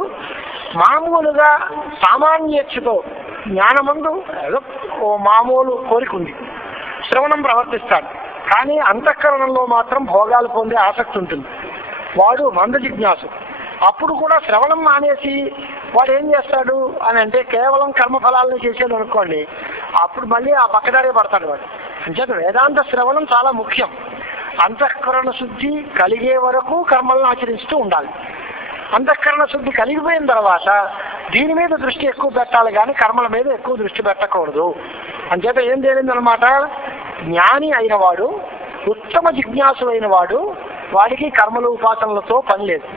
మామూలుగా సామాన్యేచ్ఛతో జ్ఞానమందు ఏదో ఓ మామూలు కోరిక ఉంది, శ్రవణం ప్రవర్తిస్తాడు, కానీ అంతఃకరణంలో మాత్రం భోగాలు పొందే ఆసక్తి ఉంటుంది. వాడు మంద జిజ్ఞాసు. అప్పుడు కూడా శ్రవణం మానేసి వాడు ఏం చేస్తాడు అని అంటే కేవలం కర్మఫలాలను చేసేది అనుకోండి, అప్పుడు మళ్ళీ ఆ పక్కదారే పడతాడు వాడు. అంచేత వేదాంత శ్రవణం చాలా ముఖ్యం. అంతఃకరణ శుద్ధి కలిగే వరకు కర్మలను ఆచరిస్తూ ఉండాలి. అంతఃకరణ శుద్ధి కలిగిపోయిన తర్వాత దీని మీద దృష్టి ఎక్కువ పెట్టాలి కానీ కర్మల మీద ఎక్కువ దృష్టి పెట్టకూడదు. అంచేత ఏం తేలిందనమాట, జ్ఞాని అయిన వాడు, ఉత్తమ జిజ్ఞాసు అయిన వాడు, వాడికి కర్మలు ఉపాసనలతో పని లేదు.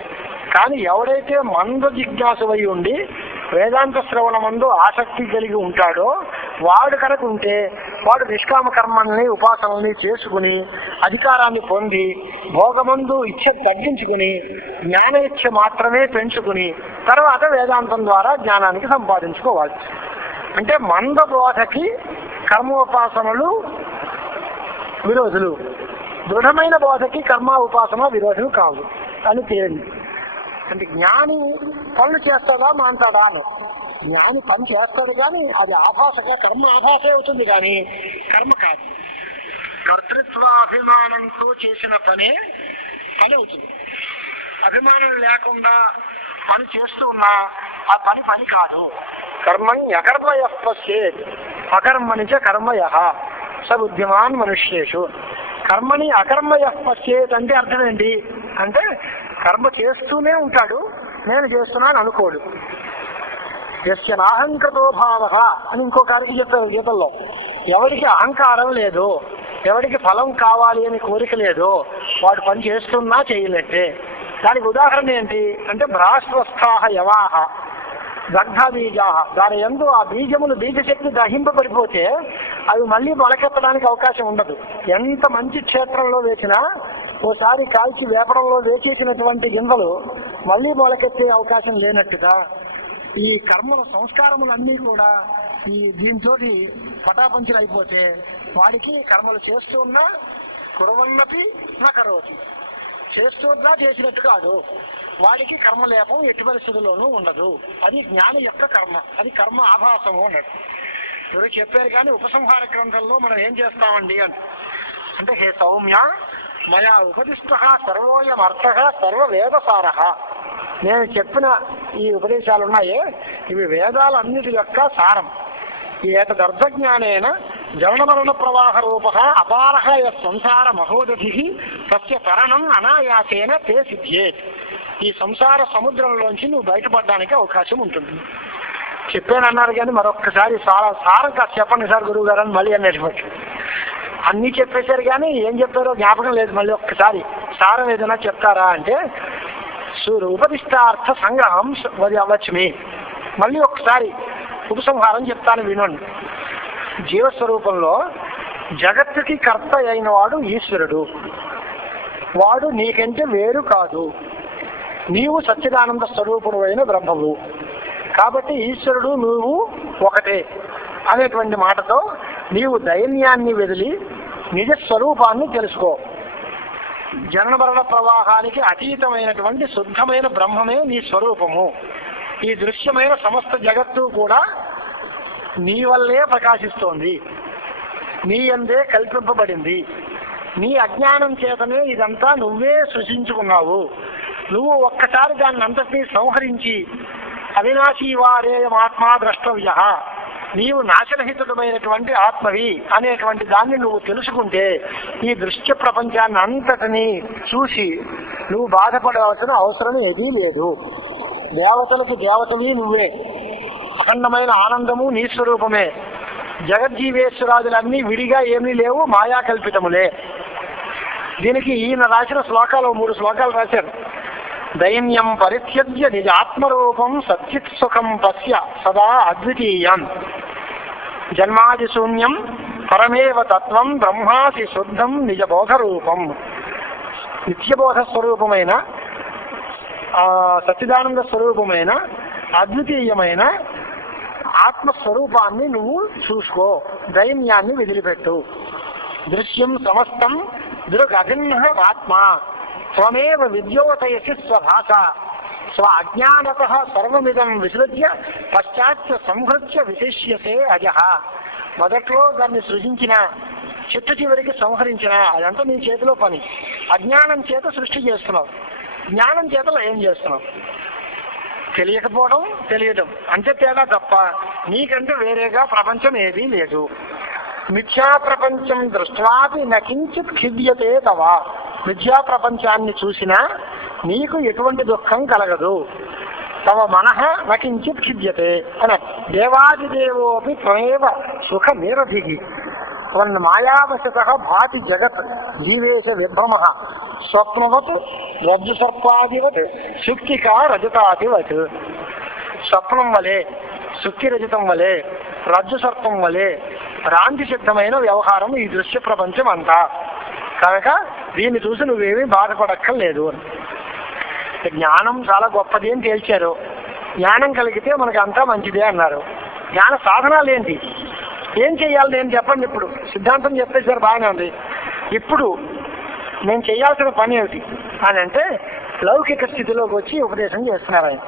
కానీ ఎవడైతే మంద జిజ్ఞాసు అయి ఉండి వేదాంత శ్రవణమందు ఆసక్తి కలిగి ఉంటాడో వాడు కనుక ఉంటే వాడు నిష్కామ కర్మల్ని ఉపాసనల్ని చేసుకుని అధికారాన్ని పొంది భోగమందు ఇచ్చ తగ్గించుకుని జ్ఞాన ఇచ్చ మాత్రమే పెంచుకుని తర్వాత వేదాంతం ద్వారా జ్ఞానానికి సంపాదించుకోవాలి. అంటే మంద బోధకి కర్మోపాసనలు విరోధులు, దృఢమైన బోధకి కర్మ ఉపాసన విరోధులు కావు అని తేలింది. అంటే జ్ఞాని పనులు చేస్తాడా మాంటాడా అని. జ్ఞాని పని చేస్తాడు కానీ అది ఆభాసగా కర్మ ఆభాసే అవుతుంది కానీ కర్మ కాదు. కర్తృత్వాభిమానంతో చేసిన పని అవుతుంది. అభిమానం లేకుండా పని చేస్తూ ఉన్నా ఆ పని కాదు. కర్మని అకర్మయ పశ్యేత్ అకర్మని చ కర్మయ స బుద్ధిమాన్ మనుష్యేషు. కర్మని అకర్మయ పశ్యేత్ అంటే అర్థం ఏంటి అంటే కర్మ చేస్తూనే ఉంటాడు, నేను చేస్తున్నాను అనుకోడు. యస్య నాహంకృతో భావ అని ఇంకొకరికి చెప్పారు గీతల్లో. ఎవరికి అహంకారం లేదు, ఎవరికి ఫలం కావాలి అని కోరిక లేదు, వాడు పని చేస్తున్నా చేయలేట్టే. దానికి ఉదాహరణ ఏంటి అంటే భ్రాష్ట్రస్థాహ యవాహ దగ్ధ బీజా. దాని యందు ఆ బీజములు బీజశక్తి దహింపబడిపోతే అవి మళ్ళీ మొలకెత్తడానికి అవకాశం ఉండదు. ఎంత మంచి క్షేత్రంలో వేసినా ఓసారి కాల్చి వేపడంలో వేచేసినటువంటి గింజలు మళ్ళీ మొలకెత్తే అవకాశం లేనట్టుగా ఈ కర్మల సంస్కారములన్నీ కూడా ఈ దీంతో పటాపంచులు అయిపోతే వాడికి కర్మలు చేస్తూ ఉన్నా కురవన్నపి నా కరోతి, చేస్తున్నా చేసినట్టు కాదు, వాడికి కర్మలేపం ఎట్టి పరిస్థితుల్లోనూ ఉండదు. అది జ్ఞాని యొక్క కర్మ, అది కర్మ ఆభాసము అన్నట్టు. ఎవరు చెప్పారు కానీ ఉపసంహార గ్రంథంలో మనం ఏం చేస్తామండి అంటే హే సౌమ్య మయా ఉపదిష్ట సర్వోయమర్థ సర్వవేదసార. నేను చెప్పిన ఈ ఉపదేశాలు ఉన్నాయే ఇవి వేదాలన్నిటి యొక్క సారం. ఏతదర్థజ్ఞానేన జనమరణ ప్రవాహ రూప అపారహ సంసార మహోదధి తస్య తరణం అనాయాసేన తే సిద్ధ్యేత్. ఈ సంసార సముద్రంలోంచి నువ్వు బయటపడడానికి అవకాశం ఉంటుంది. చెప్పానన్నారు కానీ మరొక్కసారి సారం కాదు చెప్పండి సార్ గురువు గారు అని మళ్ళీ అన్నట్టు. అన్నీ చెప్పేశారు కానీ ఏం చెప్పారో జ్ఞాపకం లేదు. మళ్ళీ ఒక్కసారి సారం ఏదైనా చెప్తారా అంటే ఉపదిష్టార్థ సంగ్రహం వచ్మి. మళ్ళీ ఒక్కసారి ఉపసంహారం చెప్తాను వినండి. జీవస్వరూపంలో జగత్తుకి కర్త అయిన వాడు ఈశ్వరుడు. వాడు నీకంటే వేరు కాదు. నీవు సచ్చిదానంద స్వరూపుడు అయిన బ్రహ్మవు. కాబట్టి ఈశ్వరుడు నువ్వు ఒకటే అనేటువంటి మాటతో నీవు దైన్యాన్ని వదిలి నిజస్వరూపాన్ని తెలుసుకో. జనన మరణ ప్రవాహానికి అతీతమైనటువంటి శుద్ధమైన బ్రహ్మమే నీ స్వరూపము. ఈ దృశ్యమైన సమస్త జగత్తు కూడా నీ వల్లే ప్రకాశిస్తోంది, నీ యందే కల్పింపబడింది. నీ అజ్ఞానం చేతనే ఇదంతా నువ్వే సృష్టించుకున్నావు. నువ్వు ఒక్కసారి దాన్ని అంతటినీ సంహరించి అవినాశీ వారేయమాత్మా ద్రష్టవ్య, నీవు నాశనహితుడమైనటువంటి ఆత్మవి అనేటువంటి దాన్ని నువ్వు తెలుసుకుంటే ఈ దృశ్య ప్రపంచాన్ని అంతటినీ చూసి నువ్వు బాధపడవలసిన అవసరం ఏదీ లేదు. దేవతలకు దేవతవి నువ్వే. అఖండమైన ఆనందము నీ స్వరూపమే. జగజ్జీవేశ్వరాదులన్నీ విడిగా ఏమీ లేవు, మాయాకల్పితములే. దీనికి ఈయన రాసిన శ్లోకాలు 3 శ్లోకాలు రాశారు. దైన్యం పరిత్యజ్య నిజ ఆత్మరూపం సచ్చిత్ సుఖం పశ్య సదా అద్వితీయం. జన్మాది శూన్యం పరమేవ తత్వం బ్రహ్మాసి శుద్ధం నిజబోధ రూపం. నిత్యబోధ స్వరూపమైన సచ్చిదానంద స్వరూపమైన అద్వితీయమైన ఆత్మస్వరూపాన్ని నువ్వు చూసుకో. దైన్యాన్ని వదిలిపెట్టు. దృశ్యం సమస్తం దృగభిన్న ఆత్మ త్వమేవ విద్యోతయసి స్వభాష స్వ అజ్ఞానత సర్వమిదం విసృజ్య పశ్చాత్య సంహృత్య విశిష్యసే అజహ. మొదట్లో దాన్ని సృజించిన, చిట్ట చివరికి సంహరించిన, అదంతా నీ చేతిలో పని. అజ్ఞానం చేత సృష్టి చేస్తున్నావు, జ్ఞానం చేత లయం చేస్తున్నావు. తెలియకపోవడం తెలియడం అంతే తేడా తప్ప నీకంటే వేరేగా ప్రపంచం ఏదీ లేదు. మిథ్యా ప్రపంచం దృష్ట్వాపి నకించిత్ ఖిద్యతే తవ. మిథ్యా ప్రపంచాన్ని చూసినా నీకు ఎటువంటి దుఃఖం కలగదు. తవ మనః నకించిత్ ఖిద్యతే అని. దేవాదిదేవోపి త్వమేవ సుఖ నిరధికి మాయావశత భాతి జగత్ జీవేశ విభ్రమ స్వప్నవత్ రజ్జు సర్పాదివత్ శుక్తికా రజతాదివత్. స్వప్నం వలె సుక్కిరజితం వలె, రజ్జు సర్పం వలె భ్రాంతి సిద్ధమైన వ్యవహారం ఈ దృశ్య ప్రపంచం అంతా. కనుక దీన్ని చూసి నువ్వేమీ బాధపడక్కర్లేదు అని. జ్ఞానం చాలా గొప్పది అని తేల్చారు. జ్ఞానం కలిగితే మనకి అంతా మంచిదే అన్నారు. జ్ఞాన సాధనాలు ఏంటి, ఏం చెయ్యాలి నేను చెప్పండి. ఇప్పుడు సిద్ధాంతం చెప్పేసారు, బాగానే ఉంది. ఇప్పుడు నేను చేయాల్సిన పని ఏమిటి అని అంటే లౌకిక స్థితిలోకి వచ్చి ఉపదేశం చేస్తున్నారు ఆయన.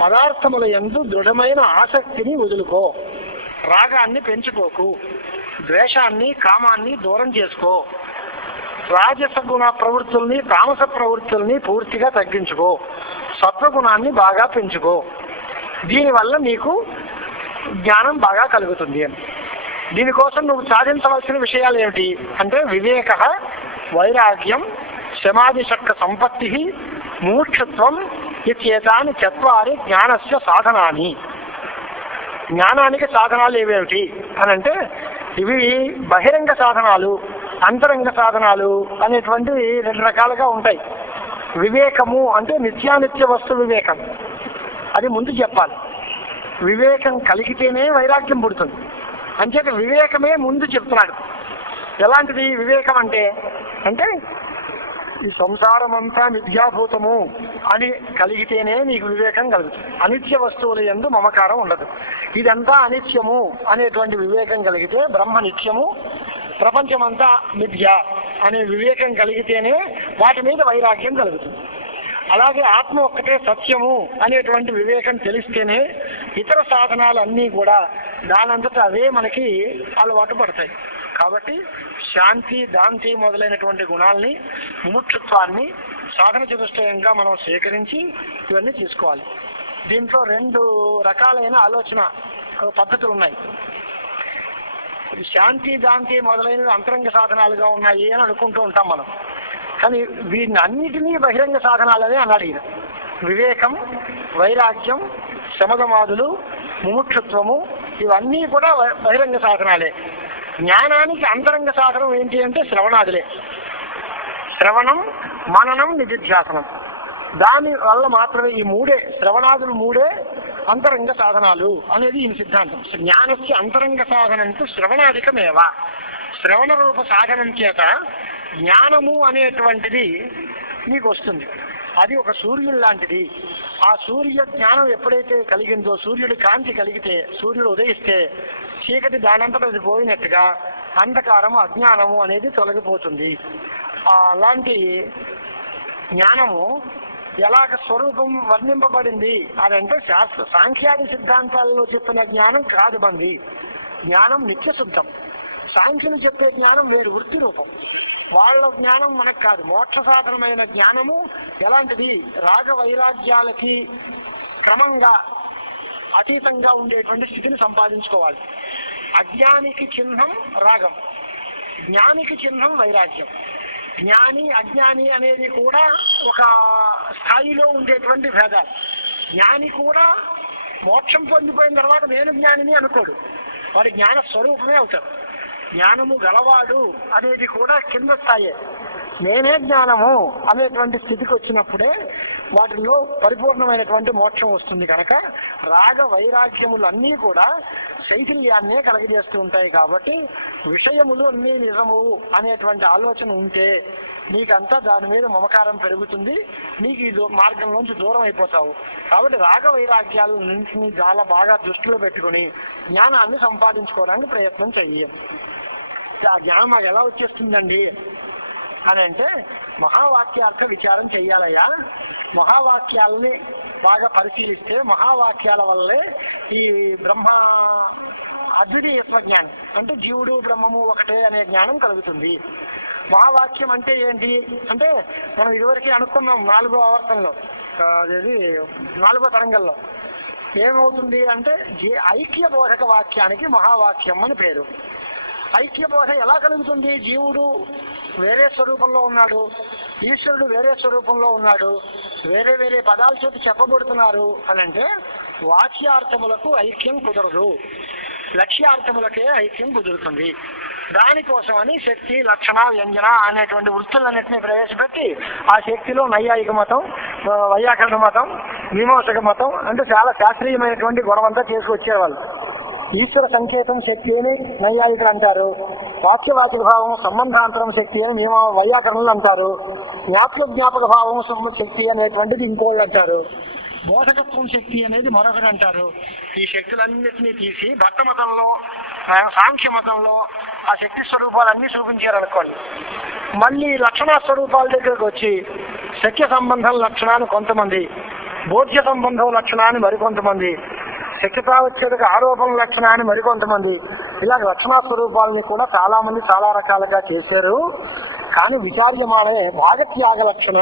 పదార్థముల యందు దృఢమైన ఆసక్తిని వదులుకో, రాగాన్ని పెంచుకోకు, ద్వేషాన్ని కామాన్ని దూరం చేసుకో, రాజస గుణ ప్రవృత్తుల్ని తామస ప్రవృత్తుల్ని పూర్తిగా తగ్గించుకో, సత్వగుణాన్ని బాగా పెంచుకో. దీనివల్ల నీకు జ్ఞానం బాగా కలుగుతుంది అని. దీనికోసం నువ్వు సాధించవలసిన విషయాలు ఏమిటి అంటే వివేక, వైరాగ్యం, సమాధి శక్త సంపత్తి, ముముక్షుత్వం ఇత్యేతాని చత్వారి జ్ఞానస్య సాధనాన్ని. జ్ఞానానికి సాధనాలు ఏవేమిటి అని అంటే ఇవి బహిరంగ సాధనాలు, అంతరంగ సాధనాలు అనేటువంటివి రెండు రకాలుగా ఉంటాయి. వివేకము అంటే నిత్యానిత్య వస్తు వివేకం, అది ముందు చెప్పాలి. వివేకం కలిగితేనే వైరాగ్యం పుడుతుంది. అంచేత వివేకమే ముందు చెప్తున్నాడు. ఎలాంటిది వివేకం అంటే అంటే ఈ సంసారం అంతా మిథ్యాభూతము అని కలిగితేనే నీకు వివేకం కలుగుతుంది. అనిత్య వస్తువుల యందు మమకారం ఉండదు. ఇదంతా అనిత్యము అనేటువంటి వివేకం కలిగితే బ్రహ్మ నిత్యము, ప్రపంచమంతా మిథ్య అనే వివేకం కలిగితేనే వాటి మీద వైరాగ్యం కలుగుతుంది. అలాగే ఆత్మ ఒక్కటే సత్యము అనేటువంటి వివేకం తెలిస్తేనే ఇతర సాధనాలన్నీ కూడా దానంతటా అవే మనకి అలవాటు పడతాయి. కాబట్టి శాంతి, దాంతి మొదలైనటువంటి గుణాలని, ముముక్షుత్వాన్ని సాధన చతుష్టయంగా మనం స్వీకరించి ఇవన్నీ తీసుకోవాలి. దీంట్లో రెండు రకాలైన ఆలోచన పద్ధతులు ఉన్నాయి. శాంతి, దాంతి మొదలైనవి అంతరంగ సాధనాలుగా ఉన్నాయి అని అనుకుంటూ ఉంటాం మనం. కానీ వీటిని అన్నిటినీ బహిరంగ సాధనాలనే అన్నాడు ఈయన. వివేకం, వైరాగ్యం, శమదమాదులు, ముముక్షుత్వము ఇవన్నీ కూడా బహిరంగ సాధనాలే. జ్ఞానానికి అంతరంగ సాధనం ఏంటి అంటే శ్రవణాదులే. శ్రవణం, మననం, నిధిధ్యాసనం. దాని వల్ల మాత్రమే ఈ మూడే, శ్రవణాదులు మూడే అంతరంగ సాధనాలు అనేది ఈయన సిద్ధాంతం. జ్ఞానస్య అంతరంగ సాధనంతో శ్రవణాధికమేవా. శ్రవణ రూప సాధనం చేత జ్ఞానము అనేటువంటిది మీకు వస్తుంది. అది ఒక సూర్యుడు లాంటిది. ఆ సూర్య జ్ఞానం ఎప్పుడైతే కలిగిందో, సూర్యుడి కాంతి కలిగితే, సూర్యుడు ఉదయిస్తే చీకటి దానంతటా అది పోయినట్టుగా అంధకారము, అజ్ఞానము అనేది తొలగిపోతుంది. అలాంటి జ్ఞానము ఎలాగ స్వరూపం వర్ణింపబడింది అదంటే సాంఖ్యాది సిద్ధాంతాలలో చెప్పిన జ్ఞానం కాదు బంది. జ్ఞానం నిత్యశుద్ధం. సాంఖ్యులు చెప్పే జ్ఞానం వేరు, వృత్తి రూపం. వాళ్ళ జ్ఞానం మనకు కాదు. మోక్ష సాధనమైన జ్ఞానము ఎలాంటిది, రాగ వైరాగ్యాలకి క్రమంగా అతీతంగా ఉండేటువంటి స్థితిని సంపాదించుకోవాలి. అజ్ఞానికి చిహ్నం రాగం, జ్ఞానికి చిహ్నం వైరాగ్యం. జ్ఞాని అజ్ఞాని అనేది కూడా ఒక స్థాయిలో ఉండేటువంటి భేదాలు. జ్ఞాని కూడా మోక్షం పొందిపోయిన తర్వాత నేను జ్ఞానిని అనుకోడు, వాడి జ్ఞాన స్వరూపమే అవుతాడు. జ్ఞానము గలవాడు అనేది కూడా కింద స్థాయే. నేనే జ్ఞానము అనేటువంటి స్థితికి వచ్చినప్పుడే వాటిలో పరిపూర్ణమైనటువంటి మోక్షం వస్తుంది. కనుక రాగ వైరాగ్యములన్నీ కూడా శైథిల్యాన్నే కలగజేస్తూ ఉంటాయి. కాబట్టి విషయములు అన్నీ నిజము అనేటువంటి ఆలోచన ఉంటే నీకంతా దాని మీద మమకారం పెరుగుతుంది, నీకు ఈ మార్గంలోంచి దూరం అయిపోతావు. కాబట్టి రాగ వైరాగ్యాలన్నింటినీ చాలా బాగా దృష్టిలో పెట్టుకుని జ్ఞానాన్ని సంపాదించుకోవడానికి ప్రయత్నం చెయ్యి. ఆ జ్ఞానం మాకు ఎలా వచ్చేస్తుందండి అని అంటే మహావాక్యార్థ విచారం చెయ్యాలయ్యా. మహావాక్యాలని బాగా పరిశీలిస్తే మహావాక్యాల వల్లే ఈ బ్రహ్మ అద్వితీయత్వ జ్ఞానం అంటే జీవుడు బ్రహ్మము ఒకటే అనే జ్ఞానం కలుగుతుంది. మహావాక్యం అంటే ఏంటి అంటే మనం ఇదివరకే అనుకున్నాం 4వ ఆవర్తనలో, అదేది 4వ తరంగంలో ఏమవుతుంది అంటే ఐక్య బోధక వాక్యానికి మహావాక్యం అని పేరు. ఐక్య బోధ ఎలా కలుగుతుంది? జీవుడు వేరే స్వరూపంలో ఉన్నాడు, ఈశ్వరుడు వేరే స్వరూపంలో ఉన్నాడు, వేరే వేరే పదాల చేతి చెప్పబడుతున్నారు అని అంటే వాక్యార్థములకు ఐక్యం కుదరదు, లక్ష్యార్థములకే ఐక్యం కుదురుతుంది. దానికోసమని శక్తి, లక్షణ, వ్యంజన అనేటువంటి వృత్తులన్నింటినీ ప్రవేశపెట్టి ఆ శక్తిలో నైయాయిక మతం, వైయాకరణ మతం, మీమాంసక మతం అంటే చాలా శాస్త్రీయమైనటువంటి గొడవంతా చేసుకొచ్చారు వాళ్ళు. ఈశ్వర సంకేతం శక్తి అని నైయాయికులు అంటారు, వాక్యవాచక భావం సంబంధాంతరం శక్తి అని వైయాకరణులు అంటారు, జ్ఞాపక భావం శక్తి అనేటువంటిది ఇంకోళ్ళు అంటారు, బోధకత్వం శక్తి అనేది మరొకటి అంటారు. ఈ శక్తులన్నింటినీ తీసి భక్త మతంలో సాంఖ్య మతంలో ఆ శక్తి స్వరూపాలన్నీ చూపించారు అనుకోండి. మళ్ళీ లక్షణ స్వరూపాల దగ్గరకు వచ్చి శక్య సంబంధం లక్షణాన్ని కొంతమంది, బోధ్య సంబంధం లక్షణాన్ని మరికొంతమంది, శక్తితావచ్ఛేదక ఆరోపణ లక్షణాన్ని మరికొంతమంది, ఇలాగ లక్షణా స్వరూపాలని కూడా చాలా మంది చాలా రకాలుగా చేశారు. కానీ విచార్యమానే భాగత్యాగ లక్షణ,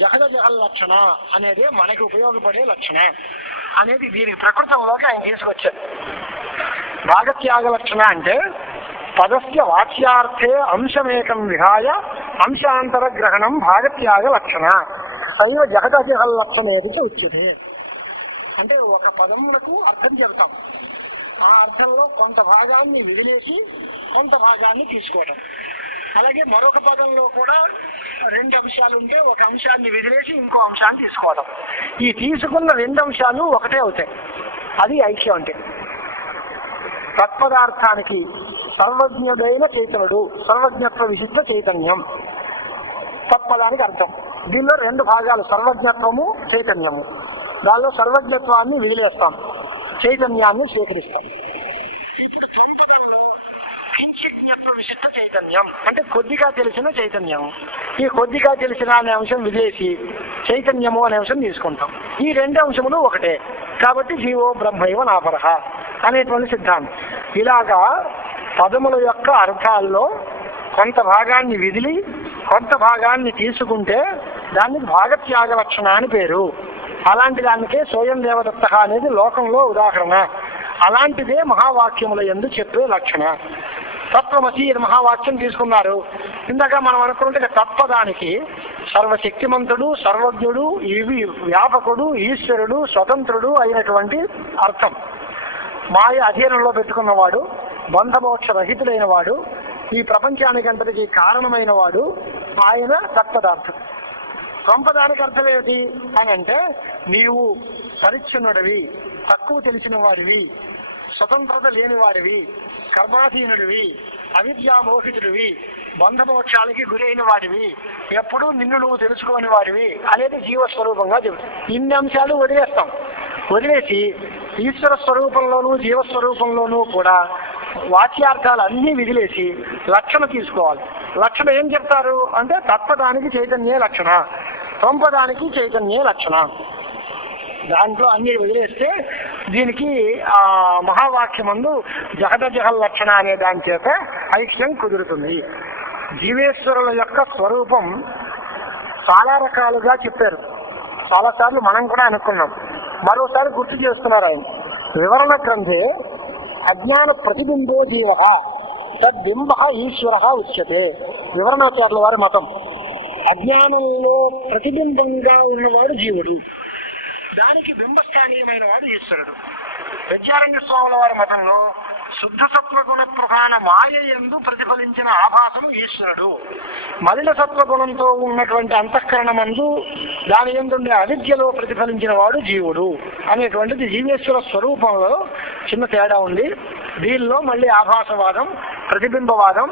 జహద జహల్ లక్షణ అనేది మనకి ఉపయోగపడే లక్షణ అనేది దీనికి ప్రకృతంలోకి ఆయన తీసుకొచ్చారు. భాగత్యాగ లక్షణ అంటే పదస్య వాచ్యార్థే అంశమేకం విహాయ అంశాంతర గ్రహణం భాగత్యాగ లక్షణ సైవ జహద జహల్ లక్షణేది ఉచ్యతే. అంటే ఒక పదములకు అర్థం చెబుతాం, ఆ అర్థంలో కొంత భాగాన్ని వదిలేసి కొంత భాగాన్ని తీసుకోవడం. అలాగే మరొక పదంలో కూడా రెండు అంశాలు ఉంటే ఒక అంశాన్ని వదిలేసి ఇంకో అంశాన్ని తీసుకోవడం. ఈ తీసుకున్న రెండు అంశాలు ఒకటే అవుతాయి. అది ఐక్యం అంటే. తత్పదార్థానికి సర్వజ్ఞుడైన చైతన్యుడు, సర్వజ్ఞత్వ విశిష్ట చైతన్యం తత్పదానికి అర్థం. దీనిలో రెండు భాగాలు, సర్వజ్ఞత్వము చైతన్యము. దానిలో సర్వజ్ఞత్వాన్ని వదిలేస్తాం, చైతన్యాన్ని స్వీకరిస్తాం. కించిజ్ఞత్వ విశిష్ట చైతన్యం అంటే కొద్దిగా తెలిసిన చైతన్యం. ఈ కొద్దిగా తెలిసిన అనే అంశం విదేశీ చైతన్యము అనే అంశం తీసుకుంటాం. ఈ రెండు అంశములు ఒకటే కాబట్టి జీవో బ్రహ్మైవ నాపరహ అనేటువంటి సిద్ధాంతం. ఇలాగా పదముల యొక్క అర్థాల్లో కొంత భాగాన్ని విదిలి కొంత భాగాన్ని తీసుకుంటే దానికి భాగత్యాగ లక్షణ అని పేరు. అలాంటి దానికే స్వయం దేవదత్త అనేది లోకంలో ఉదాహరణ. అలాంటిదే మహావాక్యముల యందు చెప్పే లక్షణ. తత్వమసి మహావాక్యం తీసుకున్నారు. ఇందాక మనం అనుకుంటే తత్పదానికి సర్వశక్తిమంతుడు, సర్వజ్ఞుడు, ఇవి వ్యాపకుడు, ఈశ్వరుడు, స్వతంత్రుడు అయినటువంటి అర్థం. మాయ అధీనంలో పెట్టుకున్నవాడు, బంధమోక్ష రహితుడైన వాడు, ఈ ప్రపంచానికంతటికి కారణమైన వాడు ఆయన తత్పదార్థం. సంపదానికి అర్థం ఏమిటి అని అంటే నీవు పరిచ్ఛిన్నుడివి, తక్కువ తెలిసిన వాడివి, స్వతంత్రత లేని వాడివి, కర్మాధీనుడివి, అవిద్యామోహితుడివి, బంధమోక్షాలకి గురైన వాడివి, ఎప్పుడూ నిన్ను నువ్వు తెలుసుకోని వాడివి అనేది జీవస్వరూపంగా చెబుతుంది. ఇన్ని అంశాలు వదిలేస్తాం. వదిలేసి ఈశ్వర స్వరూపంలోనూ జీవస్వరూపంలోనూ కూడా వాచ్యార్థాలు అన్నీ విదిలేసి లక్షణ తీసుకోవాలి. లక్షణ ఏం చెప్తారు అంటే తత్పదానికి చైతన్య లక్షణ, సంపదానికి చైతన్య లక్షణ. దాంట్లో అన్ని వదిలేస్తే దీనికి ఆ మహావాక్యమందు జహద జహల్ లక్షణ అనే దాని చేత ఐక్యం కుదురుతుంది. జీవేశ్వరుల యొక్క స్వరూపం చాలా రకాలుగా చెప్పారు. చాలాసార్లు మనం కూడా అనుకున్నాం. మరోసారి గుర్తు చేస్తున్నారు ఆయన. వివరణ గ్రంథే అజ్ఞాన ప్రతిబింబో జీవ తద్బింబ ఈశ్వర ఉచ్యతే. వివరణాచార్యుల వారి మతం. అజ్ఞానంలో ప్రతిబింబంగా ఉన్నవాడు జీవుడు, దానికి బింబస్థానీయమైన వాడు ఈశ్వరుడు. విద్యారణ్య స్వాముల వారి మతంలో శుద్ధ సత్వగుణ ప్రధాన మాయ యందు ప్రతిఫలించిన ఆభాసము ఈశ్వరుడు, మలిన సత్వగుణంతో ఉన్నటువంటి అంతఃకరణమందు దాని యందుండే అవిద్యలో ప్రతిఫలించిన వాడు జీవుడు అనేటువంటిది జీవేశ్వర స్వరూపంలో చిన్న తేడా ఉంది. దీనిలో మళ్ళీ ఆభాసవాదం, ప్రతిబింబవాదం,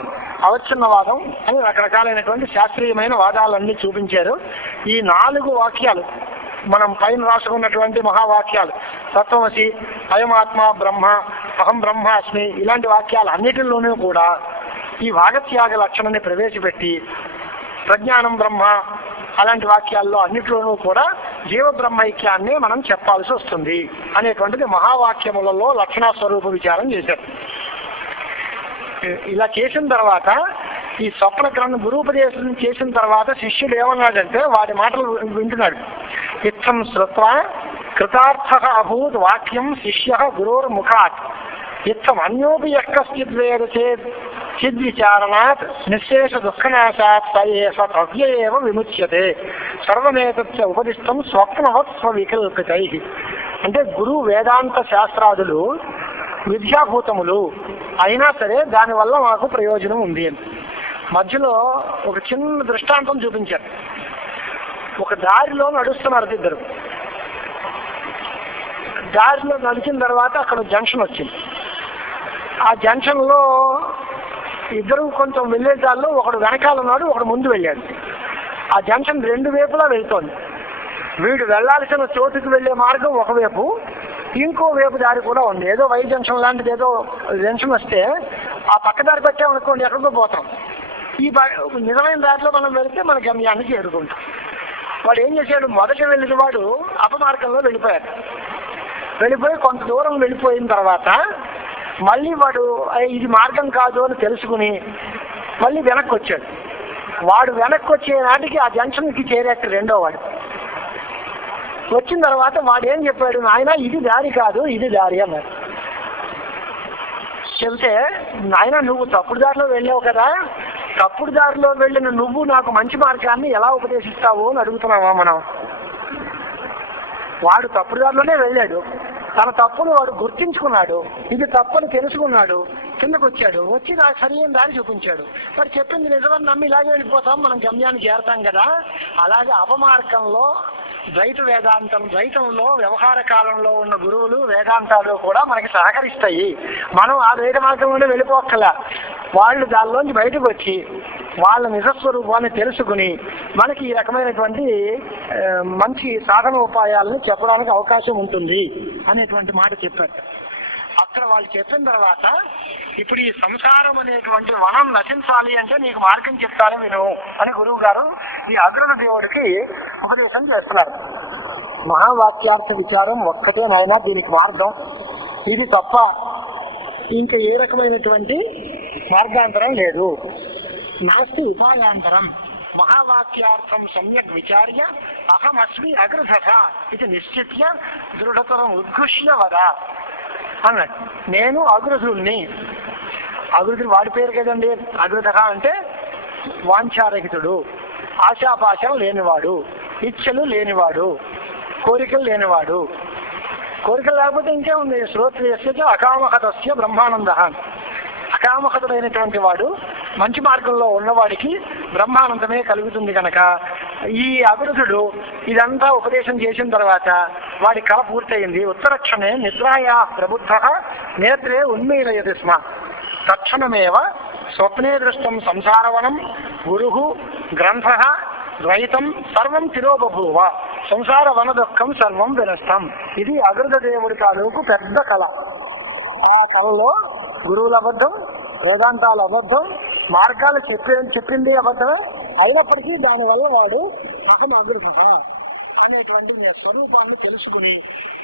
అవచ్ఛిన్నవాదం అని రకరకాలైనటువంటి శాస్త్రీయమైన వాదాలన్నీ చూపించారు. ఈ 4 వాక్యాలు మనం పైన రాసుకున్నటువంటి మహావాక్యాలు తత్వమసి, అయమాత్మ బ్రహ్మ, అహం బ్రహ్మాస్మి ఇలాంటి వాక్యాలు అన్నిటిలోనూ కూడా ఈ భాగత్యాగ లక్షణాన్ని ప్రవేశపెట్టి ప్రజ్ఞానం బ్రహ్మ అలాంటి వాక్యాల్లో అన్నిటిలోనూ కూడా జీవ బ్రహ్మైక్యాన్ని మనం చెప్పాల్సి వస్తుంది అనేటువంటిది మహావాక్యములలో లక్షణ స్వరూప విచారం చేశారు. ఇలా చేసిన తర్వాత ఈ స్వప్న గ్రంథం గురూపదేశం చేసిన తర్వాత శిష్యుడు ఏమన్నాడంటే వాడి మాటలు వింటున్నాడు. ఇత్థం శ్రుత్వా కృతార్థ అభూత్ వాక్యం శిష్య గురోర్ముఖాత్ ఇత్థం అన్యోపి యఃకశ్చిద్ వేద చేత్ చిద్విచారణాత్ నిశ్శేష దుఃఖనాశాత్ సవ్యేవ విముచ్యతే సర్వమేతత్య ఉపదిష్టం స్వప్నవత్ స్వవికల్పితై. అంటే గురువు వేదాంత శాస్త్రాదులు విద్యాభూతములు అయినా సరే దానివల్ల మాకు ప్రయోజనం ఉంది అని. మధ్యలో ఒక చిన్న దృష్టాంతం చూపించారు. ఒక దారిలో నడుస్తున్నారు ఇద్దరు. దారిలో నడిచిన తర్వాత అక్కడ జంక్షన్ వచ్చింది. ఆ జంక్షన్లో ఇద్దరు కొంచెం వెళ్ళే దారిలో ఒకడు వెనకాల ఉన్నాడు, ఒకడు ముందు వెళ్ళాడు. ఆ జంక్షన్ రెండు వైపులా వెళ్తోంది. వీడు వెళ్లాల్సిన చోటుకు వెళ్లే మార్గం ఒకవైపు, ఇంకో వైపు దారి కూడా ఉంది. ఏదో వై జంక్షన్ లాంటిది ఏదో జంక్షన్ వస్తే ఆ పక్క దారి పెట్టామనుకోండి ఎక్కడికో పోతాం. ఈ నిజమైన దారిలో మనం వెళితే మన గమ్యానికి చేరుకుంటాం. వాడు ఏం చేశాడు, మొదట వెళ్ళిన వాడు అపమార్గంలో వెళ్ళిపోయాడు. వెళ్ళిపోయి కొంత దూరం వెళ్ళిపోయిన తర్వాత మళ్ళీ వాడు ఇది మార్గం కాదు అని తెలుసుకుని మళ్ళీ వెనక్కి వచ్చాడు. వాడు వెనక్కి వచ్చే నాటికి ఆ జంక్షన్కి చేరాడు రెండో వాడు. వచ్చిన తర్వాత వాడు ఏం చెప్పాడు, నాయన ఇది దారి కాదు ఇది దారి అన్నాడు. చెబితే నాయన నువ్వు తప్పుడు దారిలో వెళ్ళావు కదా, తప్పుడు దారిలో వెళ్ళిన నువ్వు నాకు మంచి మార్గాన్ని ఎలా ఉపదేశిస్తావు అని అడుగుతున్నావా మనం? వాడు తప్పుడు దారిలోనే వెళ్ళాడు, తన తప్పును వాడు గుర్తించుకున్నాడు, ఇది తప్పని తెలుసుకున్నాడు, కిందకు వచ్చాడు, వచ్చి నాకు సరైన దారి చూపించాడు. మరి చెప్పింది నిజమని నమ్మి ఇలాగే వెళ్ళిపోతాం, మనం గమ్యానికి చేరతాం కదా. అలాగే అపమార్గంలో ద్వైతంలో వ్యవహార కాలంలో ఉన్న గురువులు వేదాంతాలు కూడా మనకి సహకరిస్తాయి. మనం ఆ ద్వైత మార్గంలోనే వెళ్ళిపోక్కల, వాళ్ళు దానిలోంచి బయటకు వచ్చి వాళ్ళ నిజస్వరూపాన్ని తెలుసుకుని మనకి ఈ రకమైనటువంటి మంచి సాధన ఉపాయాలను చెప్పడానికి అవకాశం ఉంటుంది అనేటువంటి మాట చెప్పారు. అక్కడ వాళ్ళు చెప్పిన తర్వాత ఇప్పుడు ఈ సంసారం అనేటువంటి వనం నశించాలి అంటే నీకు మార్గం చెప్తాను విను అని గురువు గారు ఈ అగ్రద దేవుడికి ఉపదేశం చేస్తున్నారు. మహావాక్యార్థ విచారం ఒక్కటే నాయన దీనికి మార్గం, ఇది తప్ప ఇంకా ఏ రకమైనటువంటి మార్గాంతరం లేదు. నాస్తి ఉపాయాంతరం మహావాక్యార్థం సమ్యక్ విచార్య అహమస్మి అగ్రధ ఇది నిశ్చిత్య దృఢతరం ఉద్ఘుష్య వద అన్నాడు. నేను అగ్రధుణ్ణి. అగ్రధుడు వాడి పేరు కదండి. అగ్రధ అంటే వాంఛారహితుడు, ఆశాపాశం లేనివాడు, ఇచ్చలు లేనివాడు, కోరికలు లేనివాడు. కోరికలు లేకపోతే ఇంకేముంది, శ్రోత్రియస్య అకామహతస్య బ్రహ్మానంద. అకామహతుడైనటువంటి వాడు మంచి మార్గంలో ఉన్నవాడికి బ్రహ్మానందమే కలుగుతుంది కనుక ఈ అగ్రధుడు ఇదంతా ఉపదేశం చేసిన తర్వాత వాడి కళ పూర్తయింది. ఉత్తరక్షణే నిద్రాయా ప్రబుద్ధ నేత్రే ఉన్మీలయతి స్మ తక్షణమేవ స్వప్నే దృష్టం సంసారవనం గురు గ్రంథ ద్వైతం సర్వం తిరోబభూవ సంసార వన దుఃఖం సర్వం వినష్టం. ఇది అగ్రధ దేవుడి తాలూకు పెద్ద కళ. ఆ కళలో గురువుల అబద్ధం, వేదాంతాల అబద్ధం, మార్గాలు చెప్పింది అబద్ధమే అయినప్పటికీ దానివల్ల వాడు అహం అగ్రధ అనేటువంటి స్వరూపాన్ని తెలుసుకుని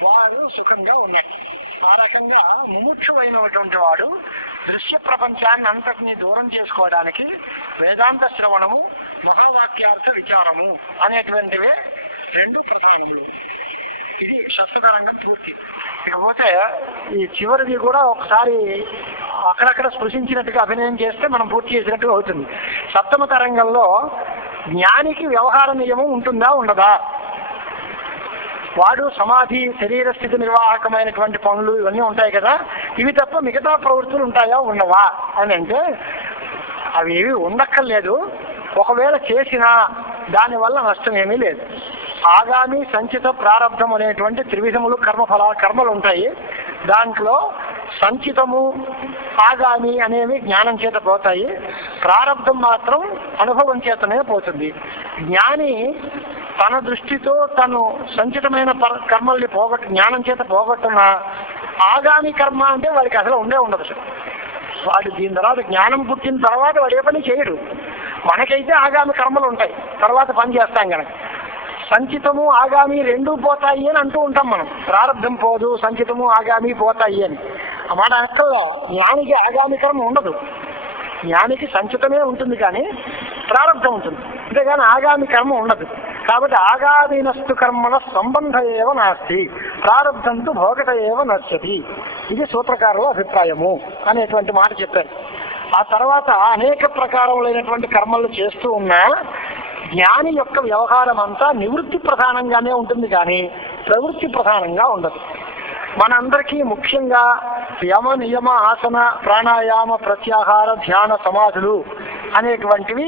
వాడు సుఖంగా ఉన్నాడు. ఆ రకంగా ముముక్షువైనటువంటి వాడు దృశ్య ప్రపంచాన్ని అంతటినీ దూరం చేసుకోవడానికి వేదాంత శ్రవణము, మహావాక్యార్థ విచారము అనేటువంటివే రెండు ప్రధానములు. ఇది షష్ఠతరంగం పూర్తి. ఇకపోతే ఈ చివరిది కూడా ఒకసారి అక్కడక్కడ స్పృశించినట్టుగా అభినయం చేస్తే మనం పూర్తి చేసినట్టుగా అవుతుంది. సప్తమ తరంగంలో జ్ఞానికి వ్యవహార నియమం ఉంటుందా ఉండదా, వాడు సమాధి శరీర స్థితి నిర్వాహకమైనటువంటి పనులు ఇవన్నీ ఉంటాయి కదా, ఇవి తప్ప మిగతా ప్రవృత్తులు ఉంటాయా ఉండవా అని అంటే అవి ఏవి ఉండక్కర్లేదు. ఒకవేళ చేసినా దానివల్ల నష్టం ఏమీ లేదు. ఆగామి సంచిత ప్రారంధం అనేటువంటి త్రివిధములు కర్మలు ఉంటాయి. దాంట్లో సంచితము ఆగామి అనేవి జ్ఞానం చేత పోతాయి, ప్రారంధం మాత్రం అనుభవం చేతనే పోతుంది. జ్ఞాని తన దృష్టితో తను సంచితమైన కర్మల్ని జ్ఞానం చేత పోగొట్టిన ఆగామి కర్మ అంటే వాడికి అసలు ఉండదు. వాడు దీని తర్వాత జ్ఞానం పుట్టిన తర్వాత వాడు ఏ పని చేయడు. మనకైతే ఆగామి కర్మలు ఉంటాయి, తర్వాత పని చేస్తాం కనుక. సంచితము ఆగామి రెండూ పోతాయి అని అంటూ ఉంటాం మనం. ప్రారంధం పోదు, సంచితము ఆగామి పోతాయి అని. ఆ మాట అక్కల్లో జ్ఞానికి ఆగామి కర్మ ఉండదు. జ్ఞానికి సంచితమే ఉంటుంది కానీ ప్రారంధం ఉంటుంది, అంతేగాని ఆగామి కర్మ ఉండదు. కాబట్టి ఆగామీనస్తు కర్మల సంబంధ ఏవ నాస్తి ప్రారంధంతు భోగత ఏవ నశ్యతి. ఇది సూత్రకారుల అభిప్రాయము అనేటువంటి మాట చెప్పారు. ఆ తర్వాత అనేక ప్రకారములైనటువంటి కర్మలు చేస్తూ ఉన్నా జ్ఞాని యొక్క వ్యవహారం అంతా నివృత్తి ప్రధానంగానే ఉంటుంది కానీ ప్రవృత్తి ప్రధానంగా ఉండదు. మనందరికీ ముఖ్యంగా యమ నియమ ఆసన ప్రాణాయామ ప్రత్యాహార ధ్యాన సమాధులు అనేటువంటివి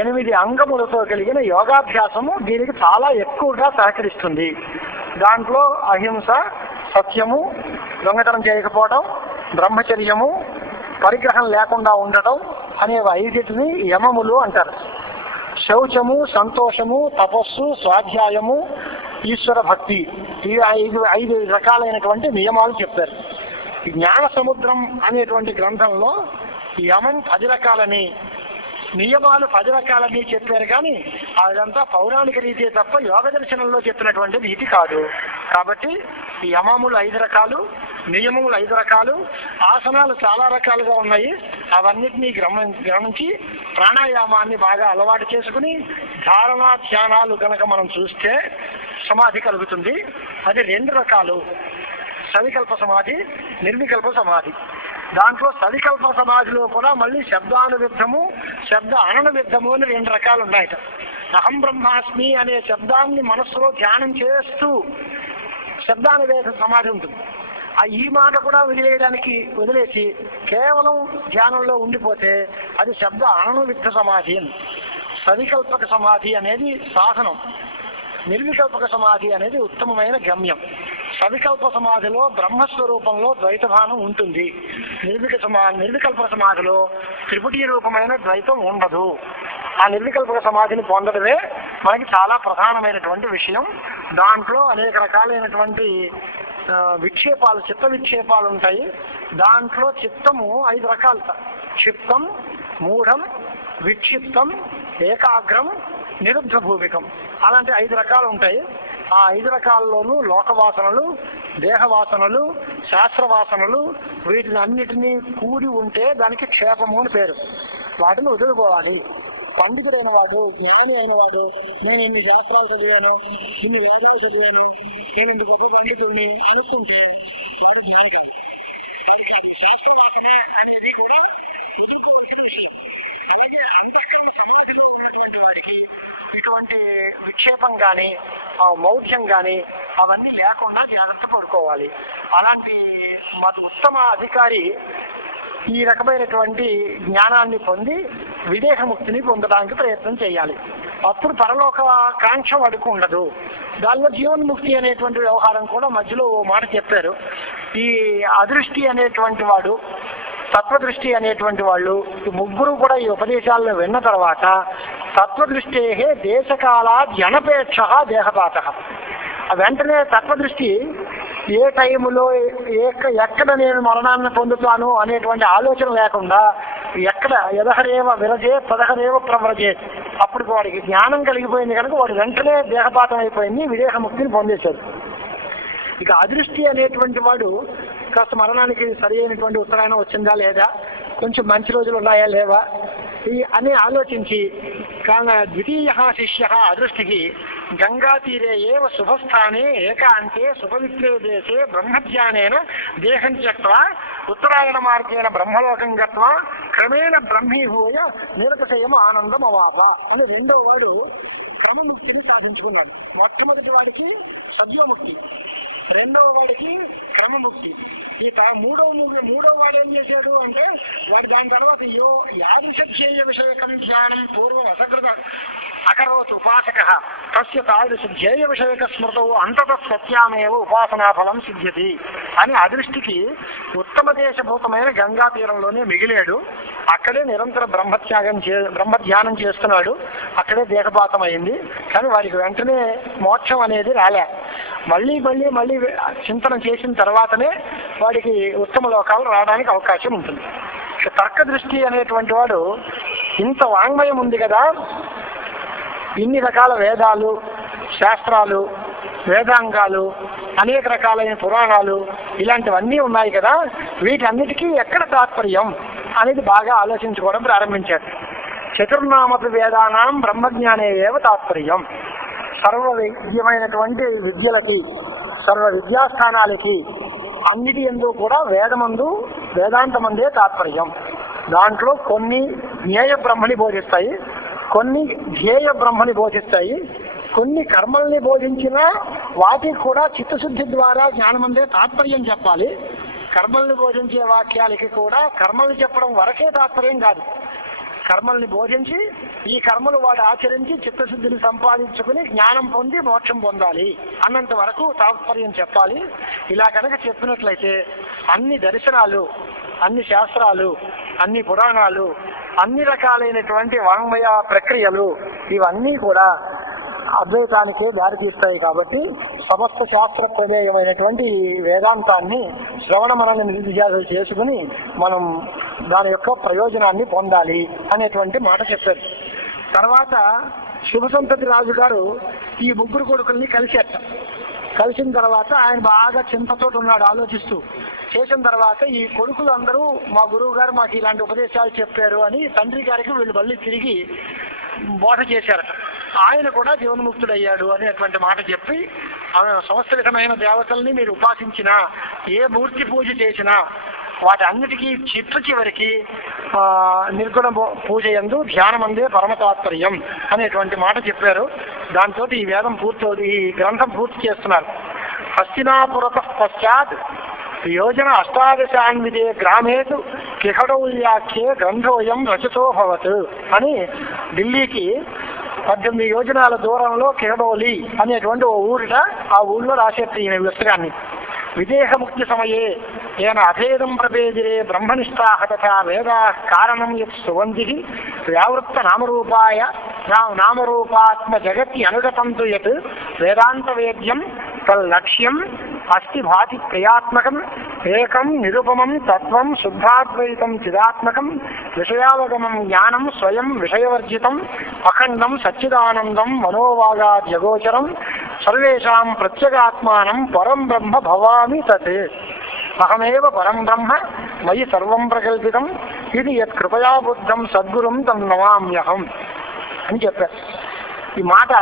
8 అంగములతో కలిగిన యోగాభ్యాసము దీనికి చాలా ఎక్కువగా సహకరిస్తుంది. దాంట్లో అహింస, సత్యము, దొంగతనం చేయకపోవడం, బ్రహ్మచర్యము, పరిగ్రహం లేకుండా ఉండటం అనే 5 యమములు అంటారు. శౌచము, సంతోషము, తపస్సు, స్వాధ్యాయము, ఈశ్వర భక్తి, ఈ 5 రకాలైనటువంటి నియమాలు చెప్పారు. జ్ఞాన సముద్రం అనేటువంటి గ్రంథంలో యమం 10 రకాలని, నియమాలు 10 రకాలని చెప్పారు. కానీ అదంతా పౌరాణిక రీతి తప్ప యోగ దర్శనంలో చెప్పినటువంటి రీతి కాదు. కాబట్టి యమములు 5 రకాలు, నియమములు 5 రకాలు, ఆసనాలు చాలా రకాలుగా ఉన్నాయి. అవన్నిటినీ గమనించి ప్రాణాయామాన్ని బాగా అలవాటు చేసుకుని ధారణ ధ్యానాలు కనుక మనం చూస్తే సమాధి కలుగుతుంది. అది 2 రకాలు, సవికల్ప సమాధి, నిర్వికల్ప సమాధి. దాంట్లో సవికల్ప సమాధిలో కూడా మళ్ళీ శబ్దానువిద్ధము, శబ్ద అననువిద్ధము అని 2 రకాలు ఉన్నాయట. అహం బ్రహ్మాస్మి అనే శబ్దాన్ని మనస్సులో ధ్యానం చేస్తూ శబ్దానువేద సమాధి ఉంటుంది. ఈ మాట కూడా వదిలేసి కేవలం ధ్యానంలో ఉండిపోతే అది శబ్ద అననువిద్ధ సమాధి అని. సవికల్పక సమాధి అనేది సాధనం, నిర్వికల్పక సమాధి అనేది ఉత్తమమైన గమ్యం. సవికల్ప సమాధిలో బ్రహ్మస్వరూపంలో ద్వైతభానం ఉంటుంది. నిర్వికల్పక సమాధిలో త్రిపుటీ రూపమైన ద్వైతం ఉండదు. ఆ నిర్వికల్పక సమాధిని పొందడమే మనకి చాలా ప్రధానమైనటువంటి విషయం. దాంట్లో అనేక రకాలైనటువంటి విక్షేపాలు, చిత్త విక్షేపాలు ఉంటాయి. దాంట్లో చిత్తము 5 రకాలు: క్షిప్తం, మూఢం, విక్షిప్తం, ఏకాగ్రం, నిరుద్ధ భూమికం. అలాంటి 5 రకాలు ఉంటాయి. ఆ 5 రకాల్లోనూ లోకవాసనలు, దేహవాసనలు, శాస్త్రవాసనలు, వీటిని అన్నిటినీ కూడి ఉంటే దానికి క్షేపము అని పేరు. వాటిని వదులుకోవాలి. పండితుడైన వాడు, జ్ఞాని అయిన వాడు, నేను ఇన్ని శాస్త్రాలు చదివాను, ఇన్ని వేదాలు చదివాను, నేను ఇంత గొప్ప పండితుడిని అనుకుంటే వాడు జ్ఞాని కాదు. శాస్త్రవాసనే అనేది కూడా వదులుకోవాల్సిన విషయం. అలాగే అంతకంటే సమాధిలో ఉన్నటువంటి వాడికి ఇటువంటి విక్షేపం కానీ, మౌఢ్యం కానీ అవన్నీ లేకుండా జాగ్రత్త పడుకోవాలి. అలాంటి ఉత్తమ అధికారి ఈ రకమైనటువంటి జ్ఞానాన్ని పొంది విదేహముక్తిని పొందడానికి ప్రయత్నం చేయాలి. అప్పుడు పరలోక కాంక్ష వాడికి ఉండదు. దానిలో జీవన్ముక్తి అనేటువంటి వ్యవహారం కూడా మధ్యలో ఓ మాట చెప్పారు. ఈ అదృష్టి అనేటువంటి వాడు, తత్వదృష్టి అనేటువంటి వాళ్ళు, ఈ ముగ్గురు కూడా ఈ ఉపదేశాలను విన్న తర్వాత తత్వదృష్టే దేశకాలాద్యనపేక్ష దేహపాత. వెంటనే తత్వదృష్టి ఏ టైములో ఎక్కడ నేను మరణాన్ని పొందుతాను అనేటువంటి ఆలోచన లేకుండా ఎక్కడ ఎదహరేవ విరజే తదహరేవ ప్రవ్రజే, అప్పుడు వాడికి జ్ఞానం కలిగిపోయింది కనుక వాడు వెంటనే దేహపాతం అయిపోయింది, విదేహముక్తిని పొందేశాడు. ఇక అదృష్టి అనేటువంటి వాడు కాస్త మరణానికి సరి అయినటువంటి ఉత్తరాయణం వచ్చిందా లేదా, కొంచెం మంచి రోజులు ఉన్నాయా లేవా అని ఆలోచించి కాగా ద్వితీయ శిష్య అదృష్టికి గంగాతీరే ఏవ శుభస్థానే ఏకాంతే శుభవిక్రయ దేశే బ్రహ్మధ్యానేన దేహం త్యక్త్వా ఉత్తరాయణ మార్గేణ బ్రహ్మలోకం గత్వా క్రమేణ బ్రహ్మీభూయ నిరతశయం ఆనందం అవాప అని 2వ వాడు క్రమముక్తిని సాధించుకున్నాడు. మొట్టమొదటి వాడికి సద్యోముక్తి, 2వ వాడికి క్రమముక్తి. ఈ మూడో వాడు ఏం చేశాడు అంటే వాడు దాని తర్వాత యాదృశధ్యేయ విషయకం జ్ఞానం పూర్వం అసకృత అకరోత్ ఉపాసక తస్య తాదృశధ్యేయ విషయక స్మృతౌ అంతత సత్యామేవ ఉపాసనాఫలం సిద్ధ్యతి అని అదృష్టికి ఉత్తమ దేశభూతమైన గంగా తీరంలోనే మిగిలాడు. అక్కడే నిరంతర బ్రహ్మధ్యానం చేస్తున్నాడు. అక్కడే దేహపాతం అయింది. కానీ వాడికి వెంటనే మోక్షం అనేది రాలే. మళ్ళీ చింతన చేసిన తర్వాతనే వాడికి ఉత్తమ లోకాలు రావడానికి అవకాశం ఉంటుంది. తర్క దృష్టి అనేటువంటి వాడు ఇంత వాంగ్మయం ఉంది కదా, ఇన్ని రకాల వేదాలు, శాస్త్రాలు, వేదాంగాలు, అనేక రకాలైన పురాణాలు ఇలాంటివన్నీ ఉన్నాయి కదా, వీటన్నిటికీ ఎక్కడ తాత్పర్యం అనేది బాగా ఆలోచించుకోవడం ప్రారంభించారు. చతుర్నామపి వేదానాం బ్రహ్మజ్ఞానే ఏవ తాత్పర్యం. సర్వ విద్యమైనటువంటి విద్యలకి, సర్వ విద్యాస్థానాలకి అన్నిటి యందు కూడా వేదాంతమందే తాత్పర్యం. దాంట్లో కొన్ని జ్ఞేయ బ్రహ్మని బోధిస్తాయి, కొన్ని ధ్యేయ బ్రహ్మని బోధిస్తాయి, కొన్ని కర్మల్ని బోధించినా వాటికి కూడా చిత్తశుద్ధి ద్వారా జ్ఞానమందే తాత్పర్యం చెప్పాలి. కర్మల్ని బోధించే వాక్యాలకి కూడా కర్మల్ని చెప్పడం వరకే తాత్పర్యం కాదు. కర్మల్ని బోధించి ఈ కర్మలు వాడు ఆచరించి చిత్తశుద్ధిని సంపాదించుకుని జ్ఞానం పొంది మోక్షం పొందాలి అన్నంత వరకు తాత్పర్యం చెప్పాలి. ఇలా కనుక చెప్పినట్లయితే అన్ని దర్శనాలు, అన్ని శాస్త్రాలు, అన్ని పురాణాలు, అన్ని రకాలైనటువంటి వాంగ్మయ ప్రక్రియలు ఇవన్నీ కూడా అద్వైతానికే దారితీస్తాయి. కాబట్టి సమస్త శాస్త్ర ప్రమేయమైనటువంటి వేదాంతాన్ని శ్రవణ మనన నిధిధ్యాసలు చేసుకుని మనం దాని యొక్క ప్రయోజనాన్ని పొందాలి అనేటువంటి మాట చెప్పారు. తర్వాత శుభసంతతి రాజు గారు ఈ ముగ్గురు కొడుకుల్ని కలిసిన తర్వాత ఆయన బాగా చింతతో ఉన్నాడు, ఆలోచిస్తూ. చేసిన తర్వాత ఈ కొడుకులందరూ మా గురువు గారు మాకు ఇలాంటి ఉపదేశాలు చెప్పారు అని తండ్రి గారికి వీళ్ళు మళ్ళీ తిరిగి బోధ చేశారట. ఆయన కూడా జీవన్ముక్తుడయ్యాడు అనేటువంటి మాట చెప్పి, సంవత్సరితమైన దేవతల్ని మీరు ఉపాసించినా, ఏ మూర్తి పూజ చేసినా వాటి అన్నిటికీ చివరికి నిర్గుణ పూజ యందు ధ్యానమందే పరమ తాత్పర్యం అనేటువంటి మాట చెప్పారు. దాంతో ఈ వేదం ఈ గ్రంథం పూర్తి చేస్తున్నారు. హస్తినాపురత పశ్చాత్ యోజన అష్టాదశాన్విదే గ్రామేతు కిహడౌల్యాఖ్యే గ్రంథోయం రచితో భవత్ అని ఢిల్లీకి 18 యోజనాల దూరంలో కిహడౌలి అనేటువంటి ఓ ఊరిట, ఆ ఊళ్ళో రాసేట ఈయన పుస్తకాన్ని. విదేహముక్తి సమయే ఏన అభేదం ప్రభేదిరే బ్రహ్మనిష్టాః తథా వేదాః కారణం యత్ సువంతి వ్యావృత్త నామరూపాత్మ జగతి అనుగతంతు యత్ వేదాంత వేద్యం తల్లక్ష్యం అస్తి భాతి ప్రియాత్మకం ఏకం నిరుపమం తత్వం శుద్ధాద్వైతం చిదాత్మకం విషయావగమం జ్ఞానం స్వయం విషయవర్జితం అఖండం సచ్చిదానందం మనోవాగాద్యగోచరం సర్వేషాం ప్రత్యేగాత్మానం పరం బ్రహ్మ భవామి తత్ అహమేవ పరం బ్రహ్మ మయి సర్వం ప్రకల్పితం ఇది యత్ కృపయా బుద్ధం సద్గురుం తం నమామ్యహం అని చెప్పారు. ఈ మాట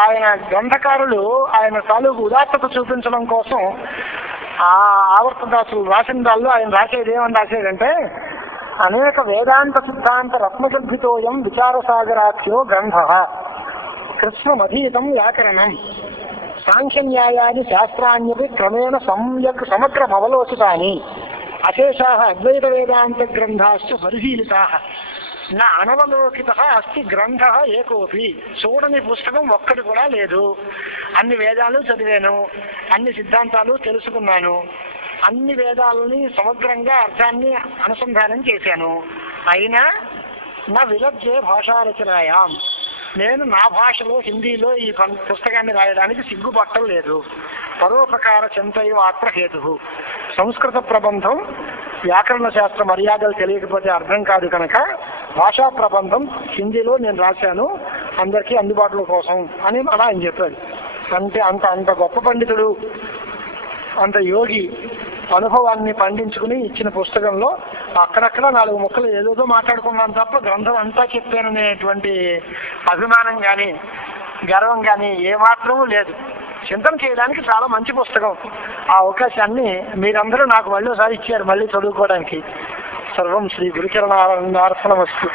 ఆయన గ్రంథకారులు ఆయన తాలూకు ఉదాత్తత చూపించడం కోసం ఆ ఆవర్తదాసులు రాసిన దాల్లో ఆయన రాసేది ఏమని రాసేదంటే, అనేక వేదాంత సిద్ధాంత రత్నగర్భితోయం విచారసాగరాఖ్యో గ్రంథ కృష్ణమధీతం వ్యాకరణం సాంఖ్యన్యాయాని శాస్త్రాణ్యపి క్రమేణ సమగ్రమవలోకితాని అశేషాః అద్వైత వేదాంత గ్రంథాశ్చ పరిశీలితాః నా అనవలోకిత అస్తి గ్రంథ ఏకోపి. చూడని పుస్తకం ఒక్కటి కూడా లేదు. అన్ని వేదాలు చదివాను, అన్ని సిద్ధాంతాలు తెలుసుకున్నాను, అన్ని వేదాలని సమగ్రంగా అర్థాన్ని అనుసంధానం చేశాను. అయినా నా విలజ్జే భాషారచనాయాం, నేను నా భాషలో హిందీలో ఈ పుస్తకాన్ని రాయడానికి సిగ్గుపట్టం లేదు. పరోపకార చింతయో ఆత్మహేతు. సంస్కృత ప్రబంధం వ్యాకరణ శాస్త్ర మర్యాదలు తెలియకపోతే అర్థం కాదు కనుక భాషా ప్రబంధం హిందీలో నేను రాశాను అందరికీ అందుబాటులో కోసం అని అలా ఆయన చెప్పాడు. అంటే అంత గొప్ప పండితుడు, అంత యోగి అనుభవాన్ని పండించుకుని ఇచ్చిన పుస్తకంలో అక్కడక్కడ 4 ముక్కలు ఏదేదో మాట్లాడుకున్నాను తప్ప గ్రంథం అంతా చెప్పాననేటువంటి అభిమానం కానీ గర్వం కానీ ఏమాత్రమూ లేదు. చింతన చేయడానికి చాలా మంచి పుస్తకం. ఆ అవకాశాన్ని మీరందరూ నాకు మళ్ళీ ఒకసారి ఇచ్చారు మళ్ళీ చదువుకోవడానికి. సర్వం శ్రీ గురుచరణార్పణమస్తు.